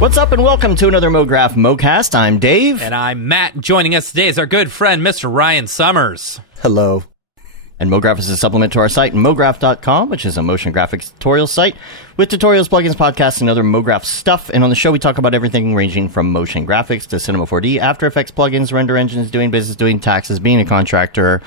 What's up and welcome to another Mograph Mocast. I'm Dave. And I'm Matt. Joining us today is our good friend, Mr. Ryan Summers. Hello. And Mograph is a supplement to our site, mograph.com, which is a motion graphics tutorial site with tutorials, plugins, podcasts, and other Mograph stuff. And on the show, we talk about everything ranging from motion graphics to Cinema 4D, After Effects plugins, render engines, doing business, doing taxes, being a contractor,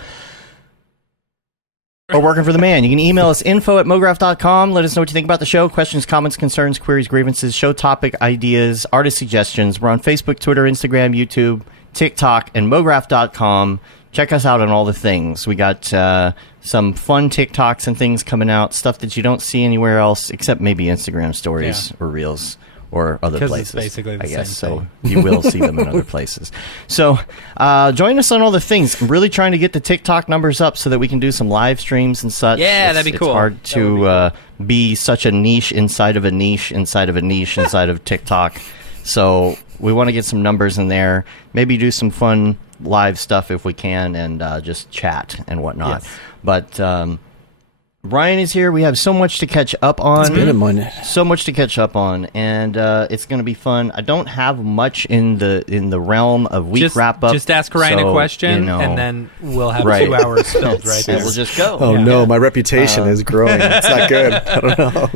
or working for the man. You can email us info@mograph.com. Let us know what you think about the show. Questions, comments, concerns, queries, grievances, show topic ideas, artist suggestions. We're on Facebook, Twitter, Instagram, YouTube, TikTok, and mograph.com. Check us out on all the things. We got some fun TikToks and things coming out, stuff that you don't see anywhere else except maybe Instagram stories or Reels or other places. It's basically the I guess same thing. so. You will see them in other places. So join us on all the things. I'm really trying to get the TikTok numbers up so that we can do some live streams and such. Yeah, that'd be cool. It's hard to be such a niche inside of a niche inside of a niche inside of TikTok. So we want to get some numbers in there. Maybe do some fun live stuff if we can, and just chat and whatnot. Yes. But Ryan is here. We have so much to catch up on. It's been a minute. So much to catch up on, and it's going to be fun. I don't have much in the realm of week wrap up. Just ask Ryan a question, and then we'll have 2 hours filled right there. We'll just go. Oh no, my reputation is growing. It's not good. I don't know.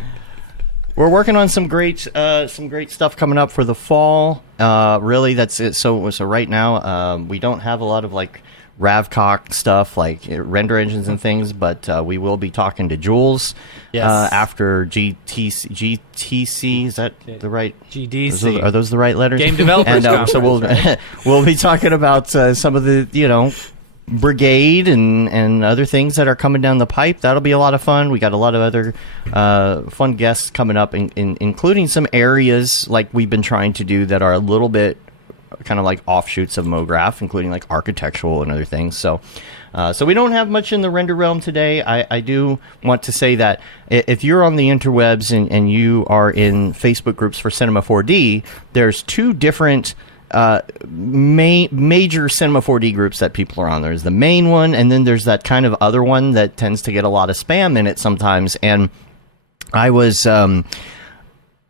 We're working on some great stuff coming up for the fall. Really, that's it. So right now, we don't have a lot of like Ravcock stuff, like render engines and things, but we will be talking to Jules after GTC. Is that the right? GDC. Are those the right letters? Game Developers Conference. So we'll be talking about some of the brigade and other things that are coming down the pipe. That'll be a lot of fun. We got a lot of other fun guests coming up, including some areas like we've been trying to do that are a little bit kind of like offshoots of Mograph, including like architectural and other things. So we don't have much in the render realm today. I do want to say that if you're on the interwebs and you are in Facebook groups for Cinema 4D, there's two different major Cinema 4D groups that people are on. There's the main one, and then there's that kind of other one that tends to get a lot of spam in it sometimes. And I was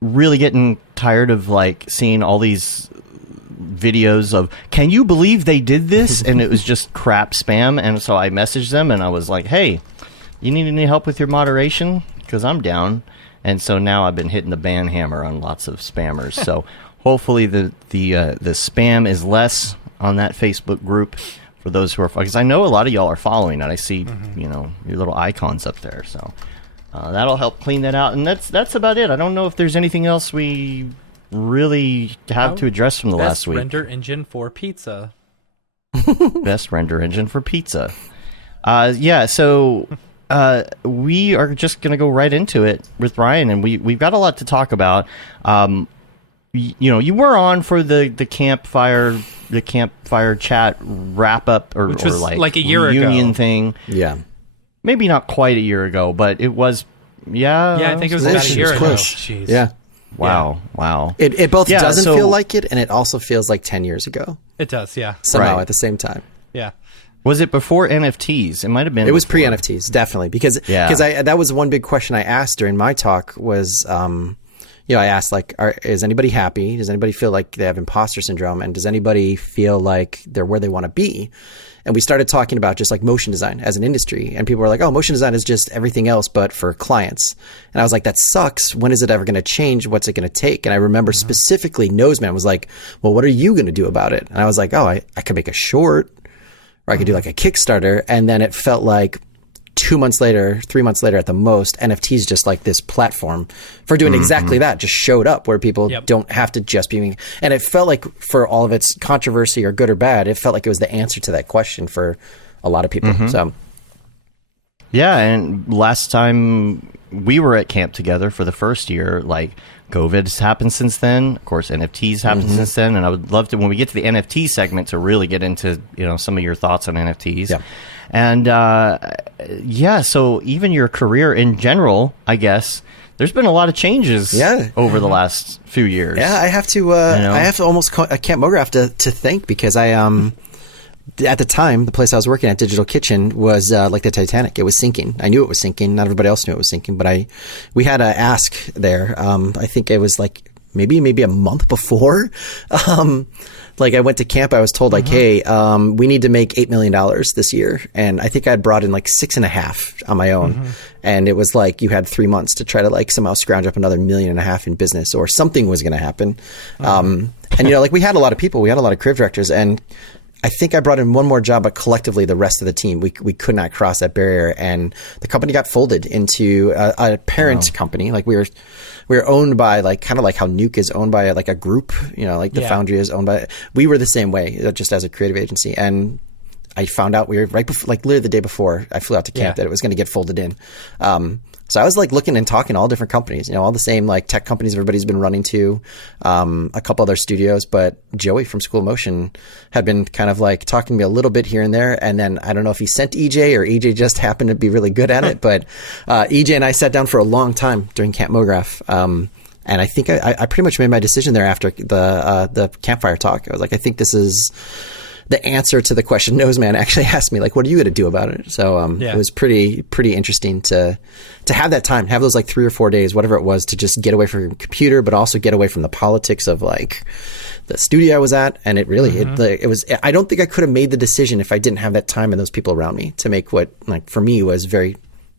really getting tired of like seeing all these videos of, can you believe they did this? And it was just crap spam. And so I messaged them and I was like, hey, you need any help with your moderation? Because I'm down. And so now I've been hitting the ban hammer on lots of spammers. So hopefully the spam is less on that Facebook group for those who are, because I know a lot of y'all are following it. I see your little icons up there. So that'll help clean that out. And that's about it. I don't know if there's anything else we really have to address from the last week. Best render engine for pizza. Best render engine for pizza. So we are just going to go right into it with Ryan, and we've got a lot to talk about. You were on for the campfire chat wrap up, which was like a year reunion ago thing. Yeah, maybe not quite a year ago, but it was. Yeah, I think it was about a year ago. Jeez. Yeah. Wow. It both doesn't feel like it, and it also feels like 10 years ago. It does, yeah. Somehow at the same time. Yeah. Was it before NFTs? It might have been. It was pre-NFTs, definitely, because that was one big question I asked during my talk was, I asked like, is anybody happy? Does anybody feel like they have imposter syndrome? And does anybody feel like they're where they want to be? And we started talking about just like motion design as an industry. And people were like, oh, motion design is just everything else but for clients. And I was like, that sucks. When is it ever going to change? What's it going to take? And I remember specifically Noseman was like, well, what are you going to do about it? And I was like, oh, I could make a short, or I could do like a Kickstarter. And then it felt like 2 months later, 3 months later at the most, NFTs just like this platform for doing exactly that just showed up where people don't have to just be. And it felt like for all of its controversy or good or bad, it felt like it was the answer to that question for a lot of people. So, yeah. And last time we were at camp together for the first year, like COVID's happened since then. Of course, NFTs happened since then. And I would love to, when we get to the NFT segment, to really get into, some of your thoughts on NFTs. Yeah. And so even your career in general, I guess, there's been a lot of changes over the last few years. Yeah, I have to almost Camp Mograph to thank, because I at the time, the place I was working at, Digital Kitchen, was like the Titanic. It was sinking. I knew it was sinking. Not everybody else knew it was sinking, but we had a ask there. I think it was like maybe a month before. Like I went to camp, I was told like, hey, we need to make $8 million this year. And I think I had brought in like 6.5 on my own. And it was like, you had 3 months to try to like somehow scrounge up another $1.5 million in business, or something was going to happen. And, you know, like we had a lot of people, we had a lot of creative directors, and I think I brought in one more job, but collectively the rest of the team, we could not cross that barrier. And the company got folded into a parent company. Like we were owned by like, kind of like how Nuke is owned by like a group, you know, like the Foundry is owned by, we were the same way, just as a creative agency. And I found out we were right before, like literally the day before I flew out to camp, that it was going to get folded in. So I was like looking and talking to all different companies, you know, all the same like tech companies everybody's been running to, a couple other studios, but Joey from School of Motion had been kind of like talking to me a little bit here and there. And then I don't know if he sent EJ or EJ just happened to be really good at it, but EJ and I sat down for a long time during Camp Mograph. And I think I pretty much made my decision there after the campfire talk. I was like, I think this is the answer to the question Noseman actually asked me, like, what are you going to do about it? So it was pretty interesting to have that time, have those like 3 or 4 days, whatever it was, to just get away from your computer, but also get away from the politics of like the studio I was at. And it really, it was, I don't think I could have made the decision if I didn't have that time and those people around me to make what, like, for me was very,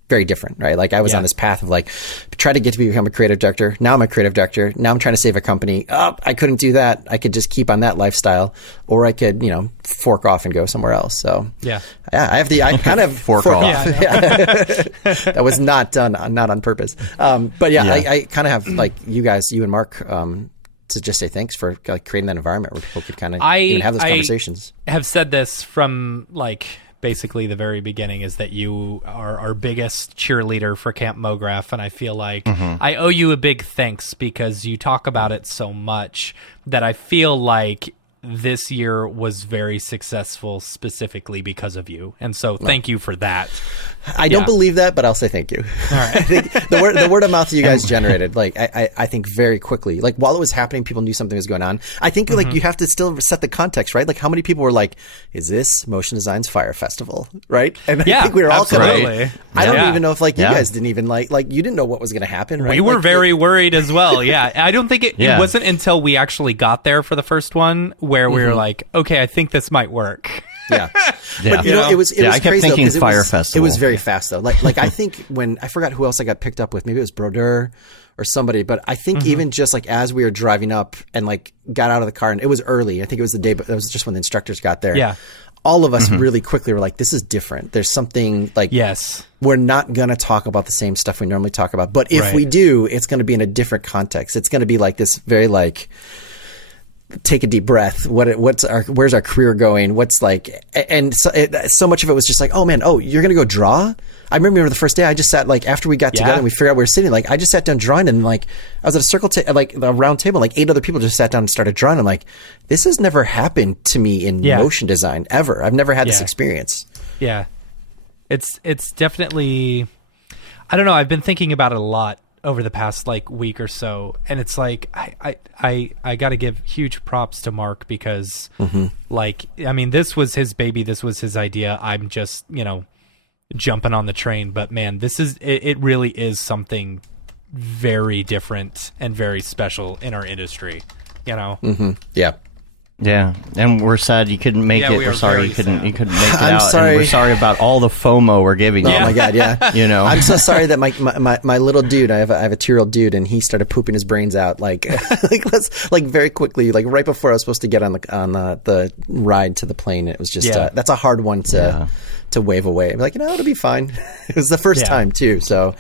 very different, right? Like I was on this path of like, try to get to become a creative director. Now I'm a creative director. Now I'm trying to save a company. Oh, I couldn't do that. I could just keep on that lifestyle, or I could, you know, fork off and go somewhere else. So I kind of fork off. That was not done, not on purpose. But I kind of have like you guys, you and Mark, to just say thanks for like creating that environment where people could kind of even have those conversations. I have said this from like, basically the very beginning, is that you are our biggest cheerleader for Camp Mograph, and I feel like I owe you a big thanks because you talk about it so much that I feel like this year was very successful specifically because of you, and so thank you for that. I don't believe that, but I'll say thank you. All right. I think the word of mouth that you guys generated, like I think very quickly, like while it was happening, people knew something was going on. I think like you have to still set the context, right? Like how many people were like, "Is this Motion Design's Fire Festival?" Right? And I think we were all kind of. I don't even know if like you guys didn't even like you didn't know what was going to happen. Right? We were very worried as well. Yeah, I don't think it wasn't until we actually got there for the first one where we were like, okay, I think this might work. But you know, it was I kept crazy thinking though, Fire Festival. It was very fast though. Like I think when I forgot who else I got picked up with, maybe it was Brodeur or somebody, but I think even just like as we were driving up and like got out of the car, and it was early. I think it was the day, but it was just when the instructors got there. Yeah. All of us really quickly were like, this is different. There's something like, we're not going to talk about the same stuff we normally talk about. But if we do, it's going to be in a different context. It's going to be like this very like, take a deep breath. Where's our career going? What's like, and so much of it was just like, oh man, you're going to go draw? I remember the first day I just sat like, after we got together and we figured out we were sitting, like I just sat down drawing, and like I was at a round table, like 8 other people just sat down and started drawing. I'm like, this has never happened to me in motion design ever. I've never had this experience. Yeah. It's definitely, I don't know. I've been thinking about it a lot over the past like week or so, and it's like I got to give huge props to Mark because like, I mean, this was his baby, this was his idea. I'm just, you know, jumping on the train, but man, this is it really is something very different and very special in our industry, you know. Yeah, and we're sad you couldn't make it. We're sorry you couldn't make it out. Sorry. And we're sorry about all the FOMO we're giving you. Oh my god, yeah. You know, I'm so sorry that my little dude. I have a 2-year-old dude, and he started pooping his brains out like very quickly, like right before I was supposed to get on the ride to the plane. It was just that's a hard one to wave away. I'm like, it'll be fine. It was the first time too, so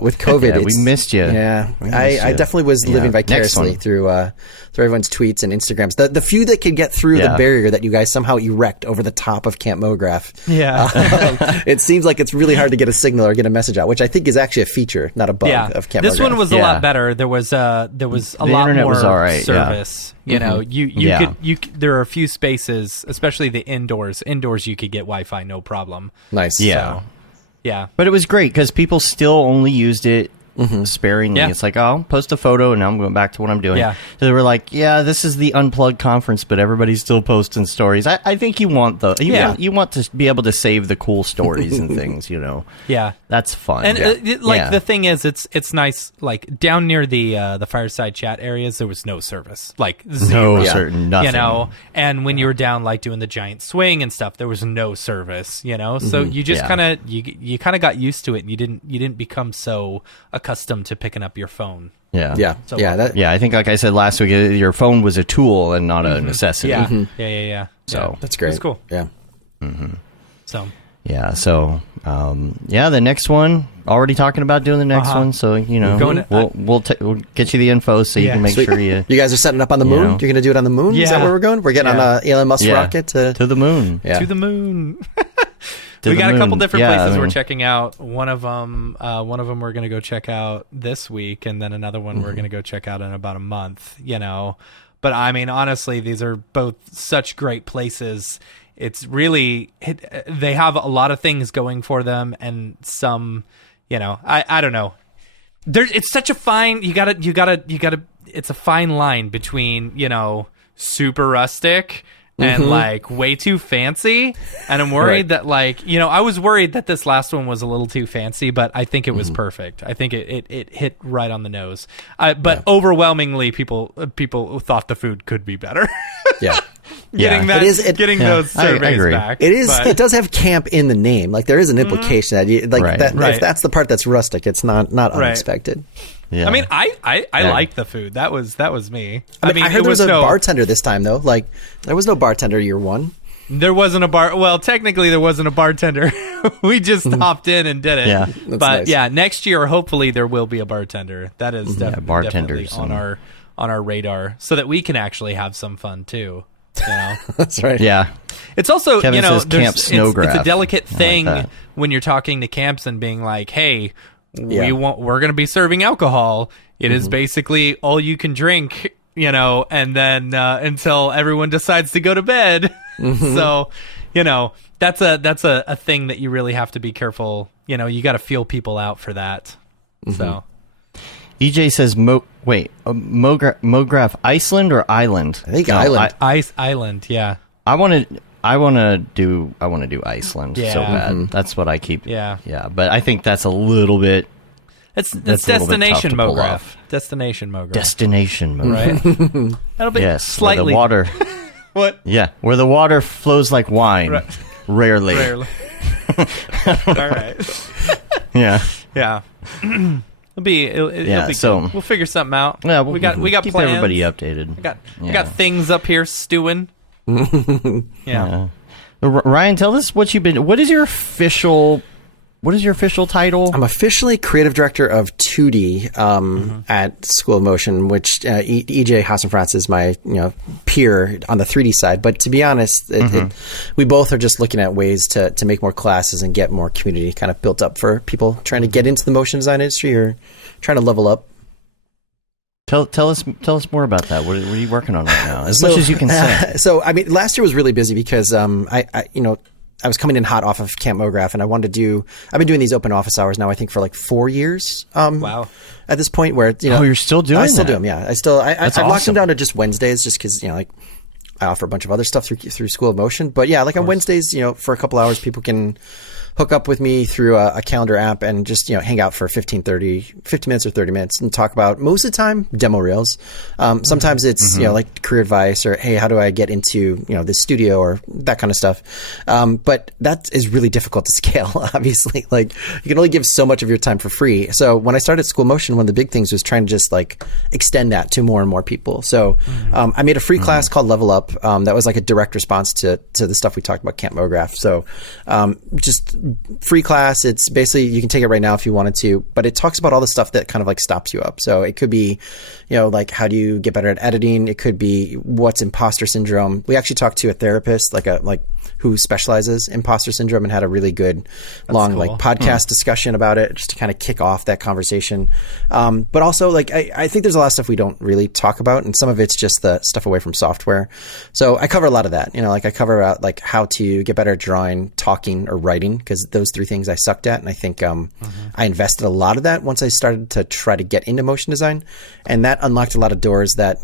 with COVID, we missed you. Yeah, I definitely was living vicariously through everyone's tweets and Instagrams. The few that could get through the barrier that you guys somehow erect over the top of Camp Mograph. It seems like it's really hard to get a signal or get a message out, which I think is actually a feature, not a bug of Camp Mograph. This one was a lot better. There was a lot more service. You know, you could, there are a few spaces, especially the indoors. Indoors, you could get Wi-Fi, no problem. Nice. Yeah. So, yeah. But it was great because people still only used it sparingly. Yeah. It's like, oh, I'll post a photo and now I'm going back to what I'm doing. Yeah. So they were like, yeah, this is the unplugged conference, but everybody's still posting stories. I think you want you want to be able to save the cool stories and things, Yeah. That's fun. And the thing is, it's nice. Like down near the fireside chat areas, there was no service, like zero, nothing. And when you were down, like doing the giant swing and stuff, there was no service, So you just kind of you kind of got used to it, and you didn't become so accustomed to picking up your phone. Yeah. So, I think, like I said last week, your phone was a tool and not a necessity. Yeah. Yeah. So that's great. That's cool. Yeah. So. Yeah, so the next one. Already talking about doing the next one, so we'll get you the info so you can make sure you. You guys are setting up on the moon. You're going to do it on the moon. Yeah. Is that where we're going? We're getting on Elon Musk's rocket to the moon. Yeah. To the moon. We got a couple different places we're checking out. One of them we're going to go check out this week, and then another one we're going to go check out in about a month. But I mean, honestly, these are both such great places. It's really they have a lot of things going for them, and some, I don't know. It's such a fine. You gotta. It's a fine line between super rustic and like way too fancy. And I'm worried that I was worried that this last one was a little too fancy, but I think it was perfect. I think it hit right on the nose. But overwhelmingly, people thought the food could be better. Yeah. Getting those surveys back. It is. It does have camp in the name. Like there is an implication that if that's the part that's rustic, it's not unexpected. Yeah. I mean, I liked the food. That was me. I mean, I heard there was a bartender this time though. Like there was no bartender year one. There wasn't a bar. Well, technically there wasn't a bartender. We just hopped in and did it. Yeah, but nice. Next year hopefully there will be a bartender. That is definitely on our radar, so that we can actually have some fun too. That's right. Yeah. It's also Kevin says Camp Snowgraph. it's a delicate thing when you're talking to camps and being like, hey, we're going to be serving alcohol. It is basically all you can drink, and then until everyone decides to go to bed. So, that's a thing that you really have to be careful. You got to feel people out for that. So EJ says, Mograph Iceland or Island? I think Island. Island, yeah. I want to do Iceland so bad. That's what I keep. Yeah. Yeah, but I think that's a little bit. It's Destination Mograph. Destination Mograph. Destination Mograph. Right. That'll be slightly where the water. What? Yeah, where the water flows like wine. Right. Rarely. All right. Yeah. Yeah. It'll be good. We'll figure something out. Yeah, we got keep plans. Everybody updated. I got things up here stewing. Yeah. Ryan, tell us what is your official title? I'm officially creative director of 2D at School of Motion, which EJ Hassenfratz is my peer on the 3D side. But to be honest, we both are just looking at ways to make more classes and get more community kind of built up for people trying to get into the motion design industry or trying to level up. Tell us more about that. What are you working on right now? As much as you can say. So I mean, last year was really busy because I was coming in hot off of Camp Mograph, and I've been doing these open office hours now, I think for like 4 years. Wow. At this point where, you're still doing I still do them. Yeah. I've locked them down to just Wednesdays just cause, I offer a bunch of other stuff through School of Motion, but yeah, like on Wednesdays, for a couple hours, people can hook up with me through a calendar app and just, hang out for 15 minutes or 30 minutes and talk about, most of the time, demo reels. Sometimes it's, like career advice or, hey, how do I get into, this studio or that kind of stuff. But that is really difficult to scale, obviously. Like you can only give so much of your time for free. So when I started School of Motion, one of the big things was trying to just like extend that to more and more people. So I made a free class called Level Up. That was like a direct response to the stuff we talked about Camp Mograph. So just free class. It's basically, you can take it right now if you wanted to, but it talks about all the stuff that kind of like stops you up. So it could be, like how do you get better at editing? It could be what's imposter syndrome. We actually talked to a therapist, like who specializes in imposter syndrome and had a really good long cool. like podcast discussion about it just to kind of kick off that conversation. But also like I think there's a lot of stuff we don't really talk about, and some of it's just the stuff away from software. So I cover a lot of that, like I cover out like how to get better at drawing, talking, or writing, because those three things I sucked at. And I think I invested a lot of that once I started to try to get into motion design, and that unlocked a lot of doors that,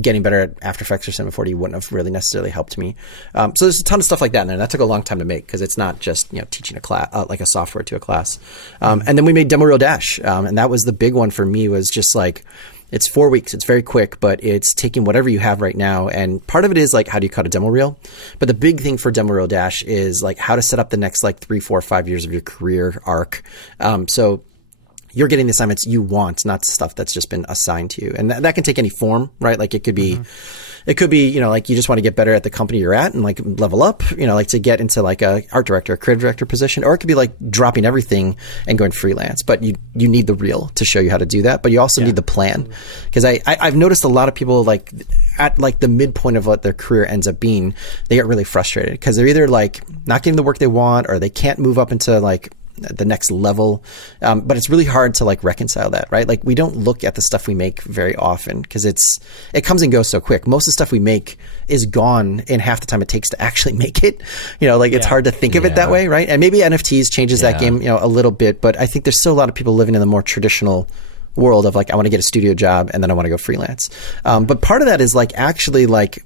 getting better at After Effects or 740 wouldn't have really necessarily helped me. So there's a ton of stuff like that in there. That took a long time to make, because it's not just, teaching a class, like a software to a class. And then we made Demo Reel Dash. And that was the big one for me, was just like, it's 4 weeks. It's very quick, but it's taking whatever you have right now. And part of it is like, how do you cut a demo reel? But the big thing for Demo Reel Dash is like how to set up the next like 3, 4, 5 years of your career arc. So you're getting the assignments you want, not stuff that's just been assigned to you. And that can take any form, right? Like it could be, like you just want to get better at the company you're at and like level up, like to get into like a art director, a creative director position, or it could be like dropping everything and going freelance. But you need the reel to show you how to do that. But you also need the plan, because I've noticed a lot of people like at like the midpoint of what their career ends up being, they get really frustrated because they're either like not getting the work they want, or they can't move up into like the next level. But it's really hard to like reconcile that, right? Like we don't look at the stuff we make very often, because it comes and goes so quick. Most of the stuff we make is gone in half the time it takes to actually make it. It's hard to think of it that way, right? And maybe NFTs changes that game, a little bit, but I think there's still a lot of people living in the more traditional world of like, I want to get a studio job and then I want to go freelance. But part of that is like actually like,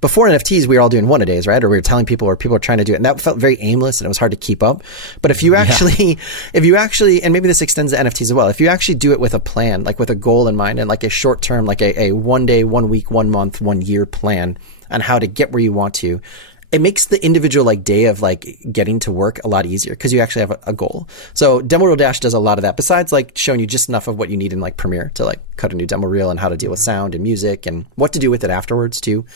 before NFTs, we were all doing one-a-days, right? Or we were telling people, or people were trying to do it. And that felt very aimless and it was hard to keep up. But if you actually, and maybe this extends to NFTs as well, if you actually do it with a plan, like with a goal in mind and like a short term, like a 1 day, 1 week, 1 month, 1 year plan on how to get where you want to, it makes the individual like day of like getting to work a lot easier, because you actually have a goal. So Demo Reel Dash does a lot of that, besides like showing you just enough of what you need in like Premiere to like cut a new demo reel and how to deal with sound and music and what to do with it afterwards too,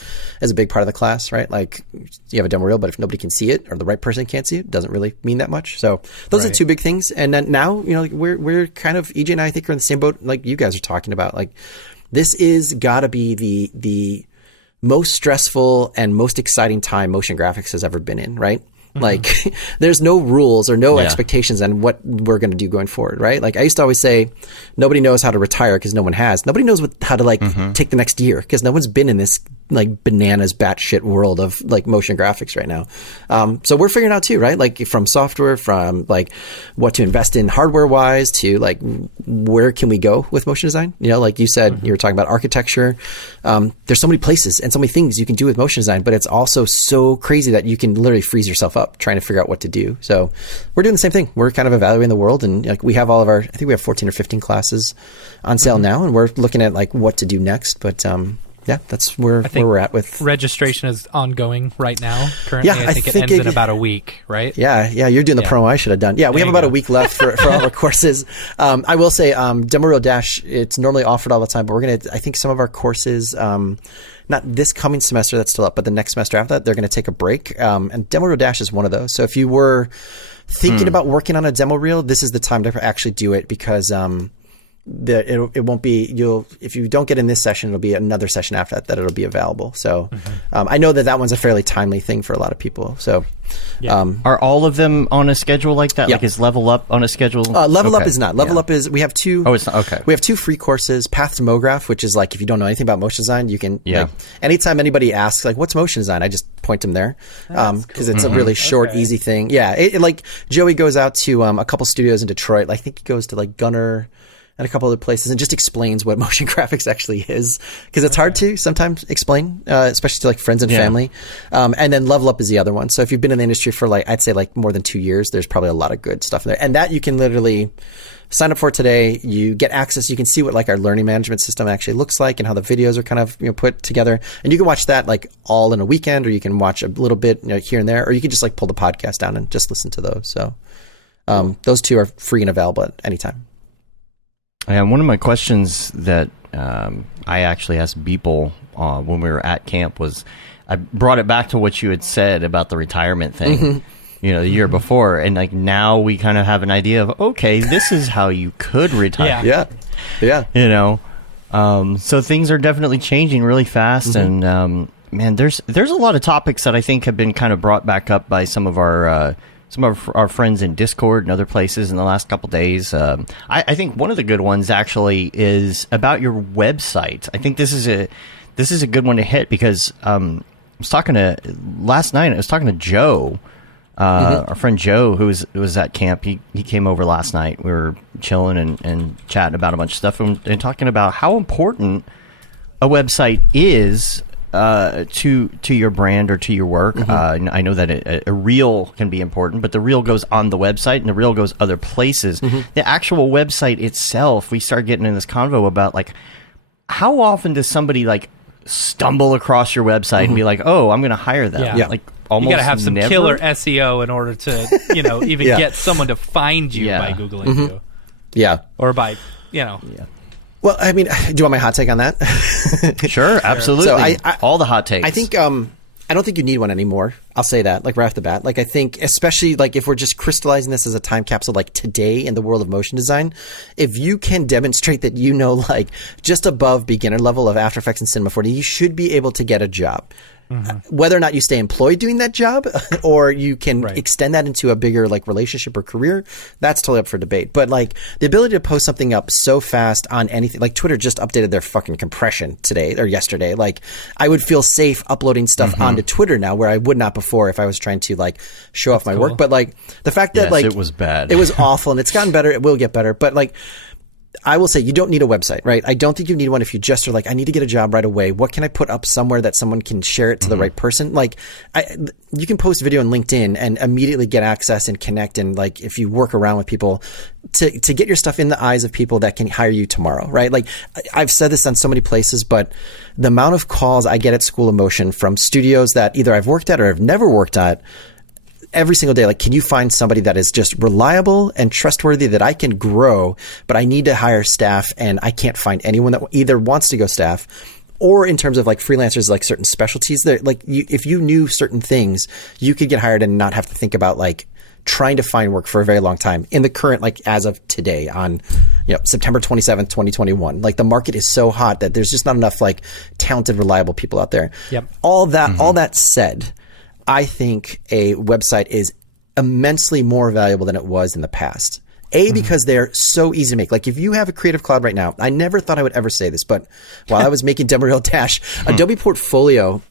is a big part of the class, right? Like you have a demo reel, but if nobody can see it or the right person can't see it, it doesn't really mean that much. So those are two big things. And then now, we're kind of, EJ and I think are in the same boat like you guys are talking about. Like this is gotta be the most stressful and most exciting time motion graphics has ever been in, right? Like there's no rules or no expectations on what we're going to do going forward, right? Like I used to always say, nobody knows how to retire because no one has. Nobody knows how to like take the next year, because no one's been in this like bananas batshit world of like motion graphics right now. So we're figuring out too, right? Like from software, from like what to invest in hardware wise to like where can we go with motion design? Like you said, you were talking about architecture. There's so many places and so many things you can do with motion design, but it's also so crazy that you can literally freeze yourself up trying to figure out what to do. So we're doing the same thing. We're kind of evaluating the world, and like we have all of our, I think we have 14 or 15 classes on sale now, and we're looking at like what to do next. But that's where we're at with registration is ongoing right now. Currently, I think it ends in about a week, right? Yeah. You're doing the promo I should have done. Yeah, we have about a week left for all our courses. I will say, Demo Reel Dash, it's normally offered all the time, but I think some of our courses, not this coming semester that's still up, but the next semester after that, they're going to take a break. And Demo Reel Dash is one of those. So if you were thinking about working on a demo reel, this is the time to actually do it, because it won't be, if you don't get in this session, it'll be another session after that it'll be available. So I know that one's a fairly timely thing for a lot of people. So are all of them on a schedule like that? Like is Level Up on a schedule? Level Up is not. Level Up is, we have two. Oh, it's not. Okay. We have 2 free courses. Path to Mograph, which is like, if you don't know anything about motion design, you can, like, anytime anybody asks like, what's motion design? I just point them there. Cause it's a really short, easy thing. Yeah. It like Joey goes out to a couple studios in Detroit. I think he goes to like Gunner and a couple other places, and just explains what motion graphics actually is, because it's hard to sometimes explain, especially to like friends and family. And then Level Up is the other one. So if you've been in the industry for like, I'd say like more than 2 years, there's probably a lot of good stuff there. And that you can literally sign up for today. You get access. You can see what like our learning management system actually looks like and how the videos are kind of put together. And you can watch that like all in a weekend, or you can watch a little bit here and there, or you can just like pull the podcast down and just listen to those. So those 2 are free and available at any time. And one of my questions that I actually asked Beeple when we were at camp was, I brought it back to what you had said about the retirement thing, the year before. And like now we kind of have an idea of, okay, this is how you could retire. Yeah. So things are definitely changing really fast. And man, there's a lot of topics that I think have been kind of brought back up by some of our friends in Discord and other places in the last couple days. I think one of the good ones actually is about your website. I think this is a good one to hit because last night I was talking to Joe, our friend Joe, who was at camp. He came over last night. We were chilling and chatting about a bunch of stuff and talking about how important a website is to your brand or to your work. I know that a reel can be important, but the reel goes on the website and the reel goes other places. The actual website itself, we start getting in this convo about like how often does somebody like stumble across your website and be like, oh, I'm going to hire them. Yeah. Like almost you got to have some never. killer SEO in order to, even get someone to find you by Googling you. Yeah. Or by, Well, I mean, do you want my hot take on that? Sure, absolutely. So all the hot takes. I think I don't think you need one anymore. I'll say that, like right off the bat. Like I think, especially like if we're just crystallizing this as a time capsule, like today in the world of motion design, if you can demonstrate that like just above beginner level of After Effects and Cinema 4D, you should be able to get a job. Whether or not you stay employed doing that job or you can extend that into a bigger like relationship or career, that's totally up for debate. But like the ability to post something up so fast on anything, like Twitter just updated their fucking compression today or yesterday. Like I would feel safe uploading stuff onto Twitter now where I would not before if I was trying to like show off my work. But like the fact that like it was bad, it was awful, and it's gotten better. It will get better. But like, I will say you don't need a website, right? I don't think you need one if you just are like, I need to get a job right away. What can I put up somewhere that someone can share it to the right person? Like you can post video on LinkedIn and immediately get access and connect. And like, if you work around with people to get your stuff in the eyes of people that can hire you tomorrow, right? Like I've said this on so many places, but the amount of calls I get at School of Motion from studios that either I've worked at or I've never worked at, every single day, like, can you find somebody that is just reliable and trustworthy that I can grow, but I need to hire staff and I can't find anyone that either wants to go staff or in terms of like freelancers, like certain specialties that like if you knew certain things, you could get hired and not have to think about like trying to find work for a very long time in the current, like as of today on, September 27th, 2021, like the market is so hot that there's just not enough like talented, reliable people out there. Yep. All that said, I think a website is immensely more valuable than it was in the past. Because they're so easy to make. Like if you have a Creative Cloud right now, I never thought I would ever say this, but while I was making Demo Reel Dash, Adobe Portfolio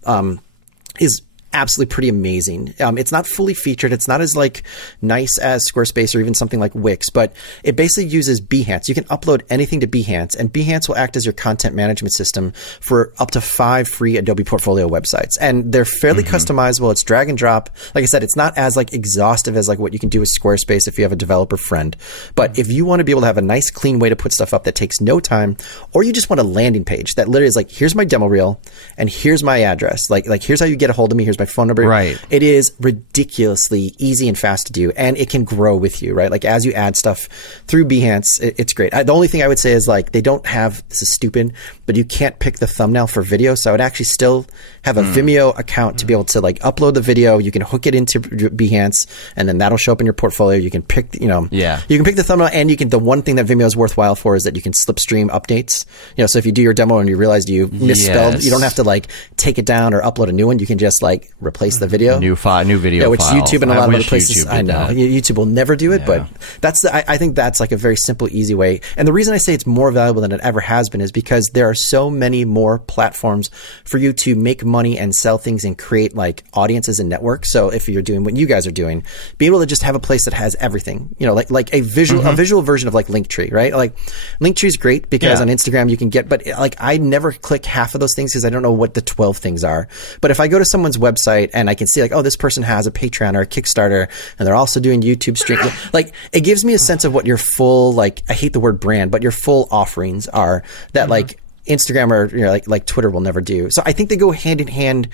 is absolutely pretty amazing. It's not fully featured. It's not as like nice as Squarespace or even something like Wix, but it basically uses Behance. You can upload anything to Behance, and Behance will act as your content management system for up to 5 free Adobe Portfolio websites. And they're fairly customizable. It's drag and drop. Like I said, it's not as like exhaustive as like what you can do with Squarespace if you have a developer friend. But if you want to be able to have a nice, clean way to put stuff up that takes no time, or you just want a landing page that literally is like, here's my demo reel and here's my address. Like here's how you get a hold of me. Here's my phone number. Right. It is ridiculously easy and fast to do, and it can grow with you, right? Like as you add stuff through Behance, it's great. The only thing I would say is like they don't have, this is stupid, but you can't pick the thumbnail for video. So I would actually still have a Vimeo account to be able to like upload the video. You can hook it into Behance, and then that'll show up in your portfolio. You can pick, you can pick the thumbnail, and the one thing that Vimeo is worthwhile for is that you can slipstream updates. So if you do your demo and you realized you misspelled, you don't have to like take it down or upload a new one. You can just like replace the video, new video, which file. YouTube and a lot of other places, I know YouTube will never do it, but I think that's like a very simple, easy way. And the reason I say it's more valuable than it ever has been is because there are so many more platforms for you to make money and sell things and create like audiences and networks. So if you're doing what you guys are doing, be able to just have a place that has everything, like a visual version of like Linktree, right? Like Linktree is great because on Instagram you can get, but like I never click half of those things because I don't know what the 12 things are. But if I go to someone's website and I can see like, oh, this person has a Patreon or a Kickstarter and they're also doing YouTube stream. Like it gives me a sense of what your full, like, I hate the word brand, but your full offerings are that like Instagram or like Twitter will never do. So I think they go hand in hand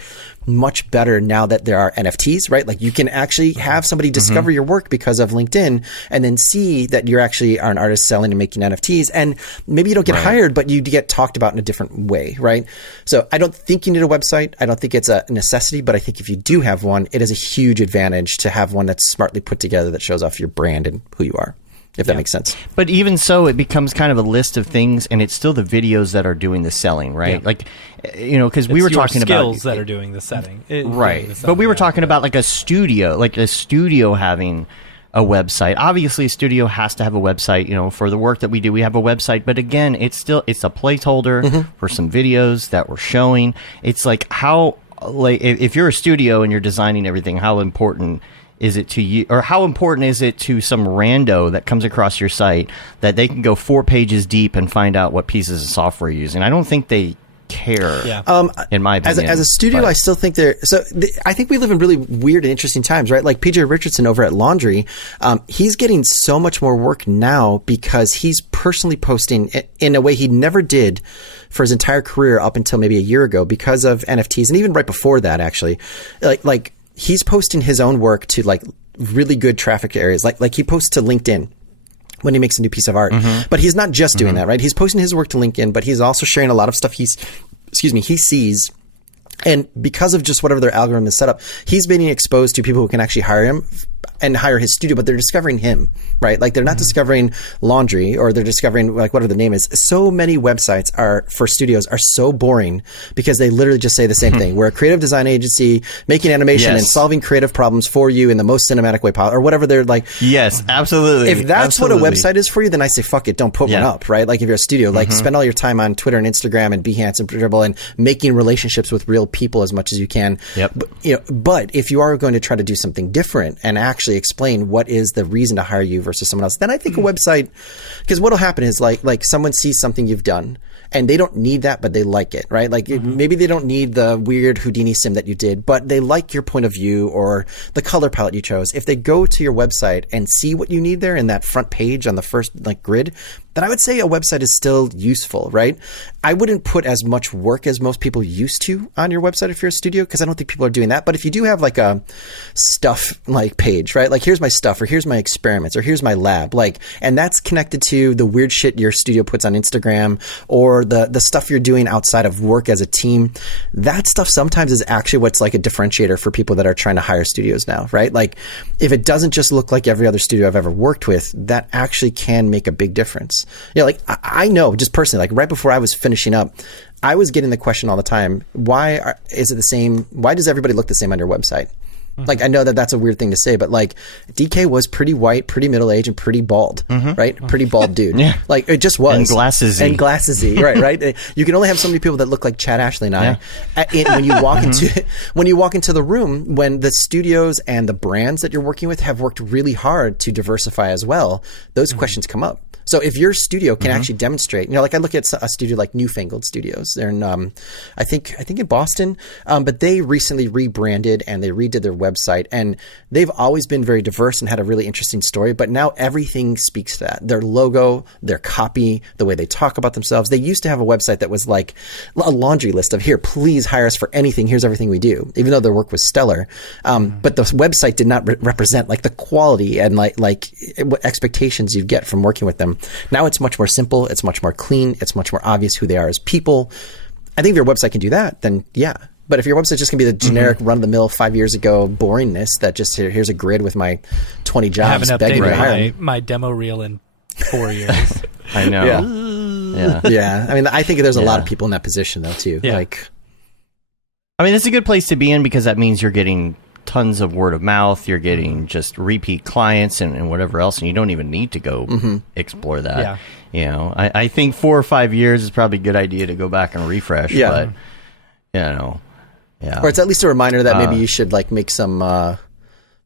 much better now that there are NFTs, right? Like you can actually have somebody discover your work because of LinkedIn and then see that you're actually are an artist selling and making NFTs. And maybe you don't get hired, but you get talked about in a different way, right? So I don't think you need a website. I don't think it's a necessity, but I think if you do have one, it is a huge advantage to have one that's smartly put together that shows off your brand and who you are. if that makes sense. But even so, it becomes kind of a list of things, and it's still the videos that are doing the selling, right? Yeah. Like, because we were talking about skills that are doing the setting, right? But we were talking about like a studio having a website. Obviously, a studio has to have a website. For the work that we do, we have a website. But again, it's a placeholder for some videos that we're showing. It's like if you're a studio and you're designing everything, how important is it to you, or how important is it to some rando that comes across your site that they can go 4 pages deep and find out what pieces of software you're using? I don't think they care. Yeah. In my opinion, as a studio, I still think I think we live in really weird and interesting times, right? Like PJ Richardson over at Laundry, he's getting so much more work now because he's personally posting in a way he never did for his entire career up until maybe a year ago because of NFTs, and even right before that, actually, like he's posting his own work to like really good traffic areas, like he posts to LinkedIn when he makes a new piece of art. But he's not just doing that, right? He's posting his work to LinkedIn, but he's also sharing a lot of stuff he sees. And because of just whatever their algorithm is set up, he's being exposed to people who can actually hire him and hire his studio, but they're discovering him, right? Like they're not discovering Laundry, or they're discovering like whatever the name is. So many websites for studios are so boring because they literally just say the same thing. We're a creative design agency making animation and solving creative problems for you in the most cinematic way possible, or whatever they're like. Yes, absolutely. If that's what a website is for you, then I say, fuck it, don't put one up, right? Like if you're a studio, like spend all your time on Twitter and Instagram and Behance and Dribble and making relationships with real people as much as you can. Yep. But if you are going to try to do something different and actually explain what is the reason to hire you versus someone else, then I think a website, because what'll happen is like someone sees something you've done and they don't need that, but they like it, right? Like maybe they don't need the weird Houdini sim that you did, but they like your point of view or the color palette you chose. If they go to your website and see what you need there in that front page on the first like grid, then I would say a website is still useful, right? I wouldn't put as much work as most people used to on your website if you're a studio, because I don't think people are doing that. But if you do have like a stuff like page, right? Like here's my stuff, or here's my experiments, or here's my lab, like, and that's connected to the weird shit your studio puts on Instagram, or the stuff you're doing outside of work as a team. That stuff sometimes is actually what's like a differentiator for people that are trying to hire studios now, right? Like if it doesn't just look like every other studio I've ever worked with, that actually can make a big difference. Like I know just personally, like right before I was finishing up, I was getting the question all the time, why is it the same? Why does everybody look the same on your website? Like, I know that that's a weird thing to say, but like DK was pretty white, pretty middle-aged, and pretty bald, right? Pretty bald dude. Yeah. Like it just was. And glassesy. Right. You can only have so many people that look like Chad Ashley and I. When you walk into the room, when the studios and the brands that you're working with have worked really hard to diversify as well, those questions come up. So if your studio can actually demonstrate, like I look at a studio like Newfangled Studios. They're in, I think in Boston, but they recently rebranded and they redid their website, and they've always been very diverse and had a really interesting story. But now everything speaks to that. Their logo, their copy, the way they talk about themselves. They used to have a website that was like a laundry list of, here, please hire us for anything. Here's everything we do, even though their work was stellar. But the website did not represent like the quality and like what expectations you get from working with them. Now it's much more simple. It's much more clean. It's much more obvious who they are as people. I think if your website can do that, then yeah. But if your website's just going to be the generic run-of-the-mill 5 years ago boringness that just here's a grid with my 20 jobs. I haven't updated my demo reel in 4 years. I know. Yeah. I mean, I think there's a lot of people in that position though too. Yeah. Like, I mean, it's a good place to be in because that means you're getting tons of word of mouth. You're getting just repeat clients and whatever else, and you don't even need to go explore that. Yeah. I think 4 or 5 years is probably a good idea to go back and refresh. Yeah. But or it's at least a reminder that maybe you should like make some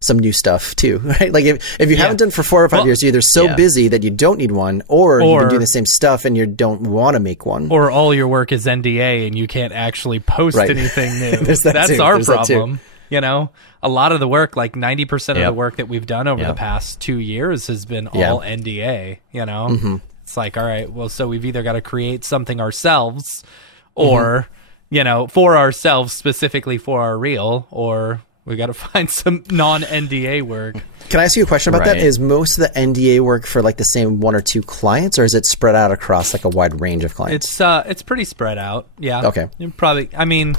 new stuff too, right? Like if you haven't done for 4 or 5 years, you're either so busy that you don't need one, or you've been doing the same stuff and you don't want to make one, or all your work is NDA and you can't actually post anything new. That's our problem. A lot of the work, like 90% of the work that we've done over the past 2 years has been all NDA, It's like, all right, well, so we've either got to create something ourselves or, for ourselves, specifically for our reel, or we got to find some non-NDA work. Can I ask you a question about that? Is most of the NDA work for like the same 1 or 2 clients, or is it spread out across like a wide range of clients? It's pretty spread out. Yeah. Okay. Probably, I mean,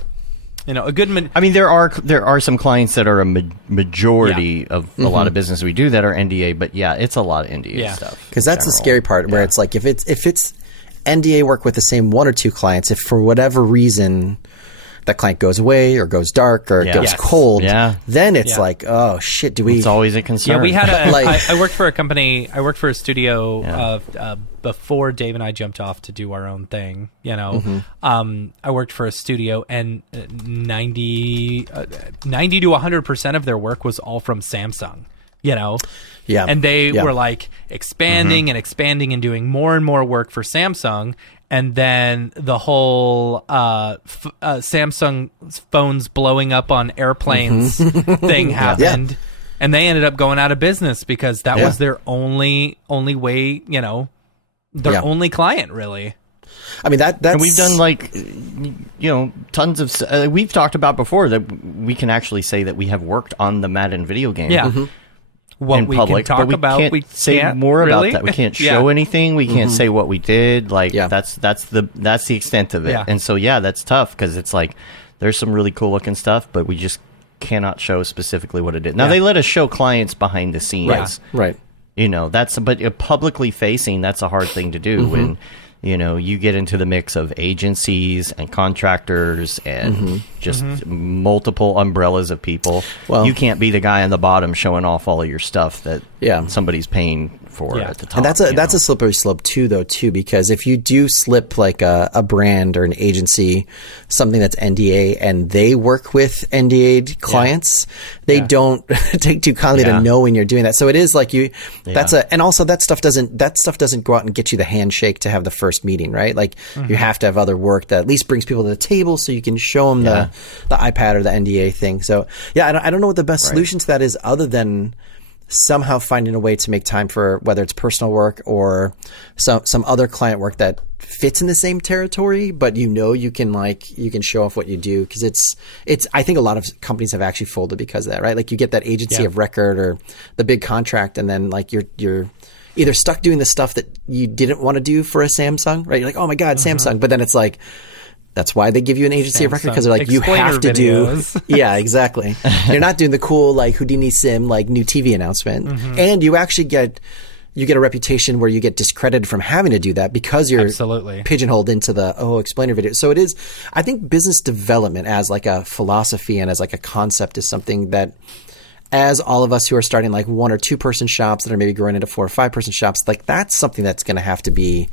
A good. I mean, there are some clients that are a majority of a lot of business we do that are NDA, but it's a lot of NDA stuff. Because that's the scary part, where it's like if it's NDA work with the same one or two clients, if for whatever reason that client goes away or goes dark or goes cold, then it's like, oh shit, do we? It's always a concern. Yeah, we had I worked for a company. I worked for a studio before Dave and I jumped off to do our own thing. I worked for a studio, and 90 to 100% of their work was all from Samsung. And they were like expanding and expanding and doing more and more work for Samsung. And then the whole Samsung phones blowing up on airplanes thing happened. Yeah. And they ended up going out of business because that was their only way, their only client, really. I mean, that's... And we've done, like, tons of... we've talked about before that we can actually say that we have worked on the Madden video game. Yeah. What in we public, can talk about, we can't say more really? about that. We can't show anything. We can't say what we did. Like that's the extent of it. Yeah. And so that's tough because it's like there's some really cool looking stuff, but we just cannot show specifically what it did. Now they let us show clients behind the scenes, right? But publicly facing, that's a hard thing to do when. You get into the mix of agencies and contractors and just multiple umbrellas of people. Well, you can't be the guy on the bottom showing off all of your stuff that somebody's paying for at the top. And that's a slippery slope too, because if you do slip like a brand or an agency, something that's NDA, and they work with NDA clients, they don't take too kindly to know when you're doing that. So it is like and also that stuff doesn't go out and get you the handshake to have the first meeting, right? Like you have to have other work that at least brings people to the table so you can show them the iPad or the NDA thing. So I don't know what the best solution to that is, other than somehow finding a way to make time for whether it's personal work or some other client work that fits in the same territory, but you can show off what you do, because it's I think a lot of companies have actually folded because of that, right? Like you get that agency of record or the big contract, and then like you're either stuck doing the stuff that you didn't want to do for a Samsung, right? You're like, oh my God, Samsung. But then it's like, that's why they give you an agency of record, because they're like, you have to videos. do. Yeah, exactly. You're not doing the cool like Houdini Sim like new TV announcement, and you actually get a reputation where you get discredited from having to do that because you're pigeonholed into the explainer video. So it is. I think business development as like a philosophy and as like a concept is something that, as all of us who are starting like 1 or 2 person shops that are maybe growing into 4 or 5 person shops, like that's something that's going to have to be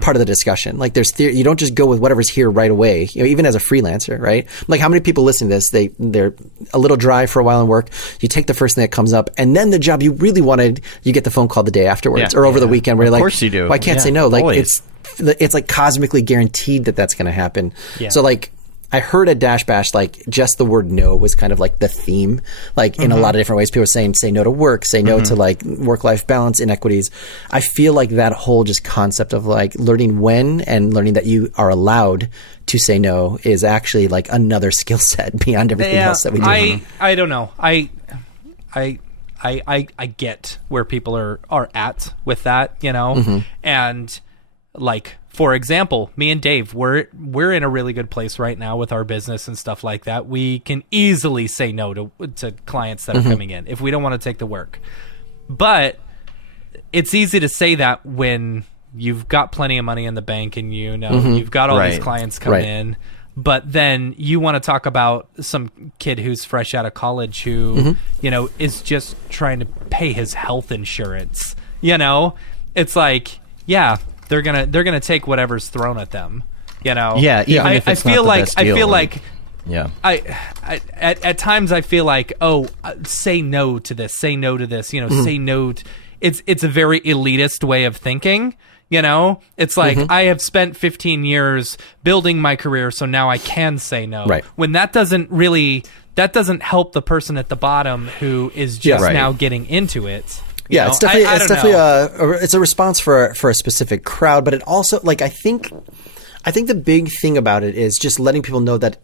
part of the discussion. Like you don't just go with whatever's here right away, even as a freelancer, right? Like how many people listening to this, they're a little dry for a while in work. You take the first thing that comes up, and then the job you really wanted, you get the phone call the day afterwards or over the weekend where you're like, of course you do. Well, I can't say no. Like it's like cosmically guaranteed that that's going to happen. Yeah. So like, I heard at Dash Bash, like just the word no was kind of like the theme, like in a lot of different ways. People were saying, say no to work, say no to like work-life balance inequities. I feel like that whole just concept of like learning when and learning that you are allowed to say no is actually like another skill set beyond everything else that we do. I don't know. I get where people are at with that, and like, for example, me and Dave, we're in a really good place right now with our business and stuff like that. We can easily say no to clients that are coming in if we don't want to take the work. But it's easy to say that when you've got plenty of money in the bank and you've got all these clients come in. But then you want to talk about some kid who's fresh out of college who, is just trying to pay his health insurance. It's like, they're gonna take whatever's thrown at them, Yeah, I feel like at times I feel like say no to this, say no to this, say no. It's a very elitist way of thinking. It's like I have spent 15 years building my career, so now I can say no. Right. When that doesn't help the person at the bottom who is just now getting into it. Yeah, it's definitely it's a response for a specific crowd, but it also, like, I think the big thing about it is just letting people know that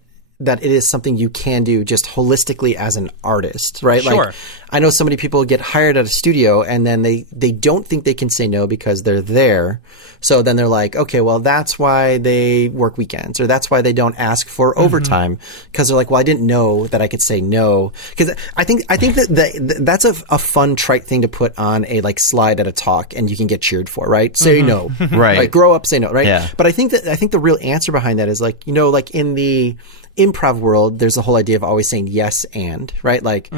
that it is something you can do just holistically as an artist, right? Sure. Like, I know so many people get hired at a studio and then they don't think they can say no because they're there. So then they're like, okay, well, that's why they work weekends, or that's why they don't ask for overtime, because they're like, well, I didn't know that I could say no. Because I think that's a fun trite thing to put on a like slide at a talk, and you can get cheered for, right? Say no, right? Like, grow up, say no, right? Yeah. But I think the real answer behind that is like, like in the improv world, there's the whole idea of always saying yes and, right? Like,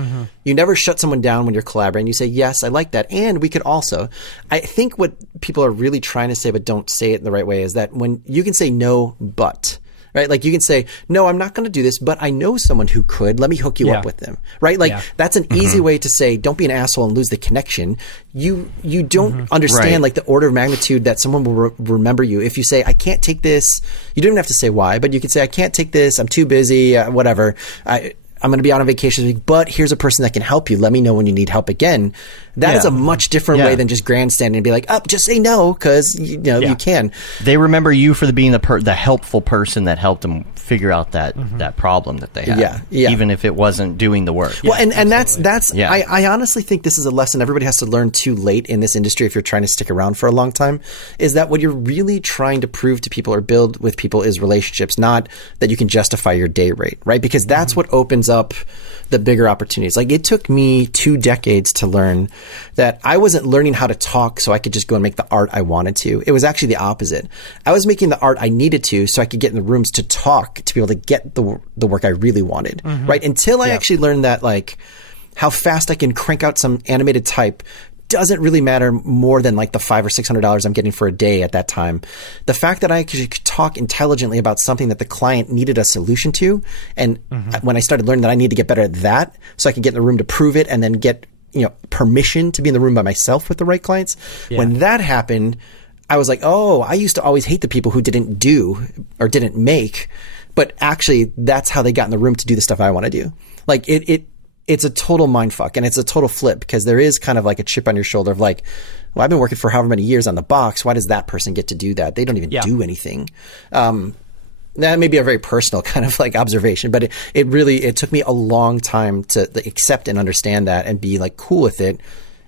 you never shut someone down when you're collaborating. You say, yes, I like that. And we could also, I think what people are really trying to say, but don't say it in the right way, is that when you can say no, but, right? Like, you can say, no, I'm not going to do this, but I know someone who could. Let me hook you up with them, right? Like, that's an easy way to say, don't be an asshole and lose the connection. You don't understand like the order of magnitude that someone will remember you. If you say, I can't take this, you don't even have to say why, but you can say, I can't take this, I'm too busy, whatever. I'm going to be on a vacation this week, but here's a person that can help you. Let me know when you need help again. That is a much different way than just grandstanding and be like, oh, just say no, because you can. They remember you for being the helpful person that helped them figure out that problem that they had. Yeah. Even if it wasn't doing the work. Well, and that's I honestly think this is a lesson everybody has to learn too late in this industry if you're trying to stick around for a long time, is that what you're really trying to prove to people or build with people is relationships, not that you can justify your day rate, right? Because that's what opens up the bigger opportunities. Like, it took me 2 decades to learn that I wasn't learning how to talk so I could just go and make the art I wanted to. It was actually the opposite. I was making the art I needed to so I could get in the rooms to talk, to be able to get the work I really wanted, right? Until I actually learned that, like, how fast I can crank out some animated type doesn't really matter more than like the $500 or $600 I'm getting for a day at that time. The fact that I could talk intelligently about something that the client needed a solution to, and when I started learning that I need to get better at that, so I could get in the room to prove it, and then get permission to be in the room by myself with the right clients. When that happened, I was like, oh, I used to always hate the people who didn't do or didn't make, but actually that's how they got in the room to do the stuff I want to do. Like, it's a total mindfuck, and it's a total flip, because there is kind of like a chip on your shoulder of like, well, I've been working for however many years on the box. Why does that person get to do that? They don't even do anything. That may be a very personal kind of like observation, but it took me a long time to accept and understand that and be like cool with it,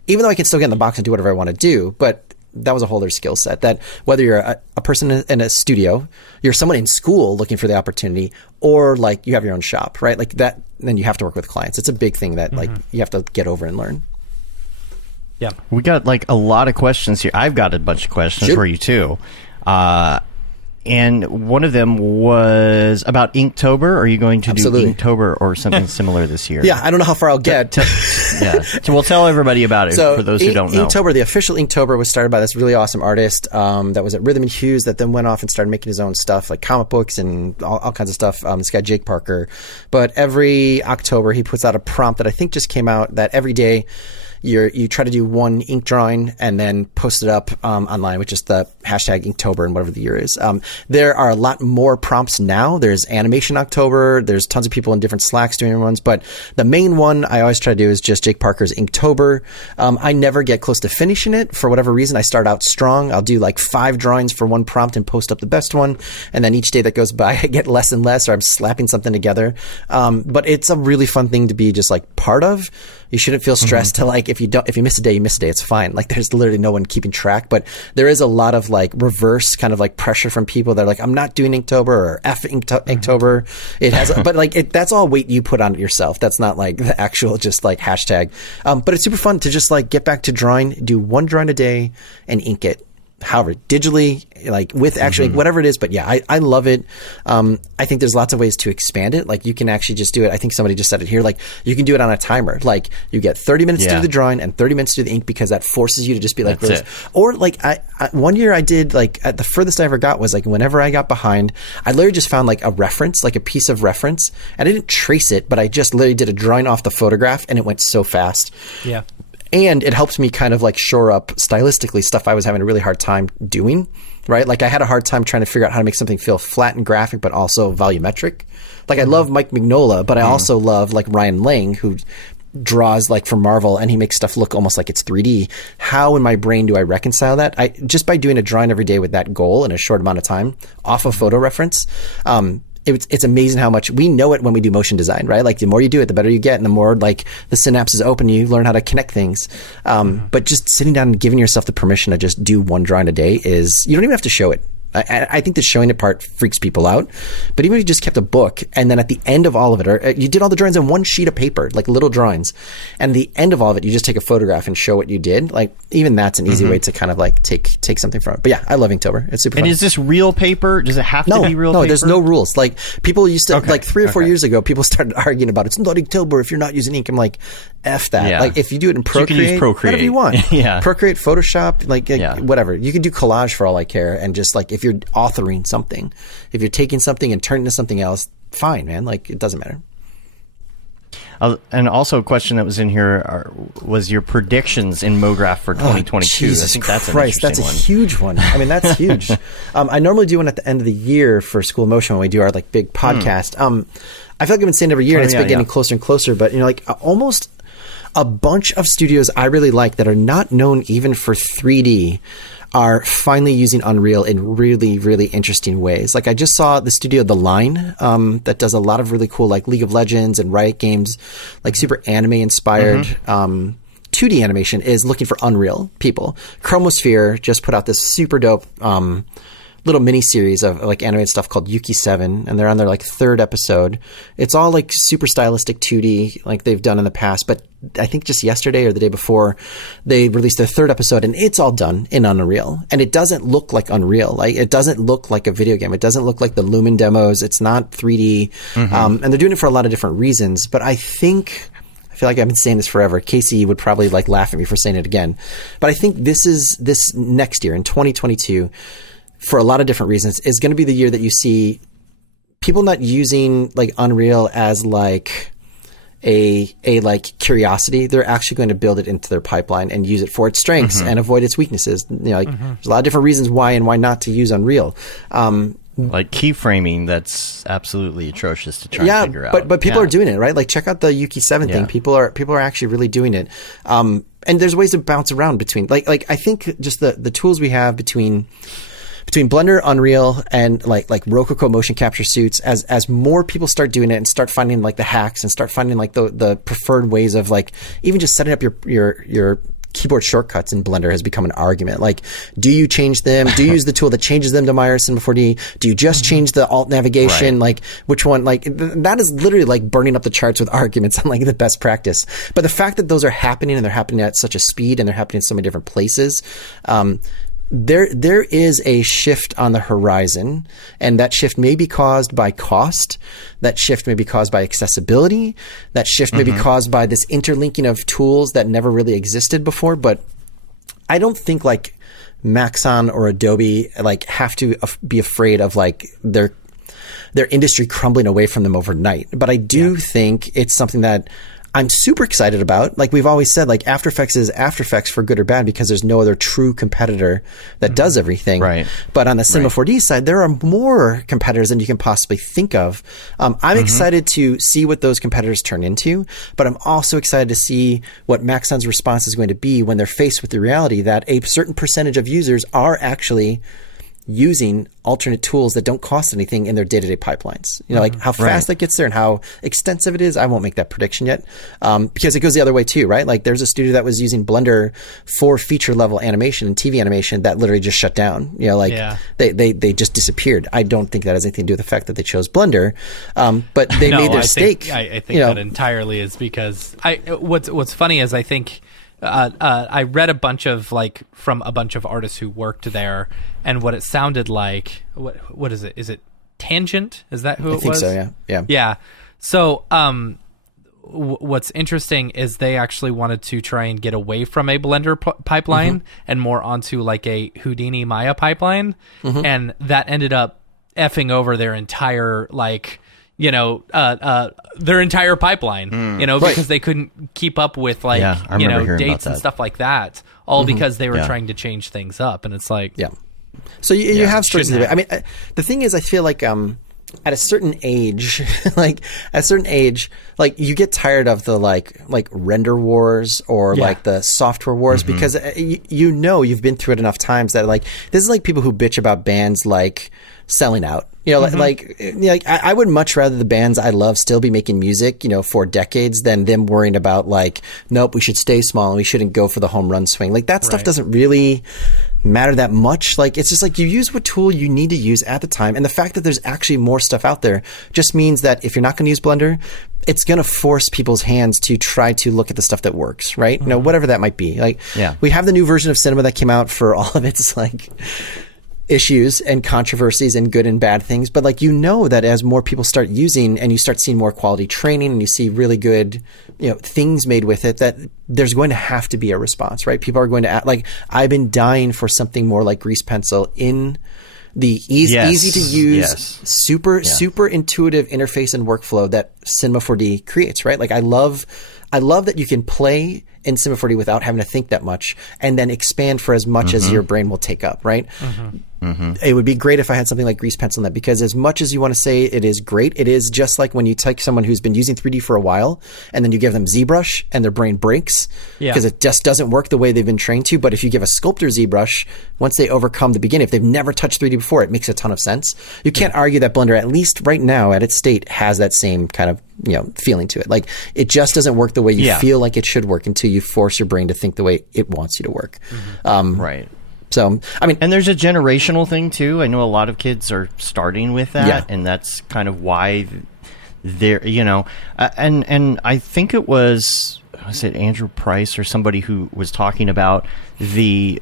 even though I can still get in the box and do whatever I want to do. But that was a whole other skill set, that whether you're a person in a studio, you're someone in school looking for the opportunity, or like you have your own shop, right? Like that, then you have to work with clients. It's a big thing that like you have to get over and learn. Yeah. We got like a lot of questions here. I've got a bunch of questions for you too. And one of them was about Inktober. Are you going to do Inktober or something similar this year? Yeah, I don't know how far I'll get. So we'll tell everybody about it for those who don't know. Inktober, the official Inktober, was started by this really awesome artist that was at Rhythm and Hues, that then went off and started making his own stuff, like comic books and all kinds of stuff. This guy, Jake Parker. But every October, he puts out a prompt that I think just came out, that every day you try to do one ink drawing and then post it up online with just the hashtag Inktober and whatever the year is. There are a lot more prompts now. There's Animation October. There's tons of people in different Slacks doing ones, but the main one I always try to do is just Jake Parker's Inktober. I never get close to finishing it for whatever reason. I start out strong. I'll do like 5 drawings for one prompt and post up the best one, and then each day that goes by, I get less and less, or I'm slapping something together. But it's a really fun thing to be just like part of. You shouldn't feel stressed to like, if you miss a day, you miss a day. It's fine. Like, there's literally no one keeping track, but there is a lot of like reverse kind of like pressure from people that are like, I'm not doing Inktober, or F Inktober. It has, but like that's all weight you put on it yourself. That's not like the actual just like hashtag. But it's super fun to just like get back to drawing, do one drawing a day and ink it. However, digitally, like with actually whatever it is. But yeah, I love it. I think there's lots of ways to expand it. Like, you can actually just do it. I think somebody just said it here. Like, you can do it on a timer. Like, you get 30 minutes to do the drawing and 30 minutes to do the ink, because that forces you to just be like, really. Or like I one year I did like, at the furthest I ever got was like, whenever I got behind, I literally just found like a reference, like a piece of reference, and I didn't trace it, but I just literally did a drawing off the photograph, and it went so fast. Yeah. And it helped me kind of like shore up stylistically stuff I was having a really hard time doing, right? Like, I had a hard time trying to figure out how to make something feel flat and graphic, but also volumetric. Like, I love Mike Mignola, but I also love like Ryan Lang, who draws like for Marvel, and he makes stuff look almost like it's 3D. How in my brain do I reconcile that? Just by doing a drawing every day with that goal in a short amount of time off a photo reference, it's amazing how much we know it when we do motion design, right? Like the more you do it, the better you get, and the more like the synapses open, you learn how to connect things. But just sitting down and giving yourself the permission to just do one drawing a day is, you don't even have to show it. I think the showing it part freaks people out, but even if you just kept a book and then at the end of all of it, or you did all the drawings on one sheet of paper, like little drawings, and at the end of all of it, you just take a photograph and show what you did. Like even that's an easy way to kind of like take something from it. But yeah, I love Inktober. It's super fun. And is this real paper? Does it have to be real paper? No, there's no rules. Like people used to, like 3 or 4 years ago, people started arguing about it's not Inktober if you're not using ink. I'm like, F that. Yeah. Like if you do it in Procreate, you can use Procreate, whatever you want. Yeah. Procreate, Photoshop, like whatever. You can do collage for all I care. And just like if you're authoring something, if you're taking something and turning it into something else, fine, man. Like it doesn't matter. And also a question that was in here was your predictions in Mograph for 2022. Jesus I think that's Christ, an interesting that's a huge one. I mean, that's huge. I normally do one at the end of the year for School of Motion when we do our like big podcast. I feel like I've been saying it every year, and it's been getting closer and closer. But you know, like almost a bunch of studios I really like that are not known even for 3D are finally using Unreal in really, really interesting ways. Like I just saw the studio The Line that does a lot of really cool like League of Legends and Riot games, like super anime inspired 2D animation is looking for Unreal people. Chromosphere just put out this super dope little mini series of like animated stuff called Yuki 7, and they're on their like 3rd episode. It's all like super stylistic 2D like they've done in the past, but I think just yesterday or the day before they released their 3rd episode, and it's all done in Unreal, and it doesn't look like Unreal. Like it doesn't look like a video game. It doesn't look like the Lumen demos. It's not 3D. And they're doing it for a lot of different reasons, but I feel like I've been saying this forever. Casey would probably like laugh at me for saying it again, but I think this next year in 2022, for a lot of different reasons, is going to be the year that you see people not using like Unreal as like a like curiosity. They're actually going to build it into their pipeline and use it for its strengths and avoid its weaknesses. You know, like there's a lot of different reasons why and why not to use Unreal. Like keyframing, that's absolutely atrocious to try and figure out. But people are doing it, right? Like check out the Yuki 7 thing. People are actually really doing it. And there's ways to bounce around between like I think just the tools we have between Blender, Unreal, and like Rococo motion capture suits, as more people start doing it and start finding like the hacks and start finding like the preferred ways of like even just setting up your keyboard shortcuts in Blender has become an argument. Like, do you change them? Do you use the tool that changes them to Meyerson before D? Do you just change the alt navigation? Right. Like, which one? Like, that is literally like burning up the charts with arguments on like the best practice. But the fact that those are happening and they're happening at such a speed and they're happening in so many different places, there is a shift on the horizon, and that shift may be caused by cost. That shift may be caused by accessibility. That shift may be caused by this interlinking of tools that never really existed before. But I don't think like Maxon or Adobe like have to be afraid of like their industry crumbling away from them overnight. But I do think it's something that I'm super excited about. Like we've always said, like After Effects is After Effects for good or bad because there's no other true competitor that does everything. Right. But on the Cinema 4D side, there are more competitors than you can possibly think of. I'm excited to see what those competitors turn into, but I'm also excited to see what Maxon's response is going to be when they're faced with the reality that a certain percentage of users are actually using alternate tools that don't cost anything in their day-to-day pipelines. You know, like how fast that gets there and how extensive it is, I won't make that prediction yet, because it goes the other way too, right? Like there's a studio that was using Blender for feature-level animation and TV animation that literally just shut down. You know, like they just disappeared. I don't think that has anything to do with the fact that they chose Blender, but they made their stake. I think that entirely is because what's funny is I think I read a bunch of like from a bunch of artists who worked there, and what it sounded like. What is it? Is it Tangent? Is that who it was? I think so. Yeah. So, what's interesting is they actually wanted to try and get away from a Blender pipeline and more onto like a Houdini Maya pipeline, and that ended up effing over their entire like. Their entire pipeline, because they couldn't keep up with like, dates and stuff like that, all because they were trying to change things up. And it's like, so you have stories of it. I mean, the thing is, I feel like, at a certain age, like you get tired of the like render wars or like the software wars because you've been through it enough times that like, this is like people who bitch about bands like selling out. You know, like I would much rather the bands I love still be making music, you know, for decades than them worrying about like, nope, we should stay small and we shouldn't go for the home run swing. Like that stuff doesn't really matter that much. Like it's just like you use what tool you need to use at the time. And the fact that there's actually more stuff out there just means that if you're not going to use Blender, it's going to force people's hands to try to look at the stuff that works, right? You know, whatever that might be. Like we have the new version of Cinema that came out for all of its like issues and controversies and good and bad things. But like, you know, that as more people start using and you start seeing more quality training and you see really good, you know, things made with it, that there's going to have to be a response, right? People are going to act like, I've been dying for something more like Grease Pencil in the easy to use, super intuitive interface and workflow that Cinema 4D creates, right? Like I love that you can play in Cinema 4D without having to think that much and then expand for as much as your brain will take up, right? It would be great if I had something like Grease Pencil in that, because as much as you want to say it is great, it is just like when you take someone who's been using 3D for a while and then you give them ZBrush and their brain breaks because it just doesn't work the way they've been trained to. But if you give a sculptor ZBrush, once they overcome the beginning, if they've never touched 3D before, it makes a ton of sense. You can't argue that Blender, at least right now at its state, has that same kind of, you know, feeling to it. Like it just doesn't work the way you feel like it should work until you force your brain to think the way it wants you to work. Right. So, I mean, and there's a generational thing too. I know a lot of kids are starting with that, and that's kind of why they're, you know, and I think it was it Andrew Price or somebody who was talking about the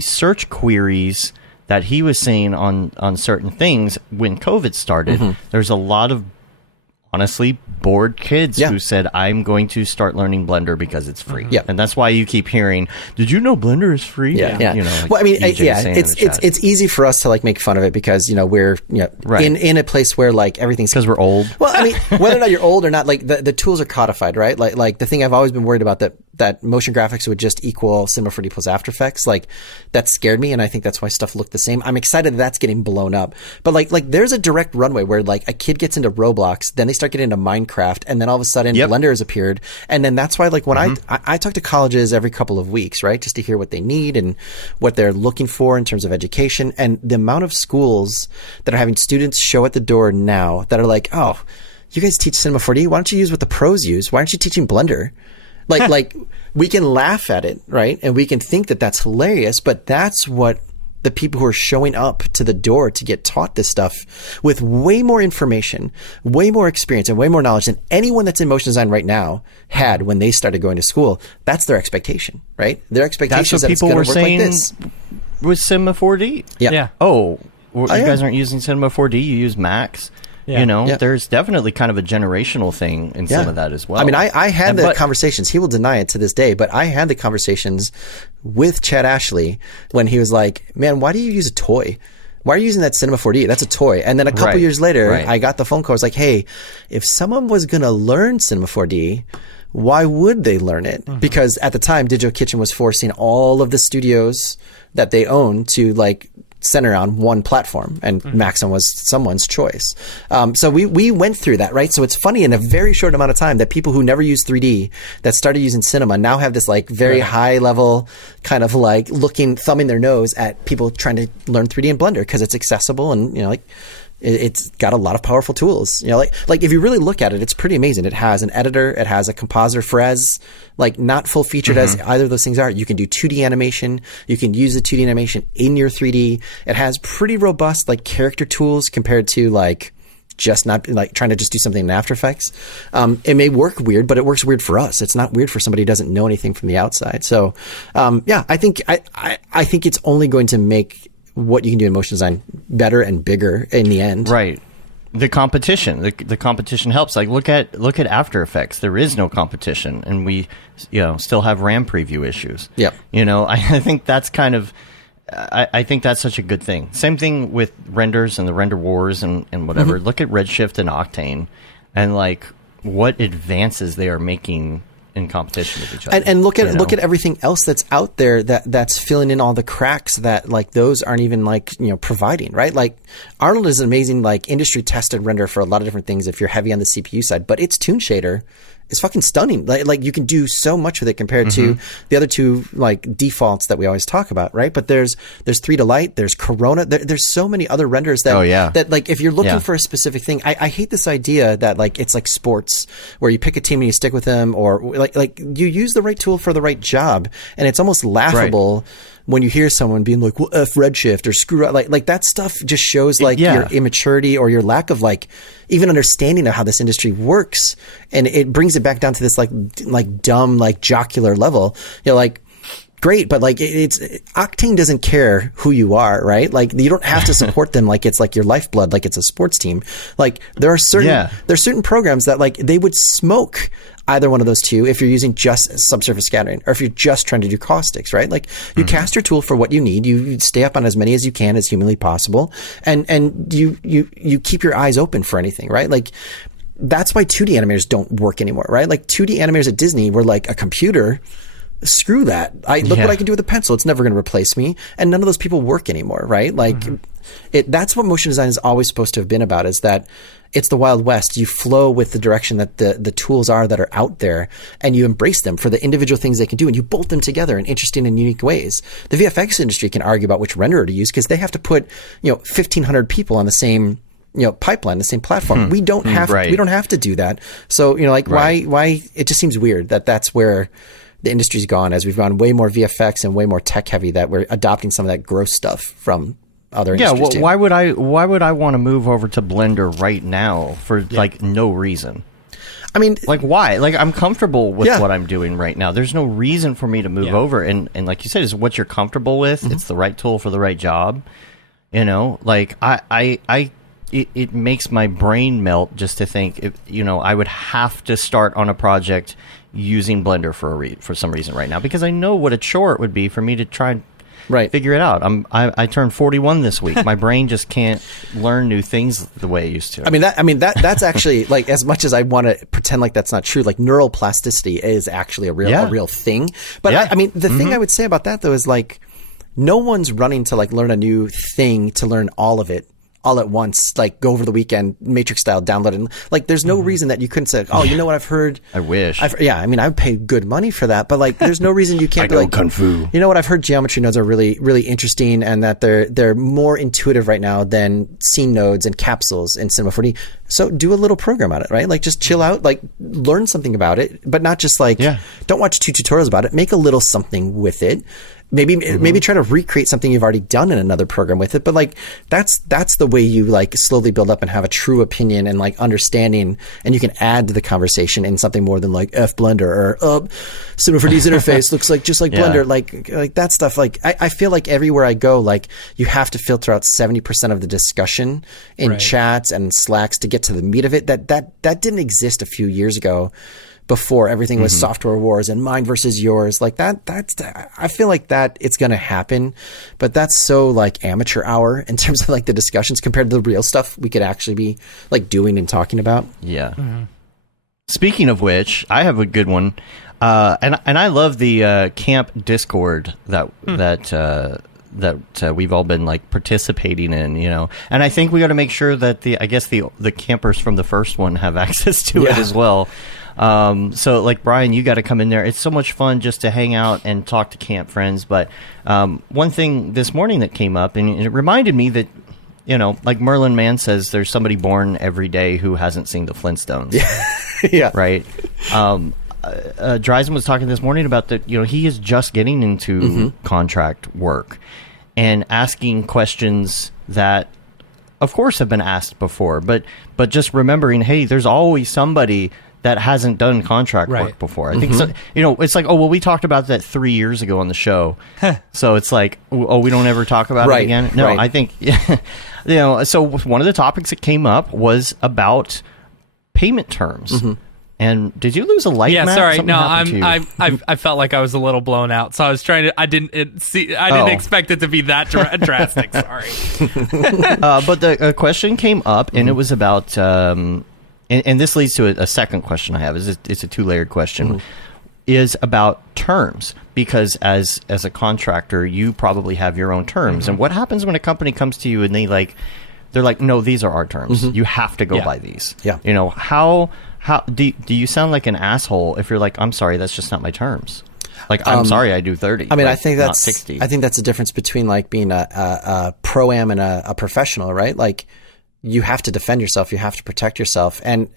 search queries that he was seeing on certain things when COVID started. There's a lot of honestly bored kids who said, I'm going to start learning Blender because it's free. And that's why you keep hearing, did you know Blender is free? You know, like well, I mean, it's easy for us to like make fun of it because, you know, we're, you know, in a place where like everything's because we're old. Well, I mean, whether or not you're old or not, like the tools are codified, right? Like the thing I've always been worried about that motion graphics would just equal Cinema 4D plus After Effects. Like that scared me. And I think that's why stuff looked the same. I'm excited that's getting blown up, but like there's a direct runway where like a kid gets into Roblox, then they start getting into Minecraft, and then all of a sudden Blender has appeared. And then that's why like when I talk to colleges every couple of weeks, right? Just to hear what they need and what they're looking for in terms of education, and the amount of schools that are having students show at the door now that are like, oh, you guys teach Cinema 4D? Why don't you use what the pros use? Why aren't you teaching Blender? Like we can laugh at it, right? And we can think that that's hilarious, but that's what the people who are showing up to the door to get taught this stuff with way more information, way more experience, and way more knowledge than anyone that's in motion design right now had when they started going to school. That's their expectation, right? Their expectation is that it's going to work like this. With Cinema 4D. Yeah. Oh, you guys aren't using Cinema 4D, you use Max. You know, there's definitely kind of a generational thing in some of that as well. I mean, I had the conversations. He will deny it to this day, but I had the conversations with Chad Ashley when he was like, man, why do you use a toy? Why are you using that Cinema 4D? That's a toy. And then a couple years later, I got the phone call. I was like, hey, if someone was going to learn Cinema 4D, why would they learn it? Because at the time, Digital Kitchen was forcing all of the studios that they own to like center on one platform, and Maxim was someone's choice. So we went through that, right? So it's funny in a very short amount of time that people who never used 3D that started using cinema now have this like very high level kind of like thumbing their nose at people trying to learn 3D in Blender because it's accessible and, you know, like it's got a lot of powerful tools. You know, like if you really look at it, it's pretty amazing. It has an editor, it has a compositor for as like not full featured as either of those things are. You can do 2D animation. You can use the 2D animation in your 3D. It has pretty robust like character tools compared to like just not like trying to just do something in After Effects. It may work weird, but it works weird for us. It's not weird for somebody who doesn't know anything from the outside. So, I think it's only going to make what you can do in motion design better and bigger in the end. Right. The competition, the competition helps. Like look at After Effects. There is no competition, and we, you know, still have RAM preview issues. Yeah. You know, I think that's kind of, I think that's such a good thing. Same thing with renders and the render wars and whatever. Look at Redshift and Octane, and like what advances they are making in competition with each other. And look at everything else that's out there that's filling in all the cracks that like those aren't even like, you know, providing, right? Like Arnold is an amazing like industry tested render for a lot of different things if you're heavy on the CPU side, but its Toon Shader is fucking stunning. Like you can do so much with it compared to the other two like defaults that we always talk about, right? But there's 3 to Light, there's Corona, there's so many other renders that that like if you're looking for a specific thing, I hate this idea that like it's like sports where you pick a team and you stick with them, or like you use the right tool for the right job, and it's almost laughable when you hear someone being like, well, F Redshift or screw up, like that stuff just shows like your immaturity or your lack of like even understanding of how this industry works. And it brings it back down to this like dumb, like jocular level. Like, great, but like it's Octane doesn't care who you are, right? Like you don't have to support them like it's like your lifeblood, like it's a sports team. Like there's certain programs that like they would smoke either one of those two if you're using just subsurface scattering or if you're just trying to do caustics, right? Like you cast your tool for what you need, you stay up on as many as you can as humanly possible, and you keep your eyes open for anything, right? Like that's why 2D animators don't work anymore, right? Like 2D animators at Disney were like a computer. Screw that. Look what I can do with a pencil. It's never going to replace me. And none of those people work anymore, right? Like that's what motion design is always supposed to have been about, is that it's the Wild West. You flow with the direction that the tools are that are out there, and you embrace them for the individual things they can do, and you bolt them together in interesting and unique ways. The VFX industry can argue about which renderer to use because they have to put, 1,500 people on the same pipeline, the same platform. We don't have we don't have to do that. So, why it just seems weird that that's where the industry's gone, as we've gone way more VFX and way more tech heavy, that we're adopting some of that gross stuff from other industries too. Why would I want to move over to Blender right now for like no reason? I mean, like why? Like I'm comfortable with what I'm doing right now. There's no reason for me to move over. And like you said, is what you're comfortable with. It's the right tool for the right job. Like it makes my brain melt just to think, I would have to start on a project using Blender for some reason right now, because I know what a chore it would be for me to try and figure it out. I turned 41 this week. My brain just can't learn new things the way it used to. That's actually like, as much as I want to pretend like that's not true, like neural plasticity is actually a real thing. But the thing I would say about that though is like, no one's running to like learn a new thing to learn all of it all at once, like go over the weekend, Matrix style, download it. Like, there's no reason that you couldn't say, oh, you know what I've heard? I wish. I would pay good money for that, but like, there's no reason you can't be like, Kung Fu. You know what? I've heard geometry nodes are really, really interesting, and that they're more intuitive right now than scene nodes and capsules in Cinema 4D. So do a little program on it, right? Like, just chill out, like learn something about it, but not just like, don't watch 2 tutorials about it. Make a little something with it. Maybe try to recreate something you've already done in another program with it. But like, that's the way you like slowly build up and have a true opinion and like understanding, and you can add to the conversation in something more than like F Blender or Cinema 4D's interface looks like just like Blender. Like that stuff. Like I feel like everywhere I go, like you have to filter out 70% of the discussion in chats and Slacks to get to the meat of it. That didn't exist a few years ago, before everything was software wars and mine versus yours. Like that's I feel like that it's going to happen, but that's so like amateur hour in terms of like the discussions compared to the real stuff we could actually be like doing and talking about. Yeah. Speaking of which, I have a good one. And I love the camp Discord that we've all been like participating in, and I think we got to make sure that the campers from the first one have access to it as well. So like Brian, you got to come in there. It's so much fun just to hang out and talk to camp friends. But one thing this morning that came up, and it reminded me that, like Merlin Mann says, there's somebody born every day who hasn't seen the Flintstones. Yeah. Right. Dreisen was talking this morning about that. He is just getting into contract work and asking questions that, of course, have been asked before, but just remembering, hey, there's always somebody that hasn't done contract work before. I think so, it's like, oh, well, we talked about that 3 years ago on the show. So it's like, oh, we don't ever talk about it again. No, I think, so one of the topics that came up was about payment terms. And did you lose a light? Yeah, Matt? sorry. Something No, I felt like I was a little blown out, so I was trying to. I didn't expect it to be that drastic. Sorry. But the question came up, and it was about, and this leads to a second question I have. It's a 2-layered question. Is about terms, because as a contractor, you probably have your own terms. And what happens when a company comes to you and they're like, no, these are our terms. You have to go by these. Yeah. how do you sound like an asshole if you're like, I'm sorry, that's just not my terms. Like, I'm sorry, I do 30. I mean, like, I think that's not 60. I think that's the difference between like being a pro-am and a professional, right? Like, you have to defend yourself, you have to protect yourself, and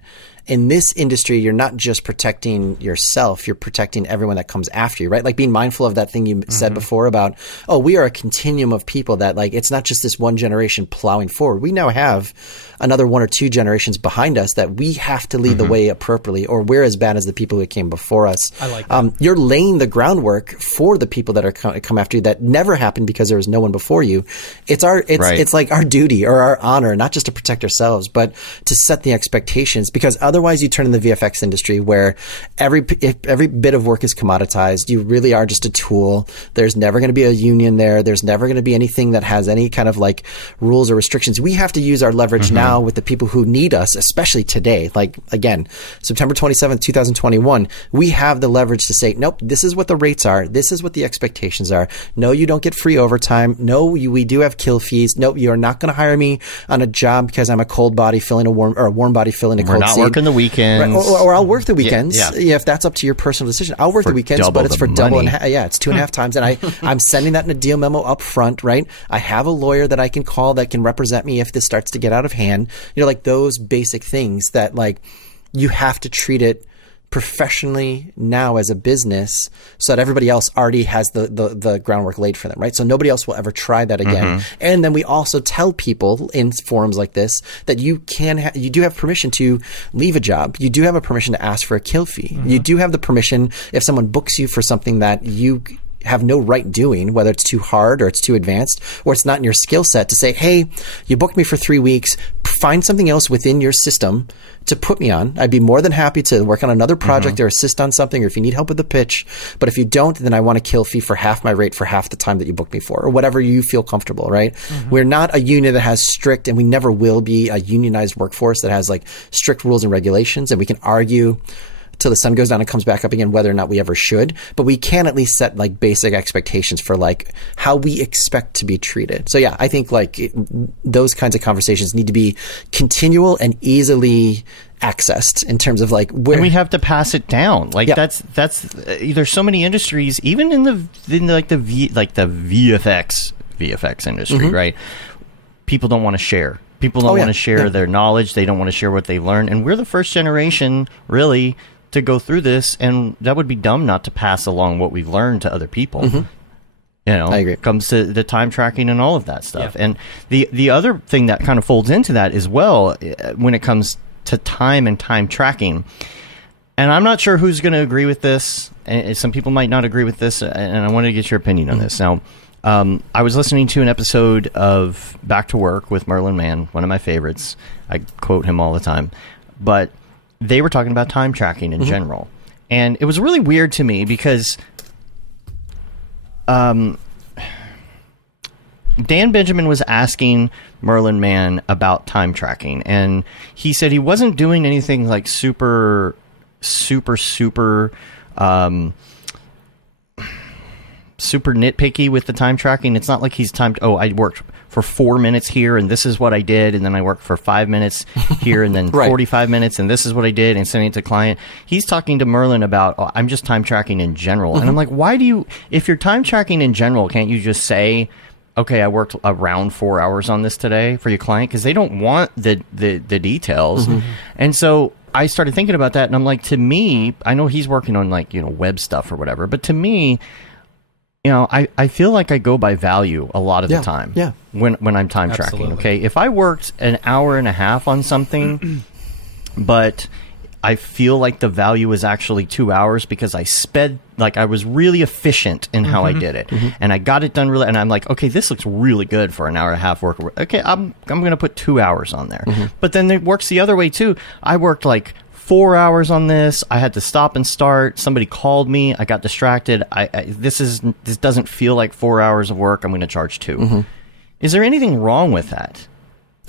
in this industry, you're not just protecting yourself, you're protecting everyone that comes after you, right? Like being mindful of that thing you said before about, oh, we are a continuum of people that like, it's not just this one generation plowing forward. We now have another 1 or 2 generations behind us that we have to lead the way appropriately, or we're as bad as the people who came before us. I like that. You're laying the groundwork for the people that are come after you that never happened because there was no one before you. It's like our duty or our honor, not just to protect ourselves, but to set the expectations, because otherwise you turn in the VFX industry where every bit of work is commoditized. You really are just a tool. There's never going to be a union there. There's never going to be anything that has any kind of like rules or restrictions. We have to use our leverage now with the people who need us, especially today. Like, again, September 27th, 2021, we have the leverage to say, nope, this is what the rates are. This is what the expectations are. No, you don't get free overtime. No, we do have kill fees. Nope, you're not going to hire me on a job because I'm a cold body filling a warm, or a warm body filling a cold seat. We're not working the weekends. Right? Or I'll work the weekends. Yeah. If that's up to your personal decision. I'll work the weekends, but it's for double and it's 2.5 times. And I'm sending that in a deal memo up front, right? I have a lawyer that I can call that can represent me if this starts to get out of hand. Like those basic things that like you have to treat it professionally now as a business so that everybody else already has the groundwork laid for them, right? So nobody else will ever try that again. And then we also tell people in forums like this that you do have permission to leave a job. You do have a permission to ask for a kill fee. You do have the permission if someone books you for something that you have no right doing, whether it's too hard or it's too advanced or it's not in your skill set, to say, hey, you booked me for 3 weeks, find something else within your system to put me on. I'd be more than happy to work on another project or assist on something, or if you need help with the pitch. But if you don't, then I want a kill fee for half my rate for half the time that you booked me for, or whatever you feel comfortable, right? We're not a union that has strict, and we never will be a unionized workforce that has like strict rules and regulations, and we can argue till the sun goes down and comes back up again whether or not we ever should, but we can at least set like basic expectations for like how we expect to be treated. So yeah, I think like those kinds of conversations need to be continual and easily accessed in terms of like where, and we have to pass it down. Like that's there's so many industries, even in the VFX industry, right? People don't want to share. People don't want to share their knowledge. They don't want to share what they learn. And we're the first generation, really, to go through this. And that would be dumb not to pass along what we've learned to other people. You know, I agree. It comes to the time tracking and all of that stuff. And the other thing that kind of folds into that as well, when it comes to time and time tracking, and I'm not sure who's going to agree with this. And some people might not agree with this. And I wanted to get your opinion on this. Now, I was listening to an episode of Back to Work with Merlin Mann, one of my favorites. I quote him all the time. But they were talking about time tracking in general. And it was really weird to me because Dan Benjamin was asking Merlin Mann about time tracking. And he said he wasn't doing anything like super nitpicky with the time tracking. It's not like he's timed, I worked for 4 minutes here and this is what I did, and then I worked for 5 minutes here and then 45 minutes and this is what I did, and sending it to client. He's talking to Merlin about, I'm just time tracking in general. And I'm like, if you're time tracking in general, can't you just say, okay, I worked around 4 hours on this today for your client? Because they don't want the details. And so I started thinking about that, and I'm like, to me, I know he's working on like, web stuff or whatever, but to me, I feel like I go by value a lot of the time when I'm time tracking, okay? If I worked an hour and a half on something, but I feel like the value is actually 2 hours because I was really efficient in how I did it. And I got it done really, and I'm like, okay, this looks really good for an hour and a half work. Okay, I'm going to put 2 hours on there. But then it works the other way too. I worked like 4 hours on this. I had to stop and start. Somebody called me. I got distracted. This doesn't feel like 4 hours of work. I'm going to charge 2. Is there anything wrong with that?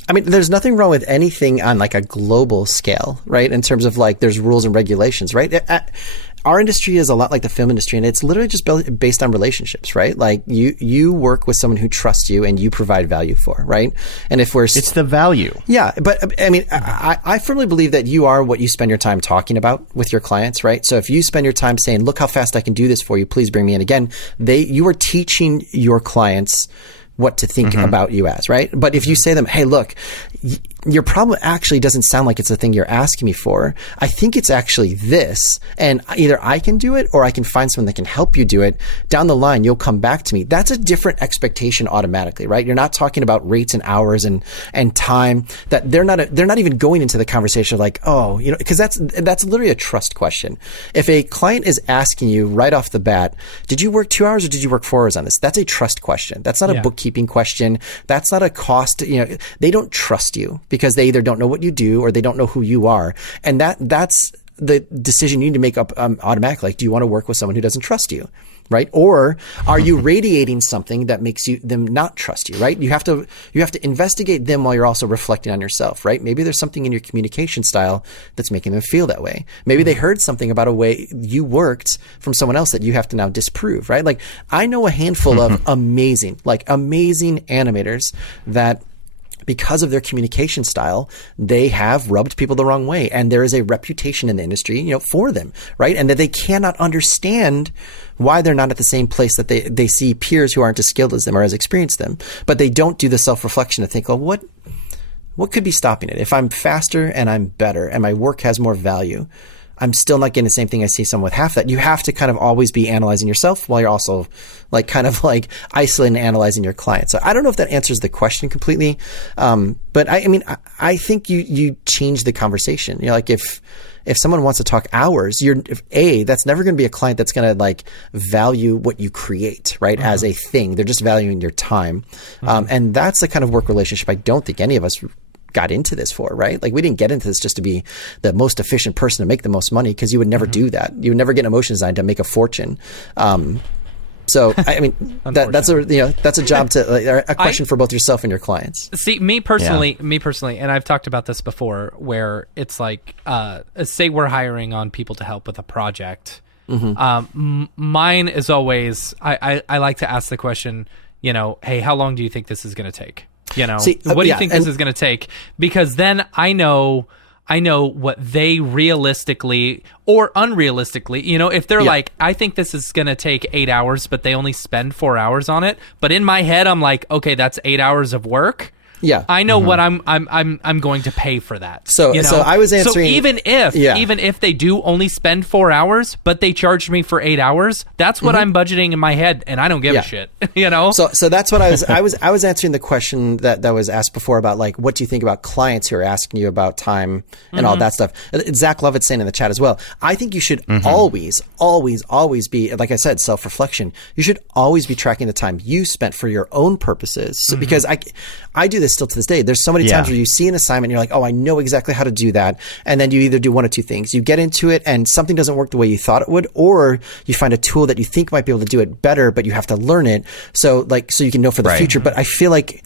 I mean, there's nothing wrong with anything on like a global scale, right? In terms of like, there's rules and regulations, right? our industry is a lot like the film industry, and it's literally just based on relationships, right? Like you work with someone who trusts you and you provide value for, right? And if it's the value. Yeah. But I mean, I firmly believe that you are what you spend your time talking about with your clients, right? So if you spend your time saying, look how fast I can do this for you, please bring me in again, you are teaching your clients what to think about you as, right? But if you say to them, hey, look, your problem actually doesn't sound like it's the thing you're asking me for. I think it's actually this. And either I can do it or I can find someone that can help you do it. Down the line, you'll come back to me. That's a different expectation automatically, right? You're not talking about rates and hours and time. That they're not even going into the conversation of like, oh, you know, because that's literally a trust question. If a client is asking you right off the bat, did you work 2 hours or did you work 4 hours on this? That's a trust question. That's not a bookkeeping question. That's not a cost. You know, they don't trust you because they either don't know what you do or they don't know who you are. And that's the decision you need to make up automatically. Like, do you want to work with someone who doesn't trust you? Right? Or are you radiating something that makes them not trust you, right? You have to investigate them while you're also reflecting on yourself, right? Maybe there's something in your communication style that's making them feel that way. Maybe they heard something about a way you worked from someone else that you have to now disprove, right? Like, I know a handful of amazing animators that, because of their communication style, they have rubbed people the wrong way. And there is a reputation in the industry, you know, for them, right? And that they cannot understand why they're not at the same place that they see peers who aren't as skilled as them or as experienced them. But they don't do the self-reflection to think, well, what could be stopping it? If I'm faster and I'm better and my work has more value, I'm still not getting the same thing I see someone with half that. You have to kind of always be analyzing yourself while you're also like kind of like isolating and analyzing your client. So I don't know if that answers the question completely. But I mean, I think you change the conversation. You know, like if someone wants to talk hours, that's never going to be a client that's going to like value what you create, right? As a thing. They're just valuing your time. And that's the kind of work relationship I don't think any of us got into this for, right? Like, we didn't get into this just to be the most efficient person to make the most money, because you would never do that. You would never get an emotion design to make a fortune. So I mean, that's a job to a question for both yourself and your clients. See, me personally, and I've talked about this before, where it's like, say we're hiring on people to help with a project. Mine is always, I like to ask the question, you know, hey, how long do you think this is going to take? You know, what do you think this is going to take? Because then I know what they realistically or unrealistically, you know, if they're like, I think this is going to take 8 hours, but they only spend 4 hours on it. But in my head, I'm like, okay, that's 8 hours of work. Yeah, I know what I'm going to pay for that. So, you know? So I was answering. So even if they do only spend 4 hours, but they charged me for 8 hours, that's what I'm budgeting in my head, and I don't give a shit. You know. So that's what I was answering the question that was asked before about, like, what do you think about clients who are asking you about time and all that stuff. Zach Lovett's saying in the chat as well. I think you should always be, like I said, self-reflection. You should always be tracking the time you spent for your own purposes. So, because I do this still to this day. There's so many times where you see an assignment and you're like, oh, I know exactly how to do that. And then you either do one of two things. You get into it and something doesn't work the way you thought it would, or you find a tool that you think might be able to do it better, but you have to learn it. So you can know for the future. But I feel like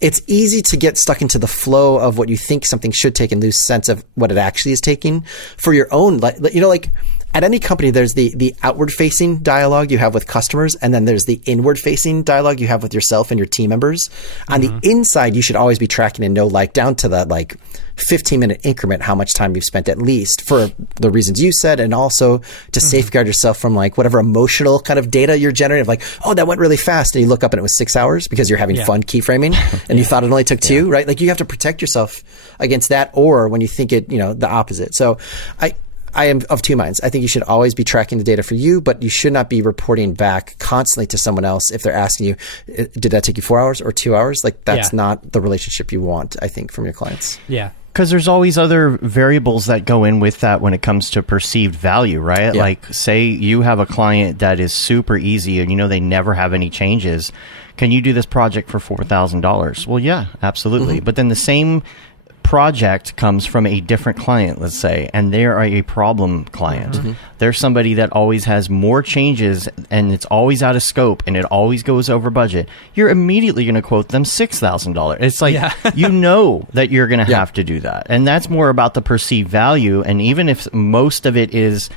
it's easy to get stuck into the flow of what you think something should take and lose sense of what it actually is taking for your own, like at any company, there's the outward facing dialogue you have with customers, and then there's the inward facing dialogue you have with yourself and your team members. On the inside, you should always be tracking and know, like, down to the 15-minute increment how much time you've spent, at least, for the reasons you said, and also to safeguard yourself from whatever emotional kind of data you're generating, like, oh, that went really fast, and you look up and it was 6 hours because you're having fun keyframing and you thought it only took 2, right? Like, you have to protect yourself against that, or when you think it, the opposite. So I am of two minds. I think you should always be tracking the data for you, but you should not be reporting back constantly to someone else if they're asking you, did that take you 4 hours or 2 hours? Like, that's not the relationship you want, I think, from your clients. Yeah. Because there's always other variables that go in with that when it comes to perceived value, right? Yeah. Like, say you have a client that is super easy and they never have any changes. Can you do this project for $4,000? Well, yeah, absolutely. But then the same project comes from a different client, let's say, and they are a problem client. They're somebody that always has more changes and it's always out of scope and it always goes over budget. You're immediately going to quote them $6,000. It's like, that you're going to have to do that. And that's more about the perceived value. And even if most of it is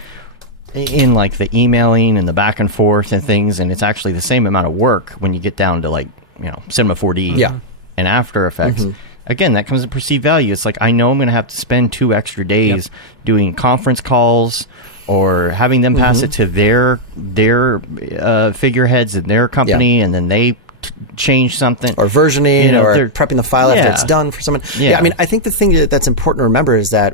in like the emailing and the back and forth and things, and it's actually the same amount of work when you get down to like, Cinema 4D and After Effects. Again, that comes to perceived value. It's like, I know I'm going to have to spend 2 extra days doing conference calls or having them pass it to their figureheads in their company, and then they change something, or versioning, or prepping the file after it's done for someone. I mean, I think the thing that's important to remember is that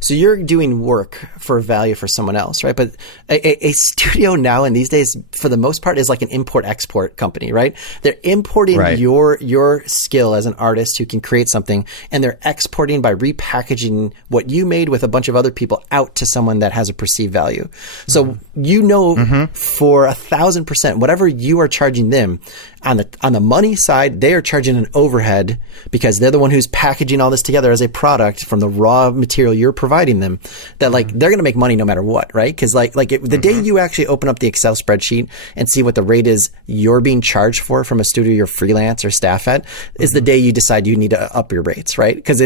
so you're doing work for value for someone else, right? But a studio now and these days, for the most part, is like an import-export company, right? They're importing your skill as an artist who can create something, and they're exporting by repackaging what you made with a bunch of other people out to someone that has a perceived value. So for 1,000%, whatever you are charging them, on the money side, they are charging an overhead because they're the one who's packaging all this together as a product from the raw material you're providing them. That like they're going to make money no matter what, right? Because the day you actually open up the Excel spreadsheet and see what the rate is you're being charged for from a studio you're freelance or staff at is the day you decide you need to up your rates, right? Because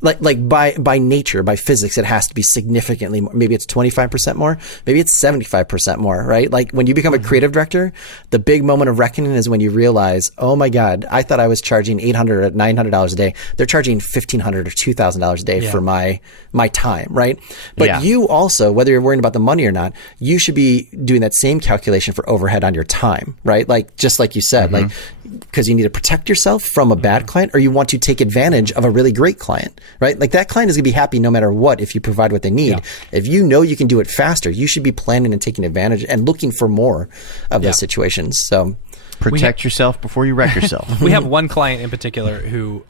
by nature, by physics, it has to be significantly more. Maybe it's 25% more. Maybe it's 75% more, right? Like when you become a creative director, the big moment of reckoning is when you realize, oh my God, I thought I was charging $800 or $900 a day. They're charging $1,500 or $2,000 a day for my time, right? But you also, whether you're worrying about the money or not, you should be doing that same calculation for overhead on your time, right? Like, just like you said, like, because you need to protect yourself from a bad client, or you want to take advantage of a really great client, right? Like that client is going to be happy no matter what if you provide what they need. Yeah. If you know you can do it faster, you should be planning and taking advantage and looking for more of those situations. So protect yourself before you wreck yourself. We have one client in particular who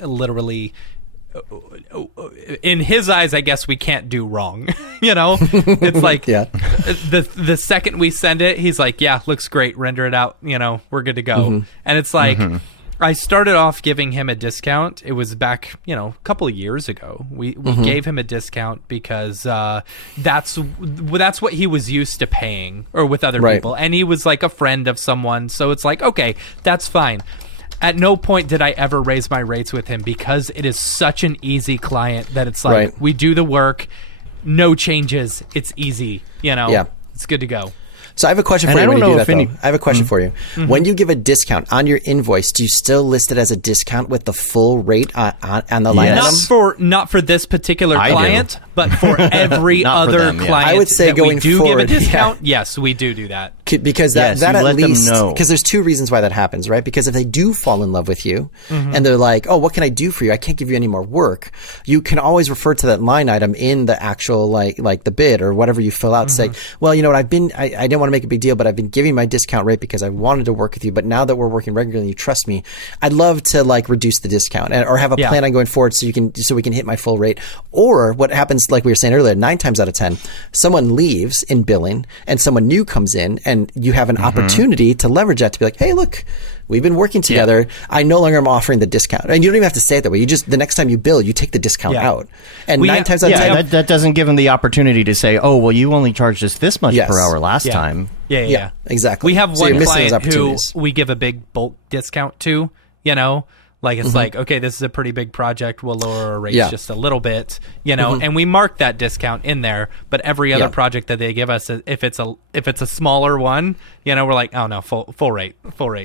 literally, in his eyes, I guess we can't do wrong. It's like the second we send it, he's like, yeah, looks great, render it out, we're good to go. And it's like, I started off giving him a discount. It was back, a couple of years ago. We gave him a discount because that's what he was used to paying, or with other people, and he was like a friend of someone. So it's like, okay, that's fine. At no point did I ever raise my rates with him because it is such an easy client that it's like, we do the work, no changes, it's easy, it's good to go. So I have a question for you when you do that, though. I have a question for you. When you give a discount on your invoice, do you still list it as a discount with the full rate on the line item? Not for this particular client, but for every other client. I would say going forward, give a discount. Yes, we do that. Because that at least, because there's 2 reasons why that happens, right? Because if they do fall in love with you and they're like, oh, what can I do for you? I can't give you any more work. You can always refer to that line item in the actual, like the bid or whatever you fill out. Say, well, you know what, I didn't want to make a big deal, but I've been giving my discount rate because I wanted to work with you. But now that we're working regularly, you trust me, I'd love to like reduce the discount or have a plan on going forward so we can hit my full rate. Or what happens, like we were saying earlier, 9 times out of 10, someone leaves in billing and someone new comes in, and you have an opportunity to leverage that to be like, hey, look, we've been working together. I no longer am offering the discount. And you don't even have to say it that way. You just, the next time you bill, you take the discount out. And 9 times out of 10. That doesn't give them the opportunity to say, oh, well, you only charged us this much per hour last time. Yeah, exactly. We have one client who we give a big bulk discount to, like it's like, okay, this is a pretty big project. We'll lower our rates just a little bit, and we mark that discount in there. But every other project that they give us, if it's a smaller one, we're like, oh no, full rate.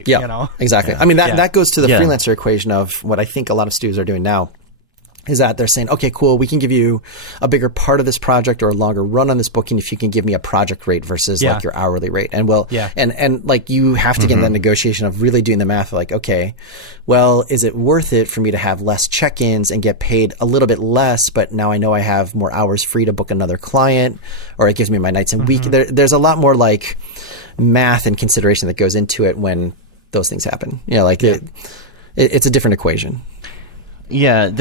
Yeah, exactly. I mean, that goes to the freelancer equation of what I think a lot of studios are doing now. Is that they're saying, okay, cool, we can give you a bigger part of this project or a longer run on this booking if you can give me a project rate versus like your hourly rate. And and like you have to get in that negotiation of really doing the math, like, okay, well, is it worth it for me to have less check-ins and get paid a little bit less, but now I know I have more hours free to book another client, or it gives me my nights and week. There's a lot more like math and consideration that goes into it when those things happen. It's a different equation. Yeah,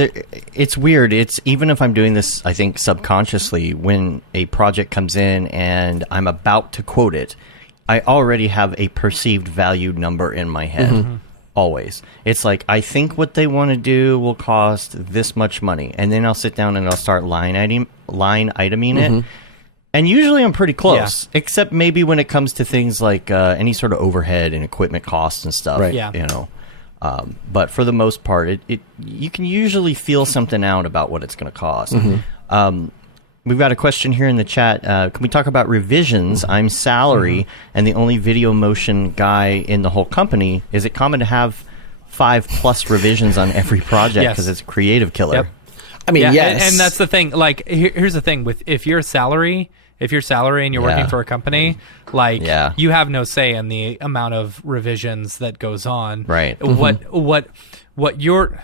it's weird. It's even if I'm doing this, I think subconsciously, when a project comes in and I'm about to quote it, I already have a perceived value number in my head. Always. It's like, I think what they want to do will cost this much money, and then I'll sit down and I'll start line iteming it. And usually I'm pretty close, except maybe when it comes to things like any sort of overhead and equipment costs and stuff. Right. But for the most part, you can usually feel something out about what it's going to cost. We've got a question here in the chat. Can we talk about revisions? I'm salary and the only video motion guy in the whole company. Is it common to have 5+ revisions on every project because it's a creative killer? Yep. I mean, yes. And that's the thing. Like, here's the thing with if you're salary and you're working for a company, like you have no say in the amount of revisions that goes on. Right. What you're,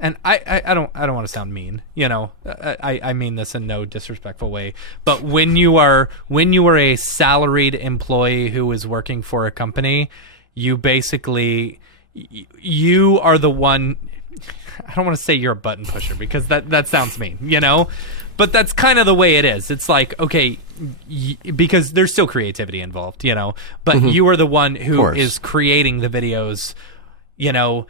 and I don't want to sound mean, you know, I mean this in no disrespectful way, but when you are a salaried employee who is working for a company, you basically, you are the one. I don't want to say you're a button pusher because that sounds mean, you know, but that's kind of the way it is. It's like, okay, because there's still creativity involved, you know, but you are the one who is creating the videos, you know.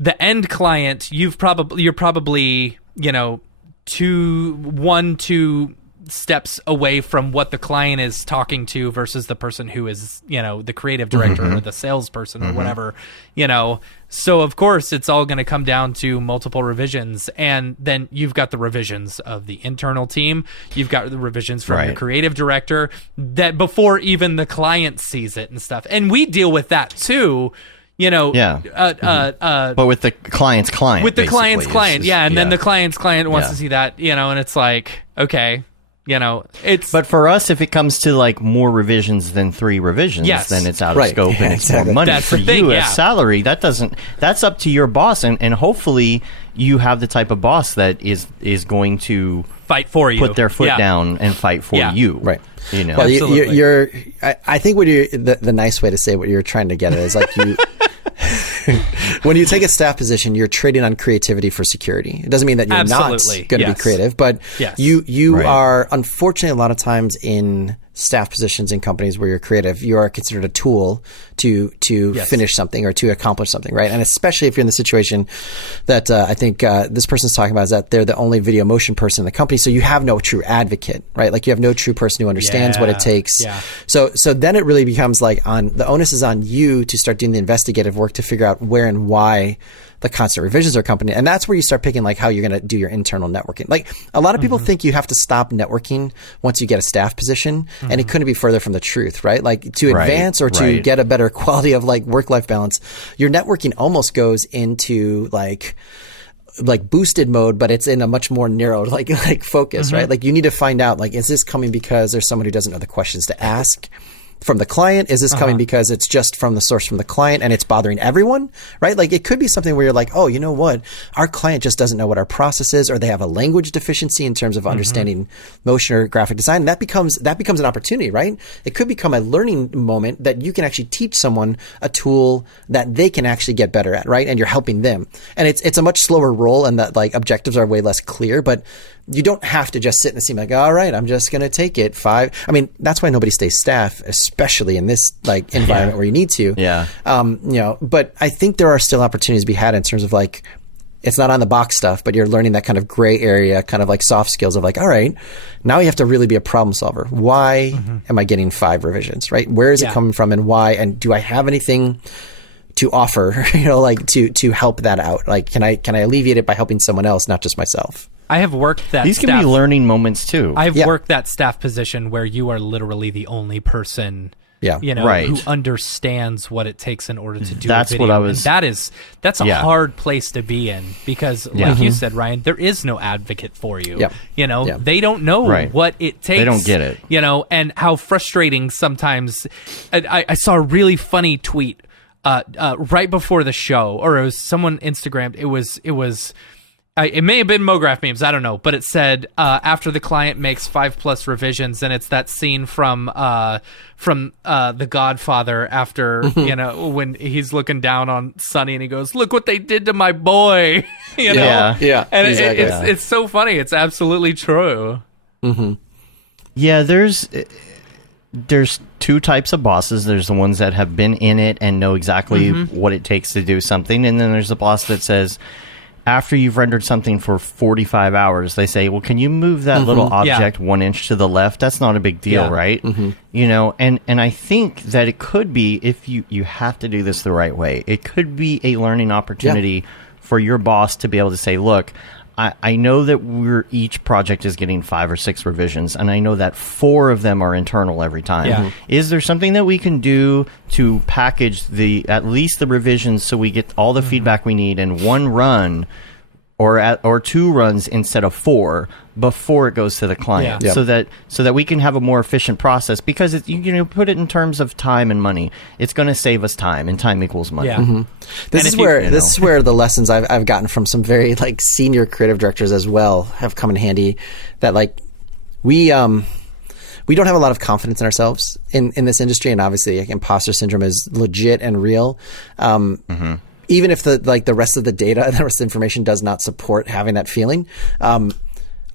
The end client, you're probably, you know, 2 steps away from what the client is talking to versus the person who is, you know, the creative director or the salesperson or whatever, you know. So of course it's all going to come down to multiple revisions, and then you've got the revisions of the internal team, you've got the revisions from your creative director that before even the client sees it and stuff, and we deal with that too. You know, but with the client's client. With the client's client, and then the client's client wants to see that, you know, and it's like, okay, you know, it's. But for us, if it comes to like more revisions than 3 revisions, then it's out of scope and it's more money. That's for the thing, you as salary, that's up to your boss, and hopefully you have the type of boss that is going to fight for you, put their foot down and fight for you. Right. You know, well, you're I think what the nice way to say what you're trying to get at is like you. When you take a staff position, you're trading on creativity for security. It doesn't mean that you're not going to be creative, but you are, unfortunately, a lot of times in staff positions in companies where you're creative, you are considered a tool to finish something or to accomplish something, right? And especially if you're in the situation that I think this person's talking about, is that they're the only video motion person in the company, so you have no true advocate, right? Like you have no true person who understands what it takes. Yeah. So then it really becomes like the onus is on you to start doing the investigative work to figure out where and why the constant revisions are company. And that's where you start picking like how you're going to do your internal networking. Like a lot of people think you have to stop networking once you get a staff position, and it couldn't be further from the truth, right? Like to advance or to get a better quality of like work-life balance, your networking almost goes into like boosted mode, but it's in a much more narrow like focus, right? Like you need to find out, like, is this coming because there's someone who doesn't know the questions to ask from the client? Is this coming because it's just from the source from the client and it's bothering everyone, right? Like it could be something where you're like, oh, you know what? Our client just doesn't know what our process is, or they have a language deficiency in terms of understanding motion or graphic design. That becomes an opportunity, right? It could become a learning moment that you can actually teach someone a tool that they can actually get better at, right? And you're helping them. And it's a much slower role, and that like objectives are way less clear, but you don't have to just sit in the seat like, all right, I'm just going to take it 5. I mean, that's why nobody stays staff, especially in this like environment where you need to. Yeah. You know, but I think there are still opportunities to be had in terms of like, it's not on the box stuff, but you're learning that kind of gray area, kind of like soft skills of like, all right, now you have to really be a problem solver. Why am I getting 5 revisions, right? Where is it coming from and why? And do I have anything to offer, you know, like to help that out? Like, can I alleviate it by helping someone else, not just myself? I have worked that. These can be learning moments too. I've worked that staff position where you are literally the only person, you know, who understands what it takes in order to do. That's a video. what I was. And that's a hard place to be in because, like you said, Ryan, there is no advocate for you. Yeah. You know, they don't know what it takes. They don't get it. You know, and how frustrating sometimes. I saw a really funny tweet right before the show, or it was someone Instagrammed. It was. It may have been Mograph memes, I don't know, but it said after the client makes 5+ revisions, and it's that scene from The Godfather after you know, when he's looking down on Sonny and he goes, "Look what they did to my boy," you know, and exactly. It's so funny. It's absolutely true. Yeah, there's 2 types of bosses. There's the ones that have been in it and know exactly what it takes to do something, and then there's the boss that says, after you've rendered something for 45 hours, they say, well, can you move that little object 1 inch to the left? That's not a big deal, right? You know, and I think that it could be, if you have to do this the right way, it could be a learning opportunity for your boss to be able to say, look, I know that each project is getting 5 or 6 revisions, and I know that 4 of them are internal every time. Yeah. Is there something that we can do to package at least the revisions so we get all the feedback we need in one run, or 2 runs instead of 4 before it goes to the client, so that we can have a more efficient process? Because you put it in terms of time and money, it's going to save us time, and time equals money. Yeah. This is where the lessons I've gotten from some very like senior creative directors as well have come in handy. That like we don't have a lot of confidence in ourselves in this industry, and obviously imposter syndrome is legit and real. Even if the rest of the data and the rest of the information does not support having that feeling.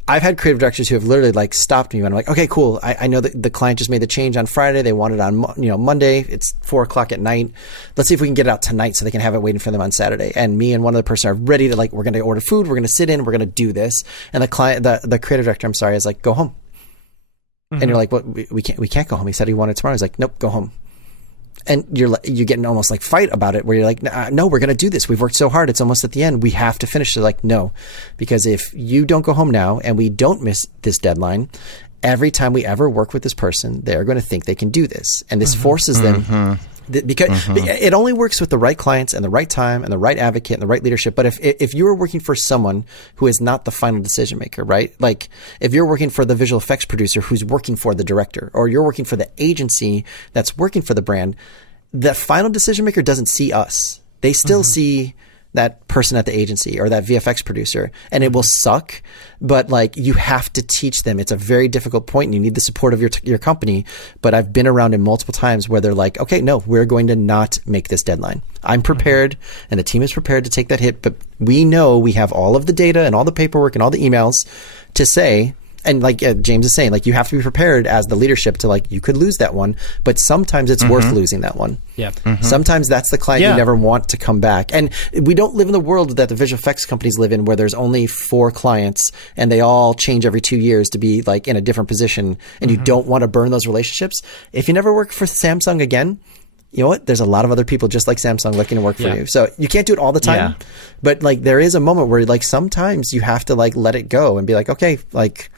I've had creative directors who have literally like stopped me when I'm like, okay, cool. I know that the client just made the change on Friday. They want it on Monday. It's 4:00 at night. Let's see if we can get it out tonight so they can have it waiting for them on Saturday. And me and one other person are ready to like, we're going to order food. We're going to sit in. We're going to do this. And the client, the creative director, is like, go home. And you're like, what? We can't go home. He said he wanted tomorrow. He's like, nope, go home. And you're getting almost like fight about it, where you're like, no, we're going to do this. We've worked so hard. It's almost at the end. We have to finish. They're like, no, because if you don't go home now and we don't miss this deadline, every time we ever work with this person, they're going to think they can do this. And this forces them, because it only works with the right clients and the right time and the right advocate and the right leadership. But if you're working for someone who is not the final decision maker, right? Like if you're working for the visual effects producer who's working for the director, or you're working for the agency that's working for the brand, the final decision maker doesn't see us. They still see that person at the agency or that VFX producer, and it will suck, but like you have to teach them. It's a very difficult point, and you need the support of your company. But I've been around it multiple times where they're like, okay, no, we're going to not make this deadline. I'm prepared, and the team is prepared to take that hit, but we know we have all of the data and all the paperwork and all the emails to say. And like James is saying, like you have to be prepared as the leadership to like, you could lose that one, but sometimes it's worth losing that one. Yeah. Sometimes that's the client you never want to come back. And we don't live in the world that the visual effects companies live in, where there's only 4 clients and they all change every 2 years to be like in a different position, and you don't want to burn those relationships. If you never work for Samsung again, you know what? There's a lot of other people just like Samsung looking to work for you. So you can't do it all the time, but like there is a moment where like sometimes you have to like let it go and be like, okay, like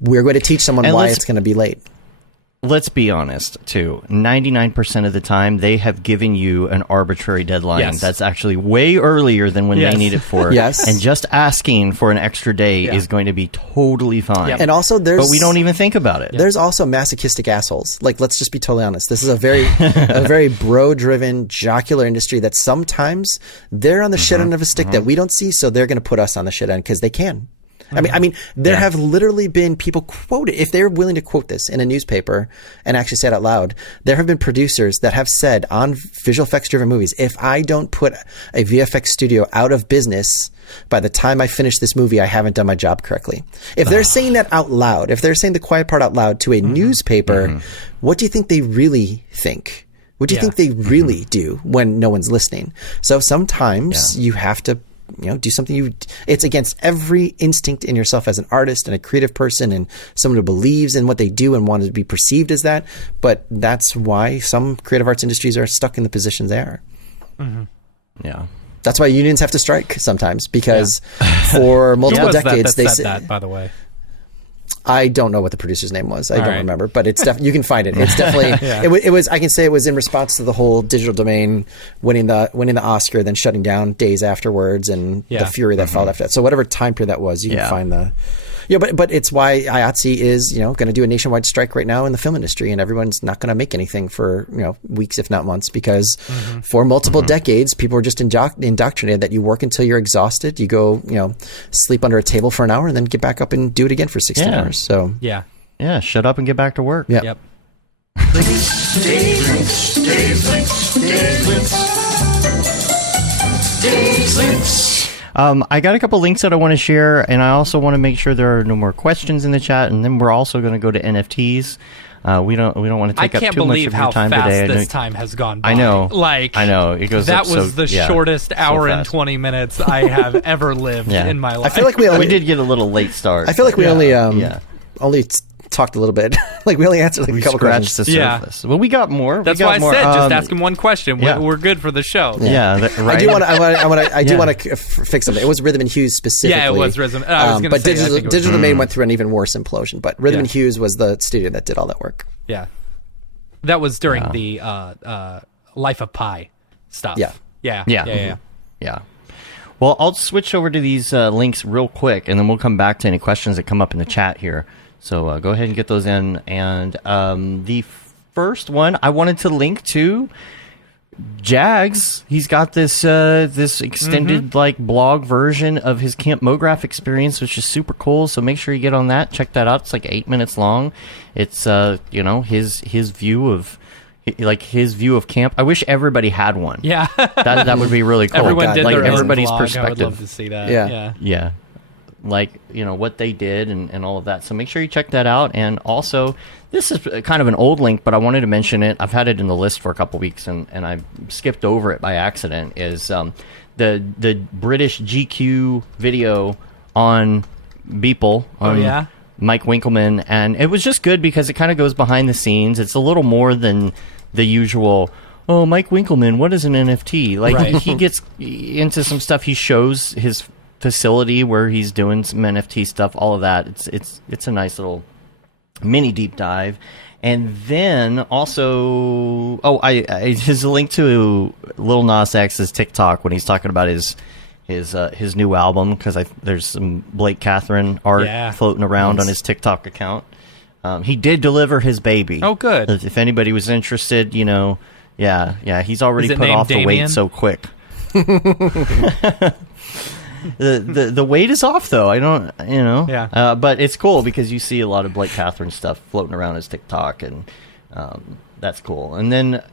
we're going to teach someone why it's going to be late. Let's be honest, too. 99% of the time, they have given you an arbitrary deadline that's actually way earlier than when they need it for. And just asking for an extra day is going to be totally fine. And also, but we don't even think about it. There's also masochistic assholes. Like, let's just be totally honest. This is a very bro-driven, jocular industry that sometimes they're on the shit end of a stick that we don't see, so they're going to put us on the shit end because they can. I mean, there have literally been people quote it. If they're willing to quote this in a newspaper and actually say it out loud, there have been producers that have said on visual effects driven movies, if I don't put a VFX studio out of business by the time I finish this movie, I haven't done my job correctly. If they're saying that out loud, if they're saying the quiet part out loud to a newspaper, what do you think they really think? What do you think they really do when no one's listening? So sometimes you have to do something it's against every instinct in yourself as an artist and a creative person and someone who believes in what they do and wants to be perceived as that. But that's why some creative arts industries are stuck in the positions they are. Yeah. That's why unions have to strike sometimes, because for multiple decades they said that, by the way. I don't know what the producer's name was. I don't remember, but it's you can find it. It's definitely it was. I can say it was in response to the whole digital domain winning the Oscar, then shutting down days afterwards, and the fury that followed after that. So whatever time period that was, you can find the. But it's why IATSE is going to do a nationwide strike right now in the film industry, and everyone's not going to make anything for weeks, if not months, because for multiple decades people were just indoctrinated that you work until you're exhausted, you go sleep under a table for an hour, and then get back up and do it again for 16 hours. So shut up and get back to work. Yep. I got a couple links that I want to share, and I also want to make sure there are no more questions in the chat. And then we're also going to go to NFTs. We don't want to take up too much of your time today. I can't believe how fast this time has gone by. I know. I know. It goes. That was the shortest hour and 20 minutes I have ever lived in my life. I feel like we did get a little late start. I feel like we only talked a little bit. Like we only answered like a couple scratched questions. the surface. Well, we got more. That's why I said just ask him one question. We're good for the show. Right. I do want to fix something. It was Rhythm and Hues specifically. Yeah, it was Rhythm. I was going to say, but Digital Domain went through an even worse implosion. But Rhythm and Hues was the studio that did all that work. Yeah, that was during the Life of Pi stuff. Yeah. Well, I'll switch over to these links real quick, and then we'll come back to any questions that come up in the chat here. So go ahead and get those in. And the first one I wanted to link to Jags. He's got this this extended like blog version of his Camp Mograph experience, which is super cool. So make sure you get on that. Check that out. It's like 8 minutes long. It's his view of. Like his view of camp. I wish everybody had one. Yeah, that would be really cool. Everyone did like their everybody's own blog. perspective. I would love to see that. Yeah. Like what they did and all of that. So make sure you check that out. And also, this is kind of an old link, but I wanted to mention it. I've had it in the list for a couple weeks, and I skipped over it by accident. Is the British GQ video on Beeple on Mike Winkleman, and it was just good because it kind of goes behind the scenes. It's a little more than the usual, Mike Winkleman, what is an NFT? Like, he gets into some stuff. He shows his facility where he's doing some NFT stuff, all of that. It's a nice little mini deep dive. And then also, his link to Lil Nas X's TikTok when he's talking about his new album, because there's some Blake Catherine art floating around on his TikTok account. He did deliver his baby. Oh, good. If anybody was interested, he's already put off the weight so quick. the weight is off though. I don't, but it's cool because you see a lot of Blake Catherine stuff floating around his TikTok, and that's cool. And then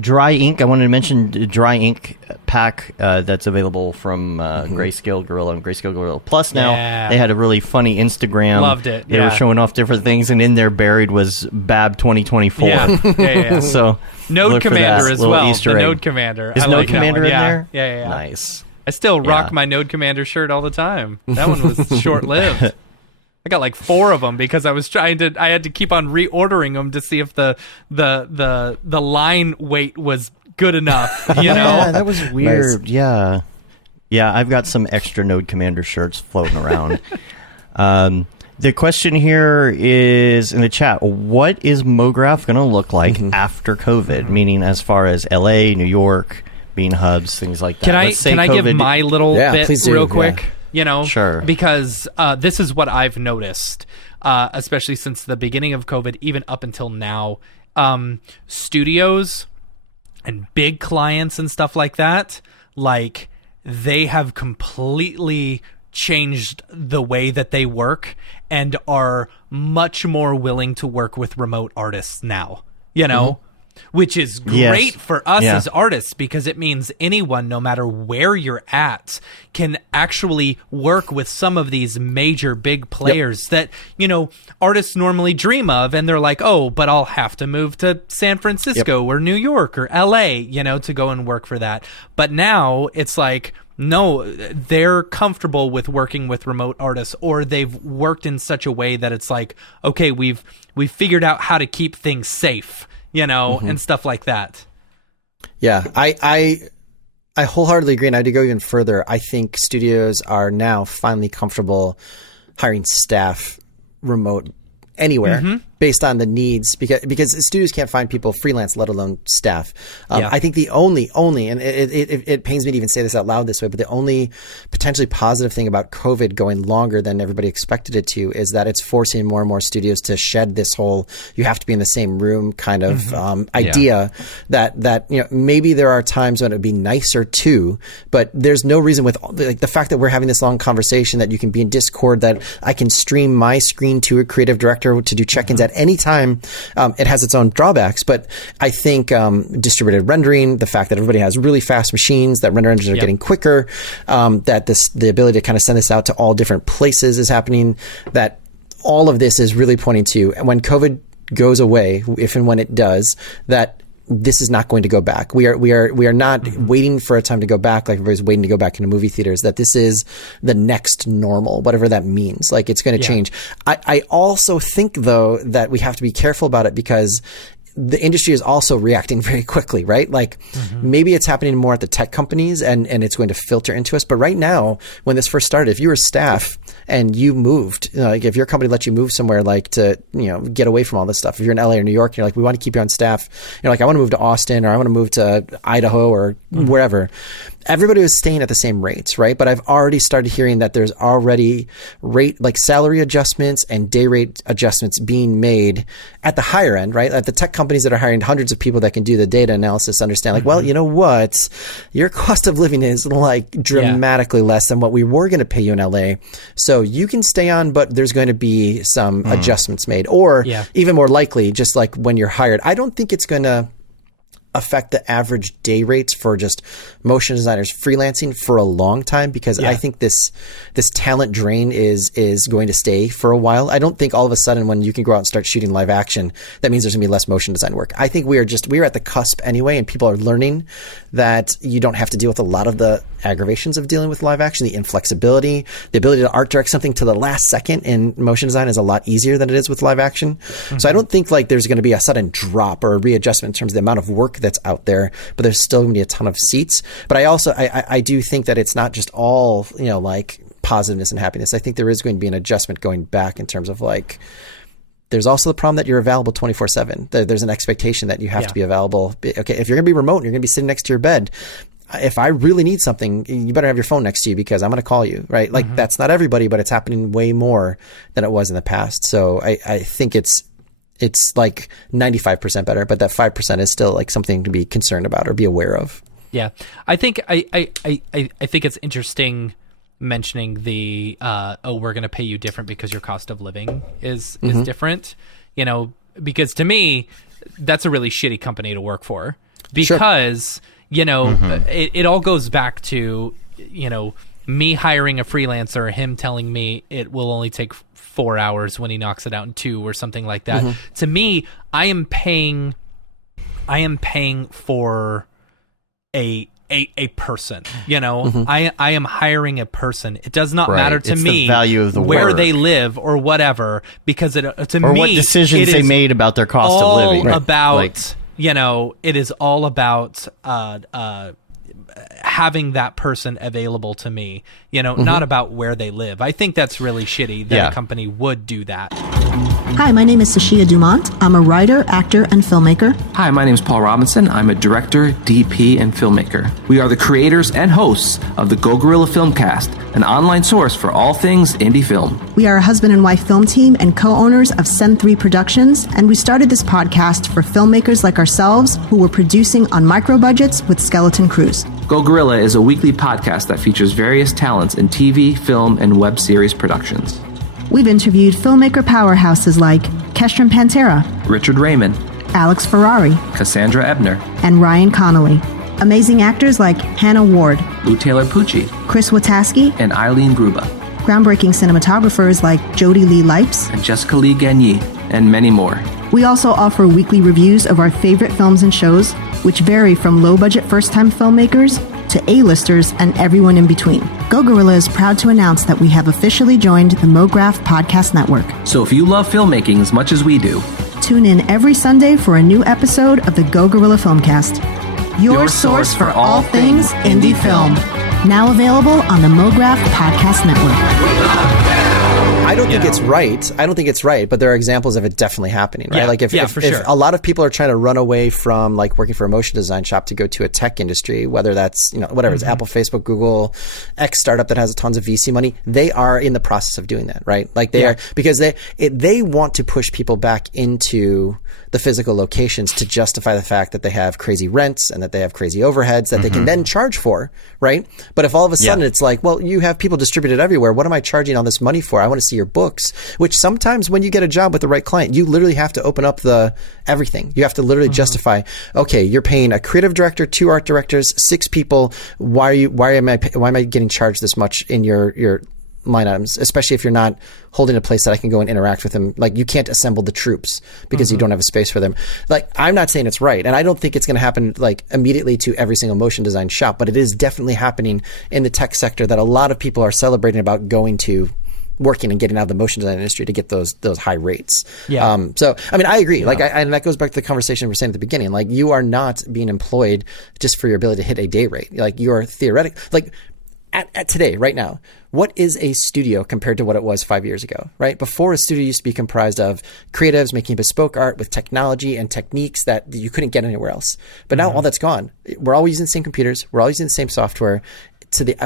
Dry Ink, I wanted to mention the Dry Ink pack that's available from Grayscale Gorilla and Grayscale Gorilla Plus now. Yeah. They had a really funny Instagram. Loved it. They were showing off different things, and in there buried was Bab 2024. Yeah. So Node Commander as well. Easter the egg. Node Commander. Is I Node like Commander in there? Yeah. Nice. I still rock my Node Commander shirt all the time. That one was short-lived. I got like 4 of them because I had to keep on reordering them to see if the line weight was good enough, Yeah, that was weird. Nice. Yeah, I've got some extra Node Commander shirts floating around. The question here is in the chat, what is Mograph going to look like after COVID? Meaning as far as LA, New York being hubs, things like that. Can I give my little bit real quick? Sure. Because this is what I've noticed, especially since the beginning of COVID, even up until now. Studios and big clients and stuff like that, like, they have completely changed the way that they work and are much more willing to work with remote artists now, which is great for us as artists, because it means anyone, no matter where you're at, can actually work with some of these major big players that, artists normally dream of. And they're like, oh, but I'll have to move to San Francisco or New York or LA, to go and work for that. But now it's like, no, they're comfortable with working with remote artists, or they've worked in such a way that it's like, okay, we've figured out how to keep things safe, and stuff like that. Yeah, I wholeheartedly agree, and I'd go even further. I think studios are now finally comfortable hiring staff remote anywhere based on the needs, because studios can't find people freelance, let alone staff. I think the only, and it pains me to even say this out loud this way, but the only potentially positive thing about COVID going longer than everybody expected it to is that it's forcing more and more studios to shed this whole, you have to be in the same room kind of idea that maybe there are times when it would be nicer too, but there's no reason with like the fact that we're having this long conversation, that you can be in Discord, that I can stream my screen to a creative director to do check-ins at any time. It has its own drawbacks, but I think distributed rendering, the fact that everybody has really fast machines, that render engines are getting quicker, that the ability to kind of send this out to all different places is happening, that all of this is really pointing to when COVID goes away, if and when it does, that this is not going to go back. We are not waiting for a time to go back like everybody's waiting to go back into movie theaters, that this is the next normal, whatever that means. Like, it's going to change. I also think, though, that we have to be careful about it because the industry is also reacting very quickly, right? Like, maybe it's happening more at the tech companies and it's going to filter into us. But right now, when this first started, if you were staff and you moved, like if your company let you move somewhere, like to, get away from all this stuff, if you're in LA or New York, and you're like, we want to keep you on staff. You're like, I want to move to Austin, or I want to move to Idaho or wherever. Everybody was staying at the same rates, right? But I've already started hearing that there's already salary adjustments and day rate adjustments being made at the higher end, right? At the tech companies that are hiring hundreds of people that can do the data analysis, understand like, well, you know what? Your cost of living is like dramatically less than what we were going to pay you in LA. So you can stay on, but there's going to be some adjustments made, or even more likely, just like when you're hired. I don't think it's going to affect the average day rates for just motion designers freelancing for a long time, because I think this talent drain is going to stay for a while. I don't think all of a sudden when you can go out and start shooting live action, that means there's going to be less motion design work. I think we are at the cusp anyway, and people are learning that you don't have to deal with a lot of the aggravations of dealing with live action. The inflexibility, the ability to art direct something to the last second in motion design is a lot easier than it is with live action. So I don't think like there's going to be a sudden drop or a readjustment in terms of the amount of work that's out there, but there's still going to be a ton of seats. But I do think that it's not just all, like positiveness and happiness. I think there is going to be an adjustment going back in terms of like, there's also the problem that you're available 24/7. There's an expectation that you have to be available. Okay, if you're going to be remote and you're going to be sitting next to your bed, if I really need something, you better have your phone next to you because I'm going to call you, right? Like that's not everybody, but it's happening way more than it was in the past. So I think it's like 95% better, but that 5% is still like something to be concerned about or be aware of. Yeah. I think I think it's interesting mentioning the we're going to pay you different because your cost of living is different, because to me that's a really shitty company to work for, because it all goes back to me hiring a freelancer, him telling me it will only take 4 hours when he knocks it out in 2 or something like that. To me, I am paying for a person, I am hiring a person. It does not matter to me the value of the where work. they live or whatever, because to or me, what decisions they made about their cost of living. It is all about having that person available to me, not about where they live. I think that's really shitty that a company would do that. Hi, my name is Sashia Dumont. I'm a writer, actor, and filmmaker. Hi, my name is Paul Robinson. I'm a director, DP, and filmmaker. We are the creators and hosts of the Go Gorilla Filmcast, an online source for all things indie film. We are a husband and wife film team and co-owners of Send 3 Productions, and we started this podcast for filmmakers like ourselves who were producing on micro budgets with skeleton crews. Go Gorilla is a weekly podcast that features various talents in TV, film, and web series productions. We've interviewed filmmaker powerhouses like Kestrin Pantera, Richard Raymond, Alex Ferrari, Cassandra Ebner, and Ryan Connolly. Amazing actors like Hannah Ward, Lou Taylor Pucci, Chris Wataski, and Eileen Gruba. Groundbreaking cinematographers like Jody Lee Lipes, and Jessica Lee Gagné, and many more. We also offer weekly reviews of our favorite films and shows, which vary from low-budget first-time filmmakers to A-listers and everyone in between. Go Gorilla is proud to announce that we have officially joined the Mograph Podcast Network. So if you love filmmaking as much as we do, tune in every Sunday for a new episode of the Go Gorilla Filmcast, your source for all things indie film. Now available on the Mograph Podcast Network. I don't think it's right. I don't think it's right, but there are examples of it definitely happening, right? Like if a lot of people are trying to run away from like working for a motion design shop to go to a tech industry, whether that's, whatever it's Apple, Facebook, Google, X startup that has tons of VC money, they are in the process of doing that, right? Like they are, because they want to push people back into the physical locations to justify the fact that they have crazy rents and that they have crazy overheads that they can then charge for, right? But if all of a sudden it's like, well, you have people distributed everywhere, what am I charging all this money for? I want to see your books, which sometimes when you get a job with the right client, you literally have to open up everything. You have to literally justify, okay, you're paying a creative director, 2 art directors, 6 people. Why am I getting charged this much in your line items, especially if you're not holding a place that I can go and interact with them. Like, you can't assemble the troops because you don't have a space for them. Like, I'm not saying it's right, and I don't think it's going to happen like immediately to every single motion design shop, but it is definitely happening in the tech sector that a lot of people are celebrating about going to, working and getting out of the motion design industry to get those high rates. Yeah. So, I mean, I agree. Like, and that goes back to the conversation we were saying at the beginning. Like, you are not being employed just for your ability to hit a day rate. Like, you are theoretic. Like, at today, right now, what is a studio compared to what it was 5 years ago, right? Before, a studio used to be comprised of creatives making bespoke art with technology and techniques that you couldn't get anywhere else. But now all that's gone. We're all using the same computers. We're all using the same software.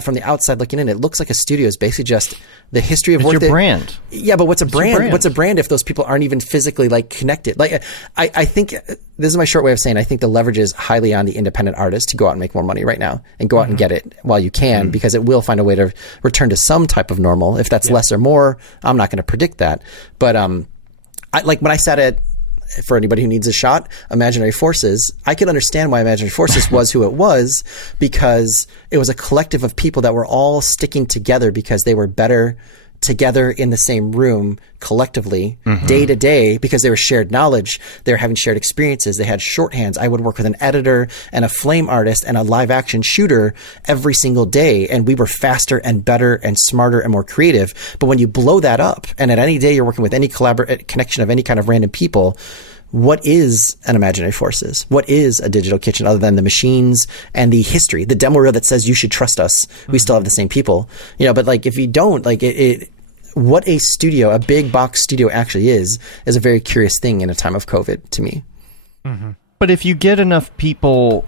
From the outside looking in, it looks like a studio is basically just the history of your brand. Yeah, but what's a brand? What's a brand if those people aren't even physically like connected? Like, I think this is my short way of saying I think the leverage is highly on the independent artist to go out and make more money right now and go out and get it while you can, because it will find a way to return to some type of normal. If that's less or more, I'm not going to predict that. But like when I sat at, for anybody who needs a shot, Imaginary Forces, I could understand why Imaginary Forces was who it was, because it was a collective of people that were all sticking together because they were better together in the same room collectively day to day, because they were shared knowledge. They were having shared experiences. They had shorthands. I would work with an editor and a flame artist and a live action shooter every single day. And we were faster and better and smarter and more creative. But when you blow that up, and at any day you're working with any connection of any kind of random people, what is an Imaginary Forces? What is a digital kitchen other than the machines and the history, the demo reel that says you should trust us? We still have the same people, but like, if you don't, like what a studio, a big box studio actually is a very curious thing in a time of COVID to me. But if you get enough people,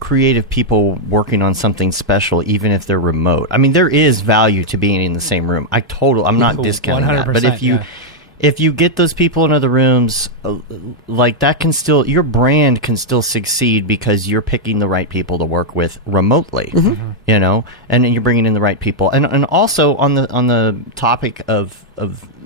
creative people working on something special, even if they're remote, I mean, there is value to being in the same room. I'm not discounting that, but if you get those people in other rooms, like that can still, your brand can still succeed because you're picking the right people to work with remotely, and you're bringing in the right people. And also on the topic of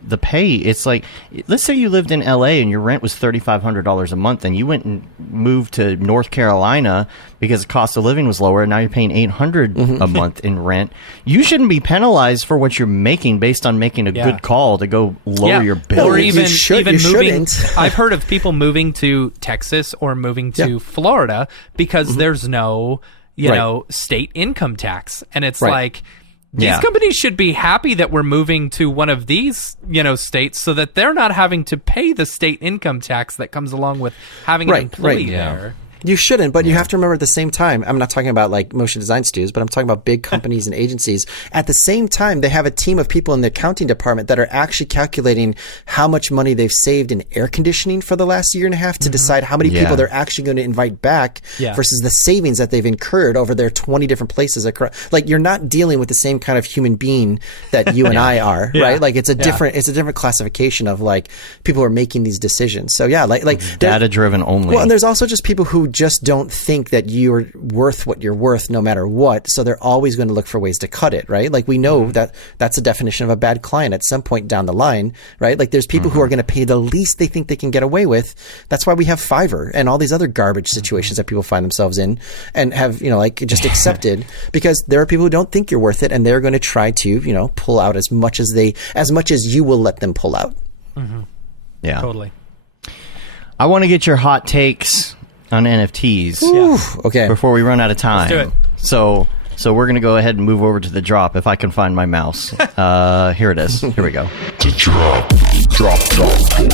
the pay, it's like, let's say you lived in LA and your rent was $3,500 a month, and you went and moved to North Carolina because the cost of living was lower, and now you're paying $800 a month in rent. You shouldn't be penalized for what you're making based on making a good call to go lower your bill. Or even moving. Shouldn't. I've heard of people moving to Texas or moving to Florida because there's no, state income tax, and it's like, these companies should be happy that we're moving to one of these, states, so that they're not having to pay the state income tax that comes along with having an employee there. You shouldn't, but you have to remember at the same time, I'm not talking about like motion design studios, but I'm talking about big companies and agencies. At the same time, they have a team of people in the accounting department that are actually calculating how much money they've saved in air conditioning for the last year and a half to decide how many people they're actually going to invite back versus the savings that they've incurred over their 20 different places. Like, you're not dealing with the same kind of human being that you and I are, right? Like, it's a different classification of like people who are making these decisions. So like data driven only. Well, and there's also just people who just don't think that you're worth what you're worth no matter what, so they're always going to look for ways to cut it, right? Like, we know that that's a definition of a bad client at some point down the line, right? Like, there's people who are going to pay the least they think they can get away with. That's why we have Fiverr and all these other garbage situations that people find themselves in and have, just accepted, because there are people who don't think you're worth it, and they're going to try to, pull out as much as you will let them pull out. Yeah, totally. I want to get your hot takes on NFTs. Okay. Before we run out of time. Let's do it. So we're going to go ahead and move over to the drop, if I can find my mouse. Here it is. Here we go. Drop.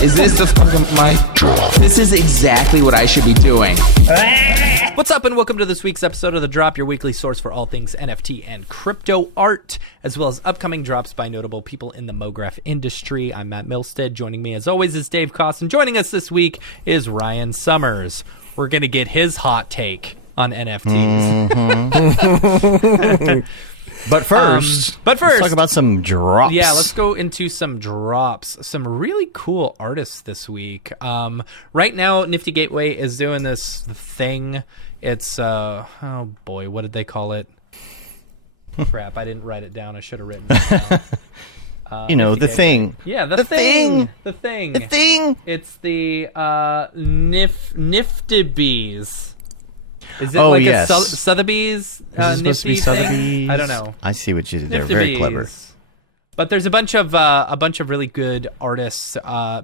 Is this the fucking mic? Drop. This is exactly what I should be doing. What's up, and welcome to this week's episode of The Drop, your weekly source for all things NFT and crypto art, as well as upcoming drops by notable people in the Mograph industry. I'm Matt Milstead. Joining me, as always, is Dave Koss, and joining us this week is Ryan Summers. We're going to get his hot take on NFTs. But first, let's talk about some drops. Yeah, let's go into some drops. Some really cool artists this week. Right now, Nifty Gateway is doing this thing. It's, oh boy, what did they call it? Crap, I didn't write it down. I should have written it down. The thing. Yeah, the thing. The thing. It's the Niftybees. Is it a Sotheby's Is it supposed to be Nifty thing? Sotheby's? I don't know. I see what you did there. Very clever. But there's a bunch of really good artists.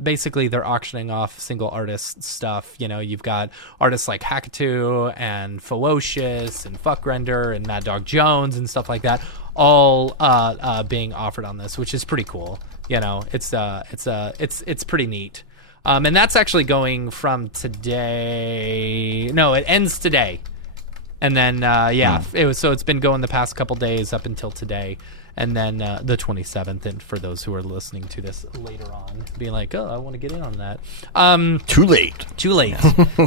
Basically, they're auctioning off single artist stuff. You know, you've got artists like Hackatoo and Fewocious and Fuckrender and Mad Dog Jones and stuff like that, all being offered on this, which is pretty cool. You know, it's pretty neat. And that's actually going from today. No, it ends today. And then it's been going the past couple days up until today. And then the 27th, and for those who are listening to this later on, being like, oh, I want to get in on that. Too late.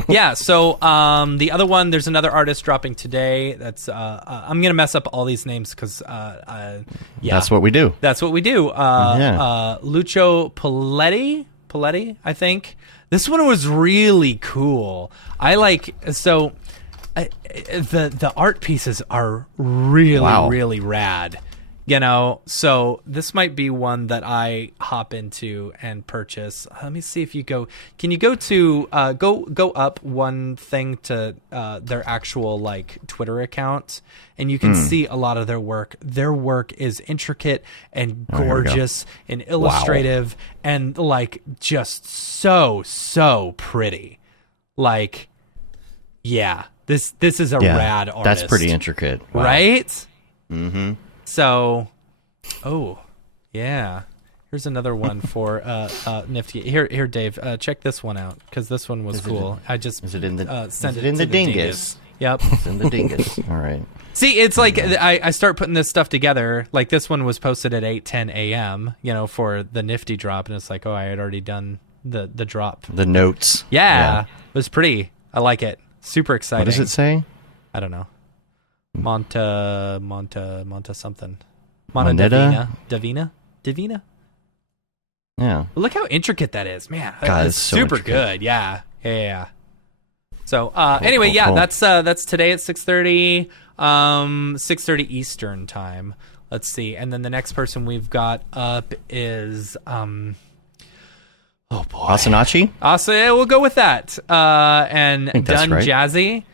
Yeah, so the other one, there's another artist dropping today. That's I'm going to mess up all these names because, That's what we do. Lucio Paletti, I think. This one was really cool. The art pieces are really rad. You know, so this might be one that I hop into and purchase. Let me see if you go. Can you go to go up one thing to their actual like Twitter account, and you can see a lot of their work. Their work is intricate and gorgeous and illustrative and like just so pretty. Like, yeah, this is a rad artist. That's pretty intricate, right? Mm-hmm. So, here's another one for Nifty. Here, Dave. Check this one out because this one was cool. Is it in the dingus? Yep, it's in the dingus. All right. See, it's like I start putting this stuff together. Like this one was posted at 8:10 a.m. You know, for the Nifty drop, and it's like, oh, I had already done the drop. The notes. Yeah, it was pretty. I like it. Super exciting. What does it say? I don't know. Monta something. Monta Divina? Yeah. But look how intricate that is, man. God, it's so super intricate. good. Yeah. So anyway, cool. that's today at 6:30, 6:30 Eastern time. Let's see. And then the next person we've got up is oh boy. Asanachi? We'll go with that. And Dun right. Jazzy.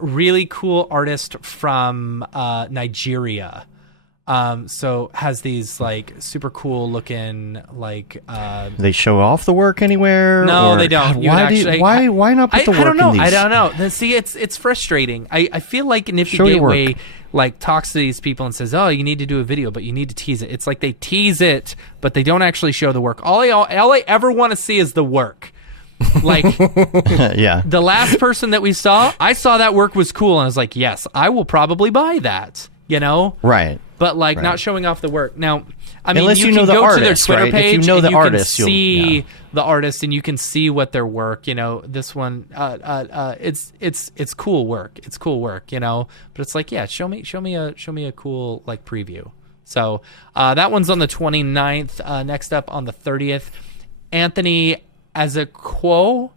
Really cool artist from Nigeria. So has these like super cool looking like they show off the work anywhere? No, or, they don't. God, why not put the work I don't know. in these? I don't know. See, it's frustrating. I feel like Nifty Show your Gateway work. like talks to these people and says, "Oh, you need to do a video, but you need to tease it." It's like they tease it, but they don't actually show the work. All I ever want to see is the work. Like, yeah. The last person that we saw, I saw that work was cool, and I was like, yes, I will probably buy that. You know, right? But like not showing off the work. Now, I mean, unless you you can know the go artist, to their Twitter right? page if you know and the you artist, can see the artist, and you can see what their work. You know, this one, it's cool work. It's cool work. You know, but it's like, yeah, show me a cool like preview. So that one's on the 29th. Next up on the 30th, Anthony Azaquo.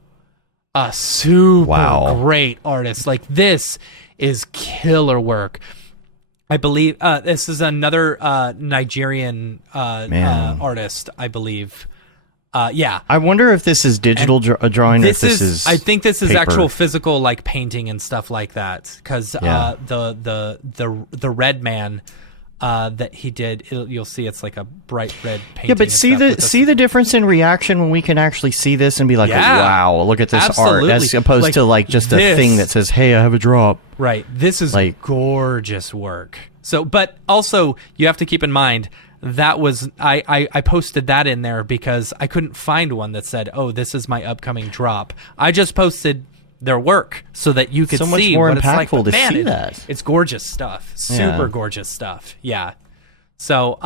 A super great artist. Like, this is killer work. I believe this is another Nigerian artist, I believe. Yeah. I wonder if this is digital drawing or if this is I think this is paper. actual physical, like, painting and stuff like that. Because the red man that he did, you'll see it's like a bright red painting. Yeah, but see the difference in reaction when we can actually see this and be like, wow, look at this art, as opposed to like just a thing that says, hey, I have a drop. Right. This is like gorgeous work. So, but also you have to keep in mind that was I posted that in there because I couldn't find one that said, oh, this is my upcoming drop. I just posted their work so that you could so much see more what impactful it's like. But to man, see that. It's gorgeous stuff. Super gorgeous stuff. Yeah. So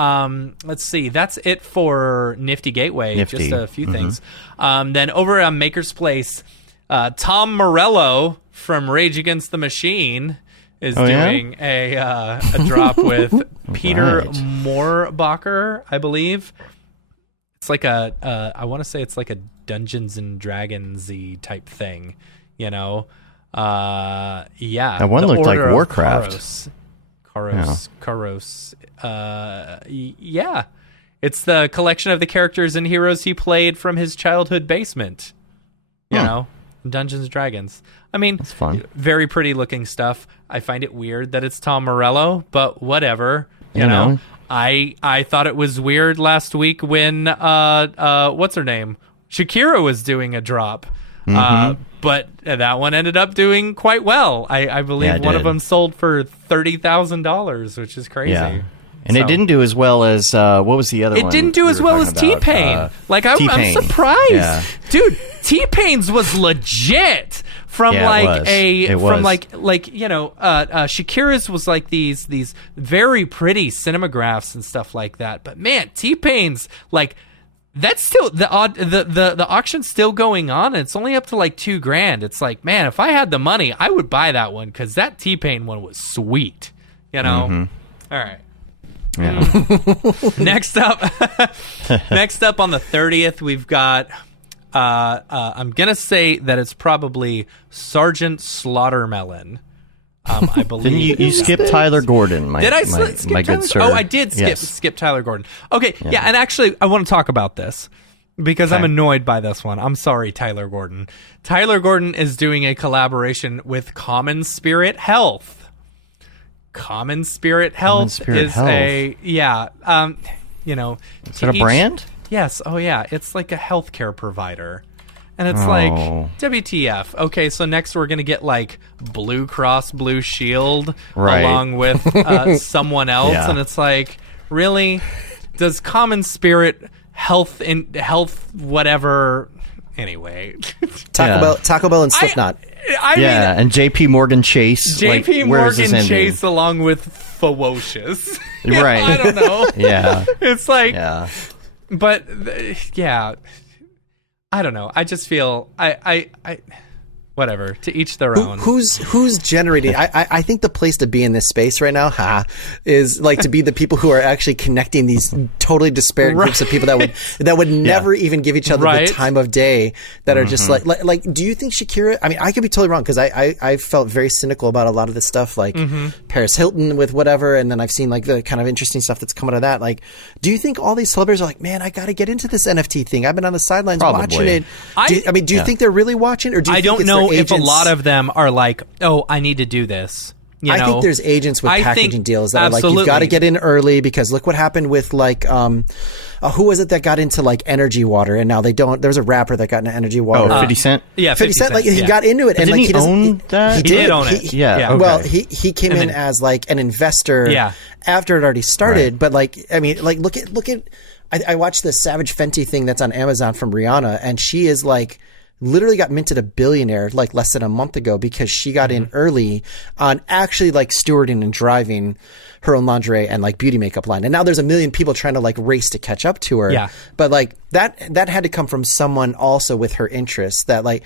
let's see. That's it for Nifty Gateway. Just a few things. Then over on Maker's Place, Tom Morello from Rage Against the Machine is doing a drop with Peter Moorbacher, I believe. It's like I want to say it's like a Dungeons and Dragons-y type thing, you know? Yeah. That one looked like Warcraft. Karos. Yeah. It's the collection of the characters and heroes he played from his childhood basement. You know? Dungeons and Dragons. I mean, that's fun. Very pretty looking stuff. I find it weird that it's Tom Morello, but whatever. You know? I thought it was weird last week when what's her name, Shakira was doing a drop, but that one ended up doing quite well. I believe one of them sold for $30,000, which is crazy. Yeah. And it didn't do as well as what was the other one? It didn't do as well as T-Pain. I'm surprised, dude. T-Pain's was legit. Shakira's was like these very pretty cinemagraphs and stuff like that. But man, T-Pain's like that's still the auction's still going on, and it's only up to like $2,000. It's like, man, if I had the money, I would buy that one because that T-Pain one was sweet. You know. All right. Yeah. Next up on the 30th, we've got. I'm gonna say that it's probably Sergeant Slaughtermelon. I believe. Then you skipped Tyler Gordon. Did I skip my Tyler? good sir? Oh, I did skip Tyler Gordon. Okay, yeah, and actually, I want to talk about this because I'm annoyed by this one. I'm sorry, Tyler Gordon. Tyler Gordon is doing a collaboration with Common Spirit Health. Common Spirit Health is a Is it a brand? Yes. Oh, yeah. It's like a healthcare provider. And it's like, WTF. Okay, so next we're going to get like Blue Cross Blue Shield along with someone else. Yeah. And it's like, really? Does Common Spirit Health whatever... Anyway. Taco Bell and Slipknot. I mean, and J.P. Morgan Chase. J.P. Morgan Chase along with Ferocious. Right. I don't know. Yeah. It's like... Yeah. But I don't know. I just feel I whatever, to each their own. Who's generating? I think the place to be in this space right now is like to be the people who are actually connecting these totally disparate groups of people that would never even give each other the time of day, that are just like do you think Shakira, I mean, I could be totally wrong because I felt very cynical about a lot of this stuff, like Paris Hilton with whatever, and then I've seen like the kind of interesting stuff that's come out of that. Like, do you think all these celebrities are like, man, I got to get into this NFT thing, I've been on the sidelines watching it. Do you think they're really watching, or do you think don't it's know agents? If a lot of them are like, oh, I need to do this. I think there's agents with packaging deals that are like, you've got to get in early because look what happened with like, who was it that got into like energy water and now they don't? There was a rapper that got into energy water. 50 Cent? Yeah, 50 Cent. Like he got into it, and like he own that? He did own it. Yeah. Okay. Well, he came in as like an investor. After it already started, but like, I mean, like look at. I watched the Savage Fenty thing that's on Amazon from Rihanna, and she is like. Literally got minted a billionaire like less than a month ago because she got in early on actually like stewarding and driving her own lingerie and like beauty makeup line. And now there's a million people trying to like race to catch up to her. Yeah. But like that had to come from someone also with her interests, that like,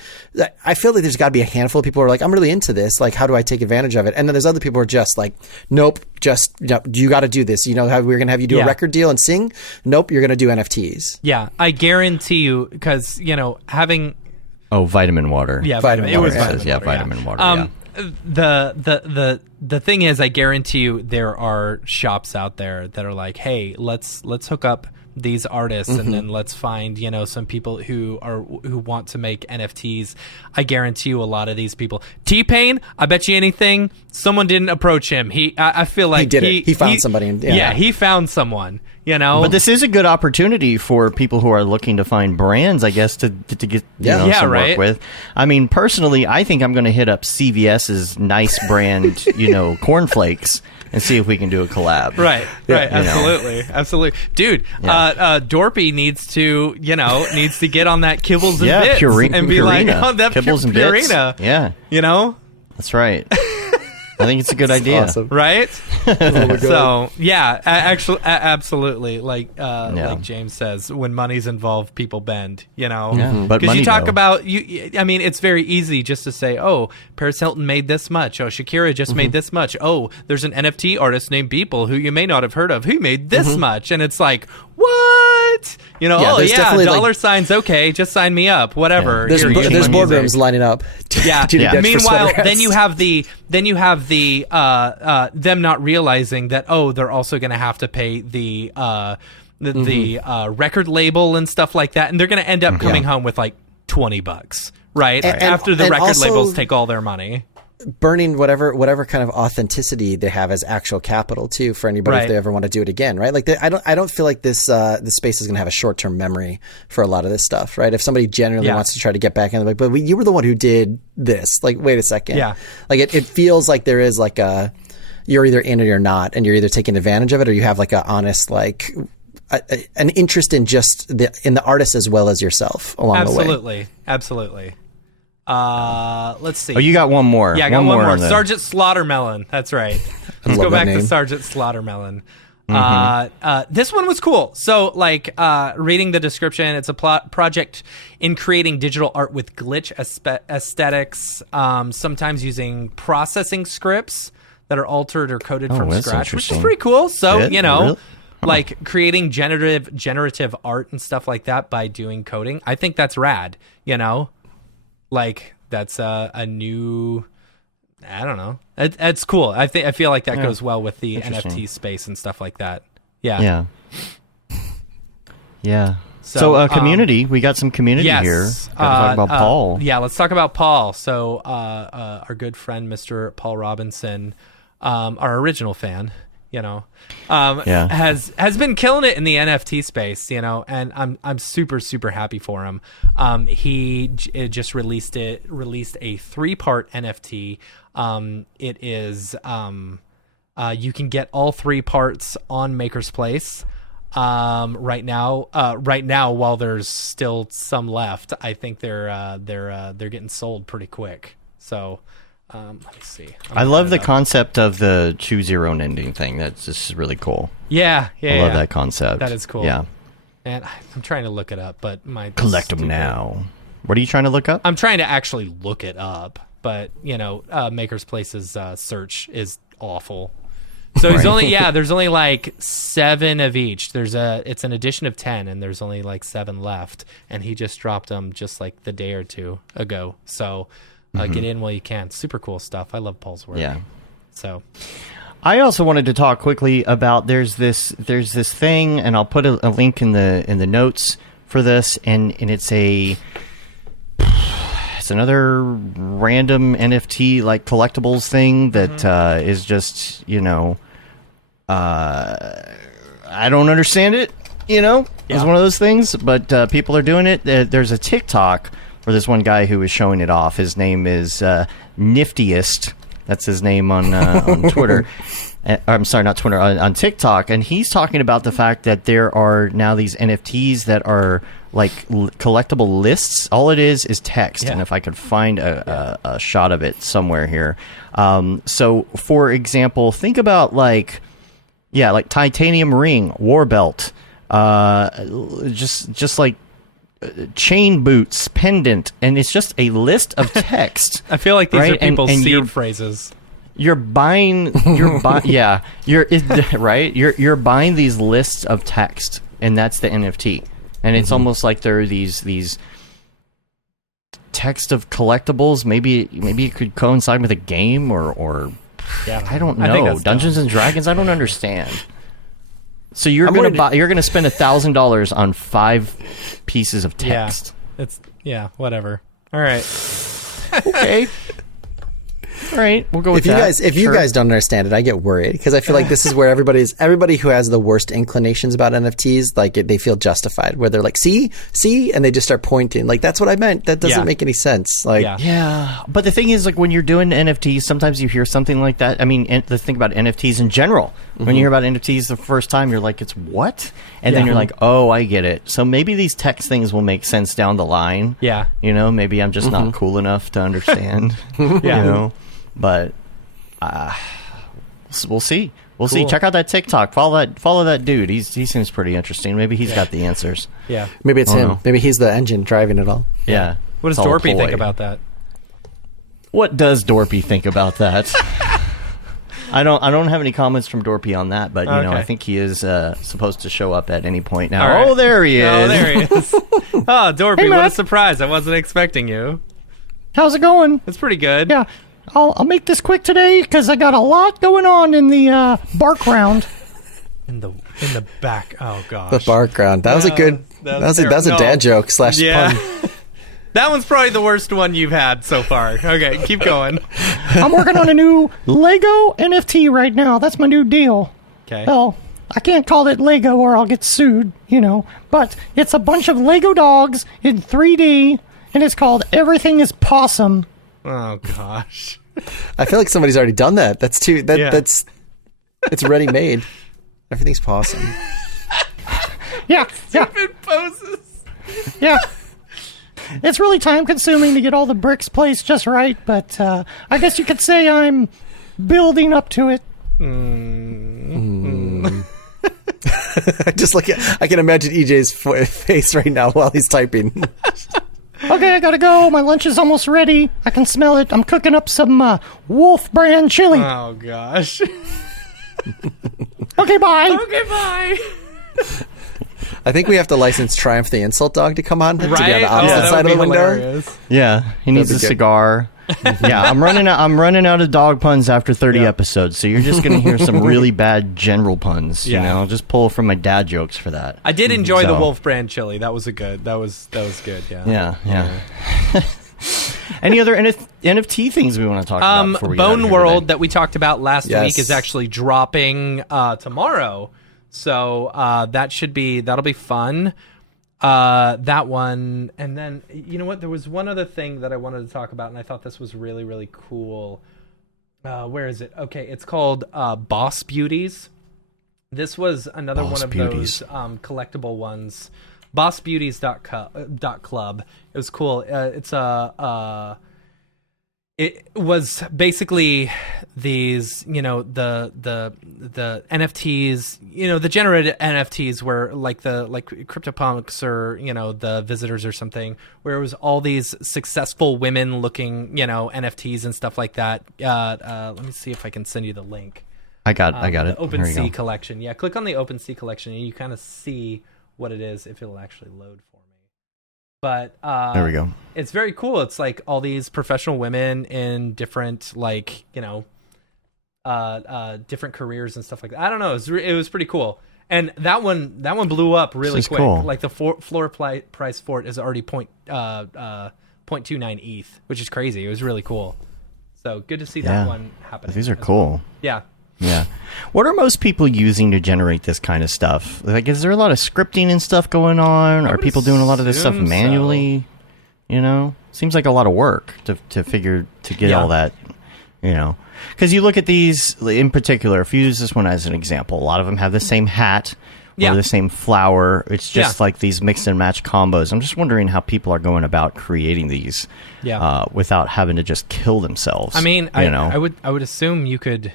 I feel like there's got to be a handful of people who are like, I'm really into this. Like, how do I take advantage of it? And then there's other people who are just like, nope, you got to do this. You know how we're going to have you do a record deal and sing? Nope, you're going to do NFTs. Yeah. I guarantee you, because, having... Oh, vitamin water. Yeah, vitamin water. It was vitamin water. The thing is, I guarantee you there are shops out there that are like, hey, let's hook up these artists and then let's find some people who want to make NFTs. I guarantee you a lot of these people. T-Pain, I bet you anything, someone didn't approach him. I feel like he did it. He found somebody. He found someone. But this is a good opportunity for people who are looking to find brands, I guess, to get some work with. I mean, personally, I think I'm going to hit up CVS's nice brand, cornflakes, and see if we can do a collab. Right. Absolutely. Dude, Dorpy needs to get on that Kibbles and Bits and be like, oh, that Kibbles and Bits. Yeah. That's right. I think it's a good idea. Awesome. Right? So, yeah, actually, absolutely. Like James says, when money's involved, people bend, But because you talk about, I mean, it's very easy just to say, oh, Paris Hilton made this much. Oh, Shakira just made this much. Oh, there's an NFT artist named Beeple who you may not have heard of who made this much. And it's like, what? Dollar signs, okay, just sign me up, whatever. There's boardrooms lining up. Meanwhile, then you have the them not realizing that, oh, they're also going to have to pay the record label and stuff like that, and they're going to end up coming home with like $20, right? After the record labels take all their money. burning whatever kind of authenticity they have as actual capital too for anybody if they ever want to do it again, right? Like I don't feel like this space is going to have a short-term memory for a lot of this stuff, right? If somebody genuinely wants to try to get back in, like, but you were the one who did this. Like, wait a second, like it feels like there is like you're either in it or not, and you're either taking advantage of it or you have like a honest an interest in just in the artist as well as yourself along the way. Absolutely. Let's see. Oh, you got one more. Yeah, I got one more. Sergeant Slaughtermelon. That's right. Let's go back to Sergeant Slaughtermelon. This one was cool. So, reading the description, it's a project in creating digital art with glitch aesthetics, sometimes using processing scripts that are altered or coded from scratch, which is pretty cool. So, really? Like creating generative art and stuff like that by doing coding. I think that's rad, Like that's a new, I don't know. It's cool. I feel like that goes well with the NFT space and stuff like that. Yeah. So community. We got some community here. Gotta talk about Paul. Yeah, let's talk about Paul. So our good friend Mr. Paul Robinson, our original fan, has been killing it in the NFT space, and I'm super, super happy for him. He just released a 3-part NFT. It is, you can get all 3 parts on Maker's Place. Right now, while there's still some left, I think they're getting sold pretty quick. So, let me see. I love the concept of the choose your own ending thing. That's just really cool. Yeah. I love that concept. That is cool. Yeah. And I'm trying to look it up, but collect them now. What are you trying to look up? I'm trying to actually look it up, but Maker's Place's search is awful. So there's only like 7 of each. It's an edition of 10, and there's only like 7 left, and he just dropped them just like the day or two ago. So get in while you can. Super cool stuff. I love Paul's work. Yeah. So I also wanted to talk quickly about there's this thing, and I'll put a link in the notes for this, and it's another random NFT like collectibles thing that is just I don't understand it. It's one of those things, but people are doing it. There's a TikTok where this one guy who was showing it off. His name is Niftiest. That's his name on Twitter. I'm sorry, not Twitter, on TikTok. And he's talking about the fact that there are now these NFTs that are like collectible lists. All it is text. And if I could find a shot of it somewhere here. So, for example, think about like titanium ring, war belt, just like chain boots, pendant, and it's just a list of text. I feel like these are people's seed phrases. You're buying, you're buying these lists of text, and that's the NFT. And it's almost like there are these text of collectibles. Maybe it could coincide with a game or I don't know. Dungeons and Dragons. I don't understand. So you're gonna spend $1,000 on 5 pieces of text. Whatever. All right. Okay. All right, we'll go with that. If you guys don't understand it, I get worried because I feel like this is where everybody who has the worst inclinations about NFTs, like they feel justified, where they're like, see, and they just start pointing, like that's what I meant. That doesn't make any sense. Like, but the thing is, like when you're doing NFTs, sometimes you hear something like that. I mean, the thing about NFTs in general, when you hear about NFTs the first time, you're like, it's what? And then you're like, oh, I get it. So maybe these text things will make sense down the line. Yeah, maybe I'm just not cool enough to understand. But we'll see. We'll see. Check out that TikTok. Follow that dude. He seems pretty interesting. Maybe he's got the answers. Yeah. Maybe it's him. Maybe he's the engine driving it all. Yeah. What does Dorpy think about that? What does Dorpy think about that? I don't have any comments from Dorpy on that, but I think he is supposed to show up at any point now. Right. Oh, there he is. Oh, there he is. Oh, Dorpy, what a surprise. I wasn't expecting you. How's it going? It's pretty good. Yeah. I'll make this quick today because I got a lot going on in the bark round. In the back. Oh gosh. The bark round. That was a good. That was a dad joke / pun. That one's probably the worst one you've had so far. Okay, keep going. I'm working on a new Lego NFT right now. That's my new deal. Okay. Well, I can't call it Lego or I'll get sued, but it's a bunch of Lego dogs in 3D, and it's called Everything is Possum. Oh, gosh. I feel like somebody's already done that. That's it's ready made. Everything's possum. Yeah. Stupid poses. Yeah. It's really time consuming to get all the bricks placed just right, but I guess you could say I'm building up to it. Just I can imagine EJ's face right now while he's typing. Okay, I gotta go. My lunch is almost ready. I can smell it. I'm cooking up some Wolf brand chili. Oh, gosh. Okay, bye. Okay, bye. I think we have to license Triumph the Insult Dog to come on to be on Right? the opposite that side would of the be window. hilarious. Yeah, he needs a be good. cigar. Yeah, I'm running out of dog puns after 30 episodes, so you're just gonna hear some really bad general puns. Yeah. Just pull from my dad jokes for that. I did enjoy the So- Wolf brand chili. That was good. Yeah. Any other NFT things we want to talk about before we get out of Bone here World today? that we talked about last Yes. week is actually dropping tomorrow, so that'll be fun. That one, and then you know what? There was one other thing that I wanted to talk about, and I thought this was really, really cool. Where is it? Okay, it's called Boss Beauties. This was another Boss one of Beauties. those collectible ones. BossBeauties.club. It was cool. It was basically these, the NFTs, the generated NFTs were like CryptoPunks or, the Visitors or something, where it was all these successful women looking, NFTs and stuff like that. Let me see if I can send you the link. I got it. The Here you OpenSea go. collection. Yeah, click on the OpenSea collection and you kind of see what it is if it'll actually load for me. But There we go. it's very cool. It's like all these professional women in different different careers and stuff like that. I don't know. It was pretty cool. And that one blew up really is quick. cool. Like the floor price for it is already 0.29 ETH, which is crazy. It was really cool. So good to see that one happening. These are as well. cool. Yeah. Yeah. What are most people using to generate this kind of stuff? Like, is there a lot of scripting and stuff going on? Are would people doing a lot of this stuff assume so. manually? Seems like a lot of work to get all that, Because you look at these in particular, if you use this one as an example, a lot of them have the same hat or the same flower. It's just like these mix and match combos. I'm just wondering how people are going about creating these without having to just kill themselves. I mean, I would assume you could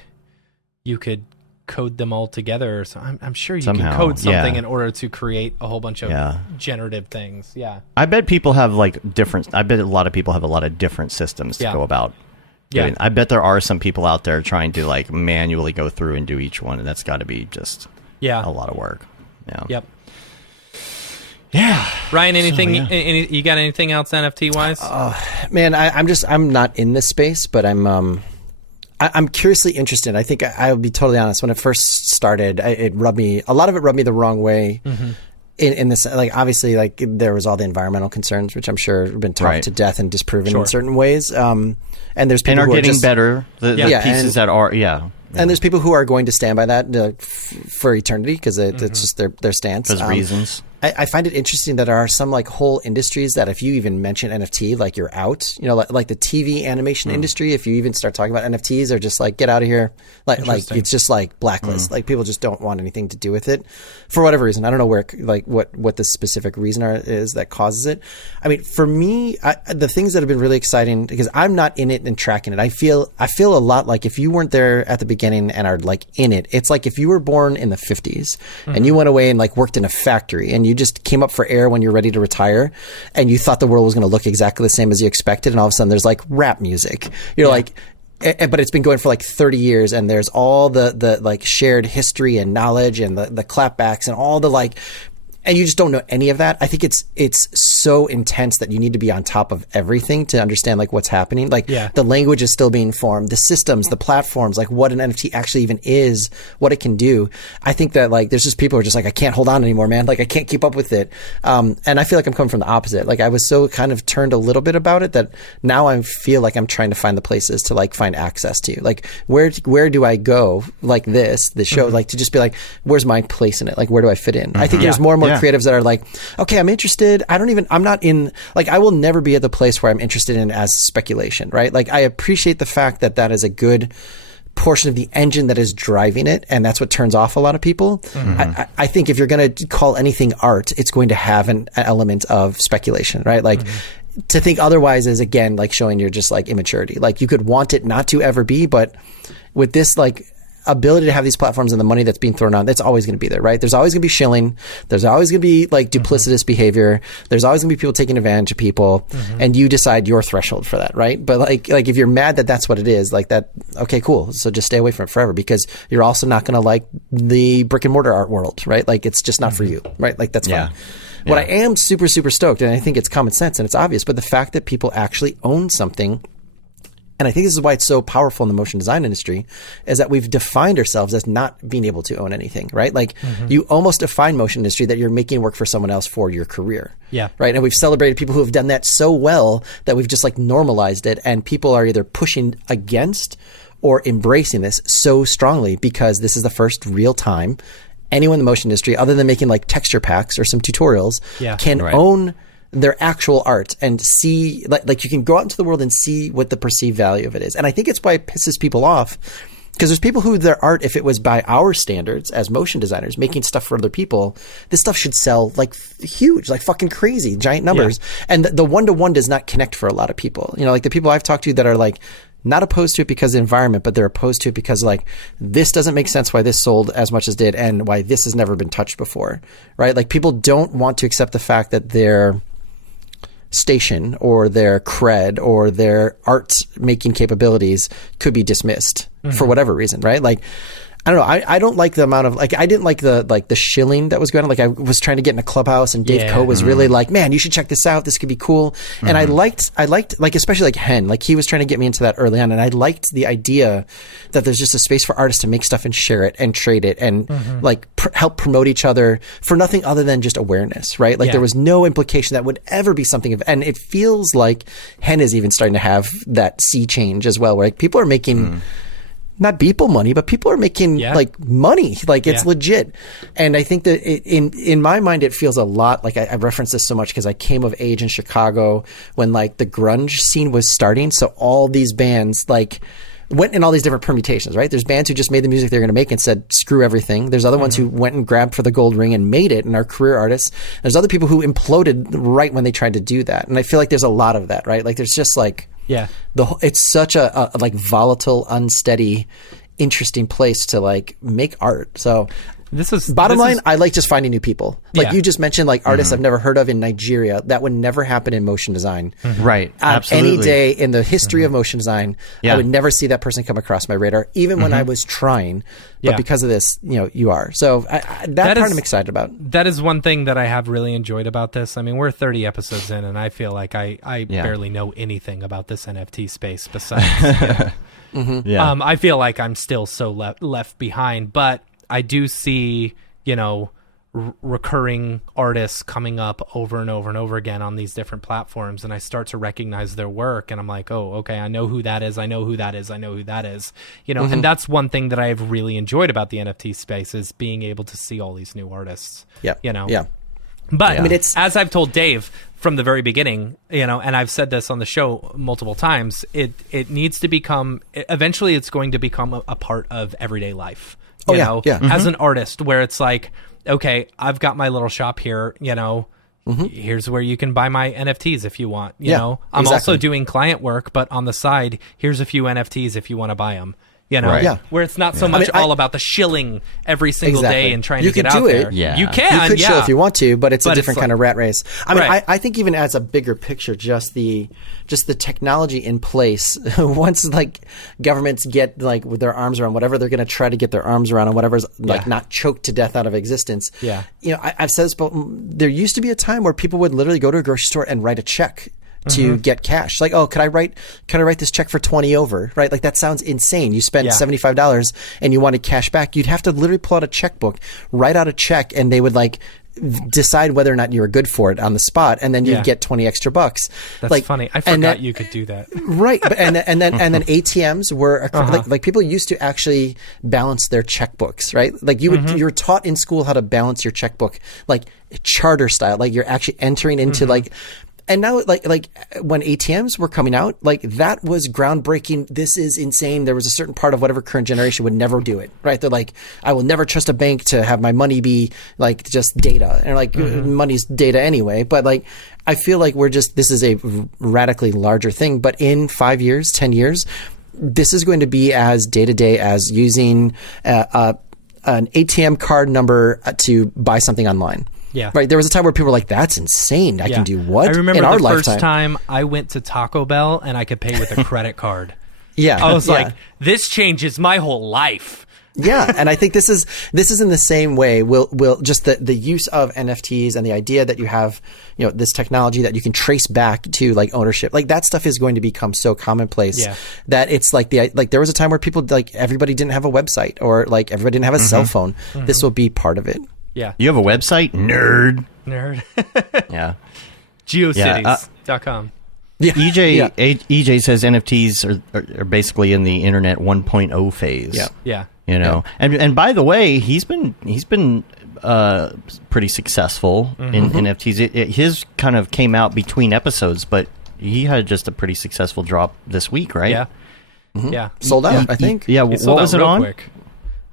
code them all together. So I'm sure you Somehow, can code something yeah. in order to create a whole bunch of generative things. Yeah. I bet people have I bet a lot of people have a lot of different systems to go about. Yeah. I bet there are some people out there trying to manually go through and do each one, and that's got to be just a lot of work. Yeah. Yep. Yeah. Ryan, anything? You got anything else NFT wise? Man, I'm not in this space, but I'm curiously interested. I think I'll be totally honest. When it first started, a lot of it rubbed me the wrong way. Mm-hmm. In this, obviously, there was all the environmental concerns, which I'm sure have been talked to death and disproven in certain ways. And there's people and who are getting just better. The pieces that are And there's people who are going to stand by that for eternity because it's just their stance. Because reasons. I find it interesting that there are some whole industries that if you even mention NFT, you're out. Like the TV animation industry. If you even start talking about NFTs, they're just get out of here. It's just blacklist. People just don't want anything to do with it for whatever reason. I don't know where what the specific reason is that causes it. I mean, for me, the things that have been really exciting because I'm not in it and tracking it. I feel a lot like if you weren't there at the beginning and are in it, it's like if you were born in the 50s and you went away and worked in a factory and you just came up for air when you're ready to retire and you thought the world was going to look exactly the same as you expected, and all of a sudden there's rap music. You're but it's been going for 30 years and there's all the shared history and knowledge and the clapbacks and all the and you just don't know any of that. I think it's so intense that you need to be on top of everything to understand like what's happening. Like the language is still being formed, the systems, the platforms, like what an NFT actually even is, what it can do. I think that like there's just people who are just like, I can't hold on anymore, man. Like I can't keep up with it. And I feel like I'm coming from the opposite. Like I was so kind of turned a little bit about it that now I feel like I'm trying to find the places to like find access to. Like where do I go like the show, like to just be like, where's my place in it? Like where do I fit in? I think there's more and more creatives that are like, okay, I'm interested. I'm not in, like, I will never be at the place where I'm interested in as speculation, right? Like, I appreciate the fact that that is a good portion of the engine that is driving it, and that's what turns off a lot of people. I think if you're going to call anything art, it's going to have an element of speculation, right? Like, to think otherwise is, again, like showing your just like immaturity. Like, you could want it not to ever be, but with this, like, ability to have these platforms and the money that's being thrown on, that's always going to be there, right? There's always going to be shilling. There's always going to be like duplicitous behavior. There's always going to be people taking advantage of people, and you decide your threshold for that, right? But like if you're mad that that's what it is, like that, okay, cool. So just stay away from it forever, because you're also not going to like the brick and mortar art world, right? Like it's just not for you, right? Like that's fine. What I am super, super stoked, and I think it's common sense and it's obvious, but the fact that people actually own something, and I think this is why it's so powerful in the motion design industry, is that we've defined ourselves as not being able to own anything, right? Like you almost define motion industry that you're making work for someone else for your career. Yeah. Right. And we've celebrated people who have done that so well that we've just like normalized it, and people are either pushing against or embracing this so strongly because this is the first real time anyone in the motion industry, other than making like texture packs or some tutorials, can own their actual art and see, like you can go out into the world and see what the perceived value of it is. And I think it's why it pisses people off, because there's people who their art, if it was by our standards as motion designers making stuff for other people, this stuff should sell like huge, like fucking crazy, giant numbers. And the one-to-one does not connect for a lot of people. You know, like the people I've talked to that are like not opposed to it because of the environment, but they're opposed to it because like this doesn't make sense why this sold as much as did and why this has never been touched before, right? Like people don't want to accept the fact that their station or their cred or their art making capabilities could be dismissed for whatever reason, right? Like, I don't know. I don't like the amount of like, I didn't like the shilling that was going on. Like I was trying to get in a clubhouse and Dave Coe was really like, man, you should check this out. This could be cool. And I liked like, especially like Hen, like he was trying to get me into that early on. And I liked the idea that there's just a space for artists to make stuff and share it and trade it and like help promote each other for nothing other than just awareness, right? Like there was no implication that would ever be something of, and it feels like Hen is even starting to have that sea change as well, where like people are making not Beeple money, but people are making like money, like it's legit. And I think that in my mind, it feels a lot like I reference this so much because I came of age in Chicago when like the grunge scene was starting. So all these bands like went in all these different permutations, right? There's bands who just made the music they're going to make and said, screw everything. There's other ones who went and grabbed for the gold ring and made it and are career artists. There's other people who imploded right when they tried to do that. And I feel like there's a lot of that, right? Like there's just like, it's such a like volatile, unsteady, interesting place to like make art. So bottom line, I like just finding new people. Like you just mentioned, like artists I've never heard of in Nigeria. That would never happen in motion design. Right. Absolutely. Any day in the history of motion design, I would never see that person come across my radar, even when I was trying. But because of this, you know, you are. So that part I'm excited about. That is one thing that I have really enjoyed about this. I mean, we're 30 episodes in, and I feel like I barely know anything about this NFT space besides. I feel like I'm still so left behind, but I do see, you know, recurring artists coming up over and over and over again on these different platforms, and I start to recognize their work, and I'm like, oh, okay, I know who that is, I know who that is, I know who that is, you know. And that's one thing that I've really enjoyed about the NFT space, is being able to see all these new artists. You know. But I mean, it's, as I've told Dave from the very beginning, you know, and I've said this on the show multiple times, it needs to become, eventually it's going to become a part of everyday life. You know, as an artist, where it's like, okay, I've got my little shop here, you know, here's where you can buy my NFTs if you want, you know. I'm also doing client work, but on the side, here's a few NFTs if you want to buy them, You know, Right. Yeah. where it's not so much all about the shilling every single day and trying to get out there. Yeah. You can, You could show if you want to, but it's a different kind of rat race. I mean, Right. I think even as a bigger picture, just the technology in place. Once like governments get like with their arms around whatever they're going to try to get their arms around, and whatever's like not choked to death out of existence. Yeah. You know, I've said this, but there used to be a time where people would literally go to a grocery store and write a check to get cash. Like, oh, could I write this check for 20 over? Right? Like that sounds insane. You spent $75 and you wanted cash back. You'd have to literally pull out a checkbook, write out a check, and they would like decide whether or not you were good for it on the spot, and then you'd get 20 extra bucks. That's like, funny. I forgot you could do that. Right. But, and then ATMs were like people used to actually balance their checkbooks, right? Like you were taught in school how to balance your checkbook, like charter style, like you're actually entering into like. And now, like when ATMs were coming out, like that was groundbreaking. This is insane. There was a certain part of whatever current generation would never do it, right? They're like, I will never trust a bank to have my money be like just data, and like money's data anyway. But like, I feel like this is a radically larger thing. But in 5 years, 10 years, this is going to be as day to day as using an ATM card number to buy something online. Yeah. Right. There was a time where people were like, that's insane. I can do what? I remember in our the first lifetime. time I went to Taco Bell and I could pay with a credit card. Yeah. I was like, this changes my whole life. Yeah. And I think this is in the same way. Will just the use of NFTs and the idea that you have, you know, this technology that you can trace back to like ownership, like that stuff is going to become so commonplace that it's like there was a time where people like everybody didn't have a website or like everybody didn't have a cell phone. This will be part of it. Yeah. You have a website? Nerd. Yeah. Geocities.com. Yeah. EJ says NFTs are basically in the internet 1.0 phase. Yeah. Yeah. You know. And by the way, he's been pretty successful in NFTs. His kind of came out between episodes, but he had just a pretty successful drop this week, right? Yeah. Yeah. Sold out, I think. Yeah. What was it on? Quick.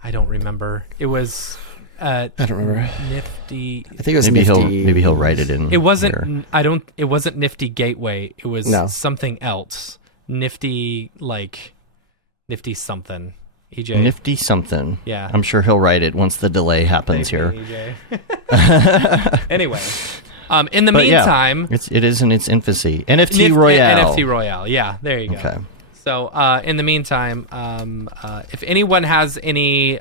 I don't remember. It was I don't remember. Nifty. I think it was Maybe he'll write it in. It wasn't. Here. It wasn't Nifty Gateway. It was something else. Nifty something. EJ. Nifty something. Yeah. I'm sure he'll write it once the delay happens here. EJ. Anyway, in the meantime, it is in its infancy. NFT Royale. NFT Royale. Yeah, there you go. Okay. So, in the meantime, if anyone has any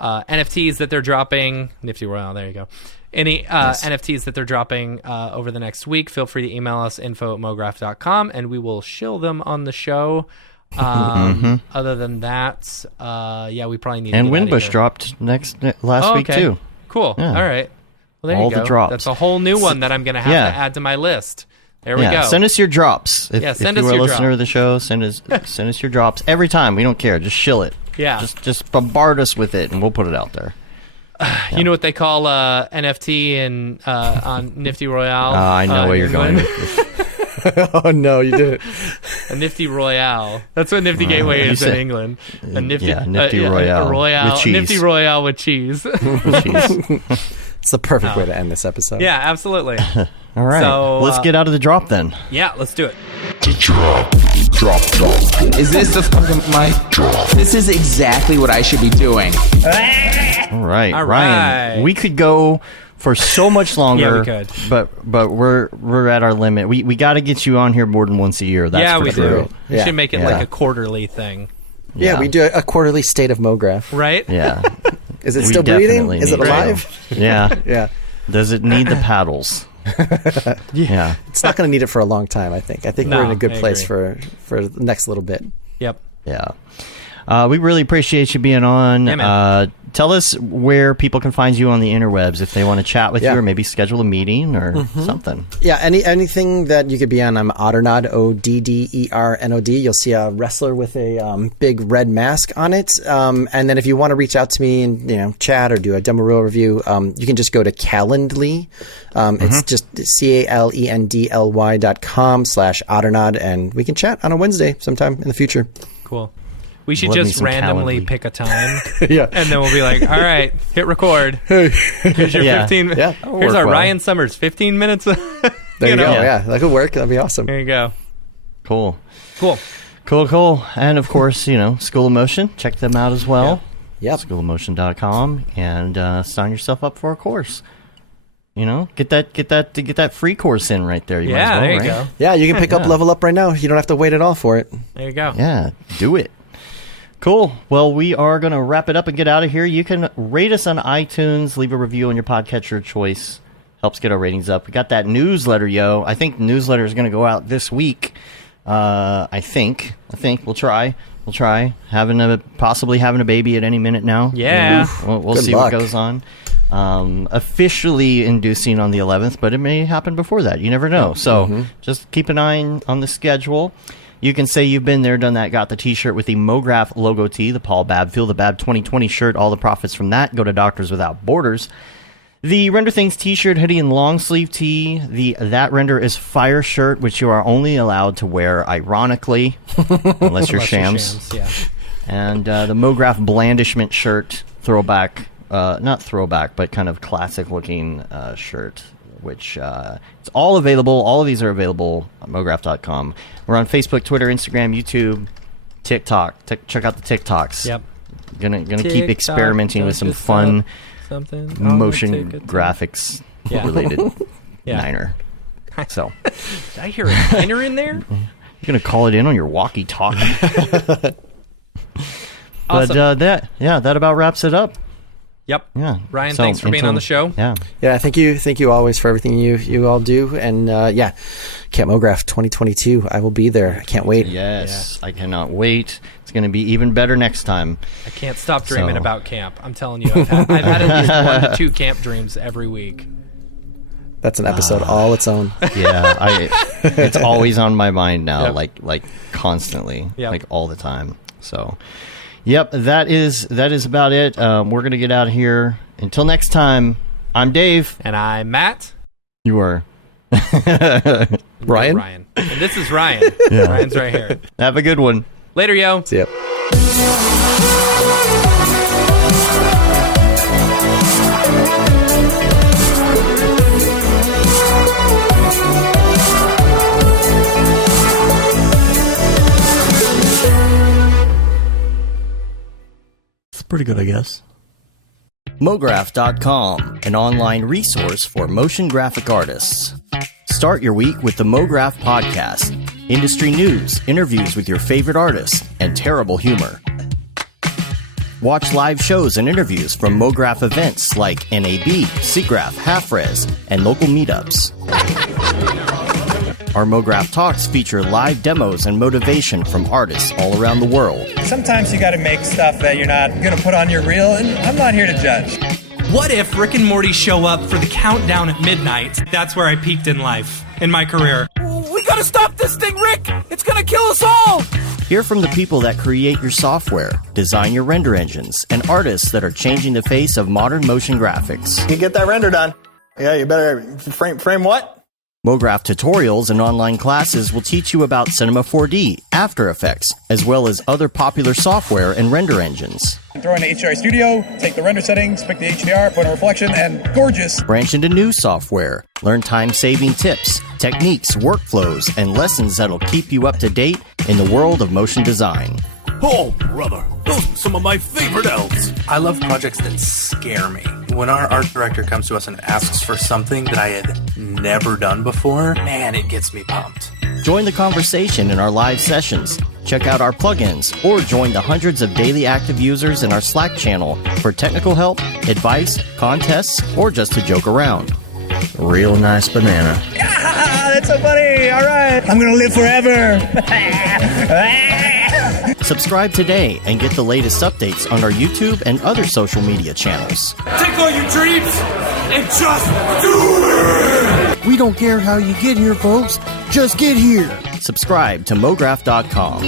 NFTs that they're dropping, Nifty Royale, there you go. Any NFTs that they're dropping over the next week, feel free to email us info@mograph.com and we will shill them on the show. Other than that, we probably need and to Windbush dropped last week too. Cool. Yeah. All right. Well, there you go. The drops. That's a whole new one that I'm going to have to add to my list. There we go. Send us your drops. If send you us are a your listener of the show, send us your drops every time. We don't care. Just shill it. Yeah. Just bombard us with it, and we'll put it out there. You know what they call NFT on Nifty Royale? I know where you're going with this. Oh no, you did it. A Nifty Royale. That's what Nifty Gateway is in England. A Nifty Royale. With cheese. Nifty Royale with cheese. With cheese. It's the perfect way to end this episode. Yeah, absolutely. All right. So, let's get out of the drop then. Yeah, let's do it. Drop. Is this the fucking mic? Drop. This is exactly what I should be doing. All right. Ryan, we could go for so much longer. Yeah, we could. But we're at our limit. We got to get you on here more than once a year. That's for sure. Do. We should make it like a quarterly thing. Yeah, we do a quarterly state of Mograph. Right? Yeah. Is it still breathing? Is it alive? Yeah. Yeah. Does it need the paddles? Yeah. It's not going to need it for a long time, I think. I think we're in a good place for the next little bit. Yep. Yeah. We really appreciate you being on. Yeah, man. Tell us where people can find you on the interwebs if they want to chat with you or maybe schedule a meeting or something. Yeah, anything that you could be on. I'm Oddernod, ODDERNOD. You'll see a wrestler with a big red mask on it. And then if you want to reach out to me and chat or do a demo reel review, you can just go to Calendly. It's just calendly.com/Oddernod, and we can chat on a Wednesday sometime in the future. Cool. We should just randomly pick a time. Yeah. And then we'll be like, all right, hit record. Here's your 15 minutes. Yeah, here's our Ryan Summers 15 minutes. There you go. Yeah, that could work. That'd be awesome. There you go. Cool. Cool. And of course, School of Motion. Check them out as well. Yep. Schoolofmotion.com, and sign yourself up for a course. Get that free course in right there. You might as well, there you right? go. Yeah, you can pick up Level Up right now. You don't have to wait at all for it. There you go. Yeah, do it. Cool. Well, we are going to wrap it up and get out of here. You can rate us on iTunes, leave a review on your podcatcher of choice. Helps get our ratings up. We got that newsletter, yo. I think the newsletter is going to go out this week. I think we'll try. Possibly having a baby at any minute now. Yeah. We'll see luck. what goes on. Officially inducing on the 11th, but it may happen before that. You never know. So just keep an eye on the schedule. You can say you've been there, done that, got the T-shirt with the Mograph logo tee, the Paul Babb Feel the Bab 2020 shirt. All the profits from that go to Doctors Without Borders. The Render Things T-shirt, hoodie, and long sleeve tee. The That Render is Fire shirt, which you are only allowed to wear ironically, unless you're shams. Yeah. And the Mograph Blandishment shirt, throwback, not throwback, but kind of classic-looking shirt, which it's all available. All of these are available on Mograph.com. We're on Facebook, Twitter, Instagram, YouTube, TikTok. Check out the TikToks. Yep. Gonna keep experimenting with some fun motion graphics related niner. So, did I hear a niner in there? You're gonna call it in on your walkie-talkie. Awesome. But that about wraps it up. Yep. Yeah. Ryan, thanks for being on the show. Yeah. Yeah, thank you always for everything you all do. And Camp Mograph 2022, I will be there. I can't wait. Yes, I cannot wait. It's going to be even better next time. I can't stop dreaming about camp. I'm telling you, I've had at least 1 to 2 camp dreams every week. That's an episode all its own. Yeah, it's always on my mind now, like constantly, like all the time. So, yep, that is about it. We're gonna get out of here. Until next time, I'm Dave, and I'm Matt. You are Ryan. Ryan, and this is Ryan. Yeah. Ryan's right here. Have a good one. Later, yo. See ya. Pretty good, I guess. Mograph.com, an online resource for motion graphic artists. Start your week with the Mograph podcast. Industry news, interviews with your favorite artists, and terrible humor. Watch live shows and interviews from Mograph events like NAB, SIGGRAPH, Half-Res, and local meetups. Our Mograph Talks feature live demos and motivation from artists all around the world. Sometimes you gotta make stuff that you're not gonna put on your reel, and I'm not here to judge. What if Rick and Morty show up for the countdown at midnight? That's where I peaked in life, in my career. We gotta stop this thing, Rick! It's gonna kill us all! Hear from the people that create your software, design your render engines, and artists that are changing the face of modern motion graphics. You get that render done. Yeah, you better frame what? Mograph tutorials and online classes will teach you about Cinema 4D, After Effects, as well as other popular software and render engines. Throw in the HDR Studio, take the render settings, pick the HDR, put a reflection, and gorgeous. Branch into new software. Learn time-saving tips, techniques, workflows, and lessons that'll keep you up to date in the world of motion design. Oh, brother, those are some of my favorite elves. I love projects that scare me. When our art director comes to us and asks for something that I had never done before, man, it gets me pumped. Join the conversation in our live sessions. Check out our plugins, or join the hundreds of daily active users in our Slack channel for technical help, advice, contests, or just to joke around. Real nice banana. Ah, that's so funny. All right. I'm going to live forever. Subscribe today and get the latest updates on our YouTube and other social media channels. Take all your dreams and just do it! We don't care how you get here, folks. Just get here. Subscribe to Mograph.com.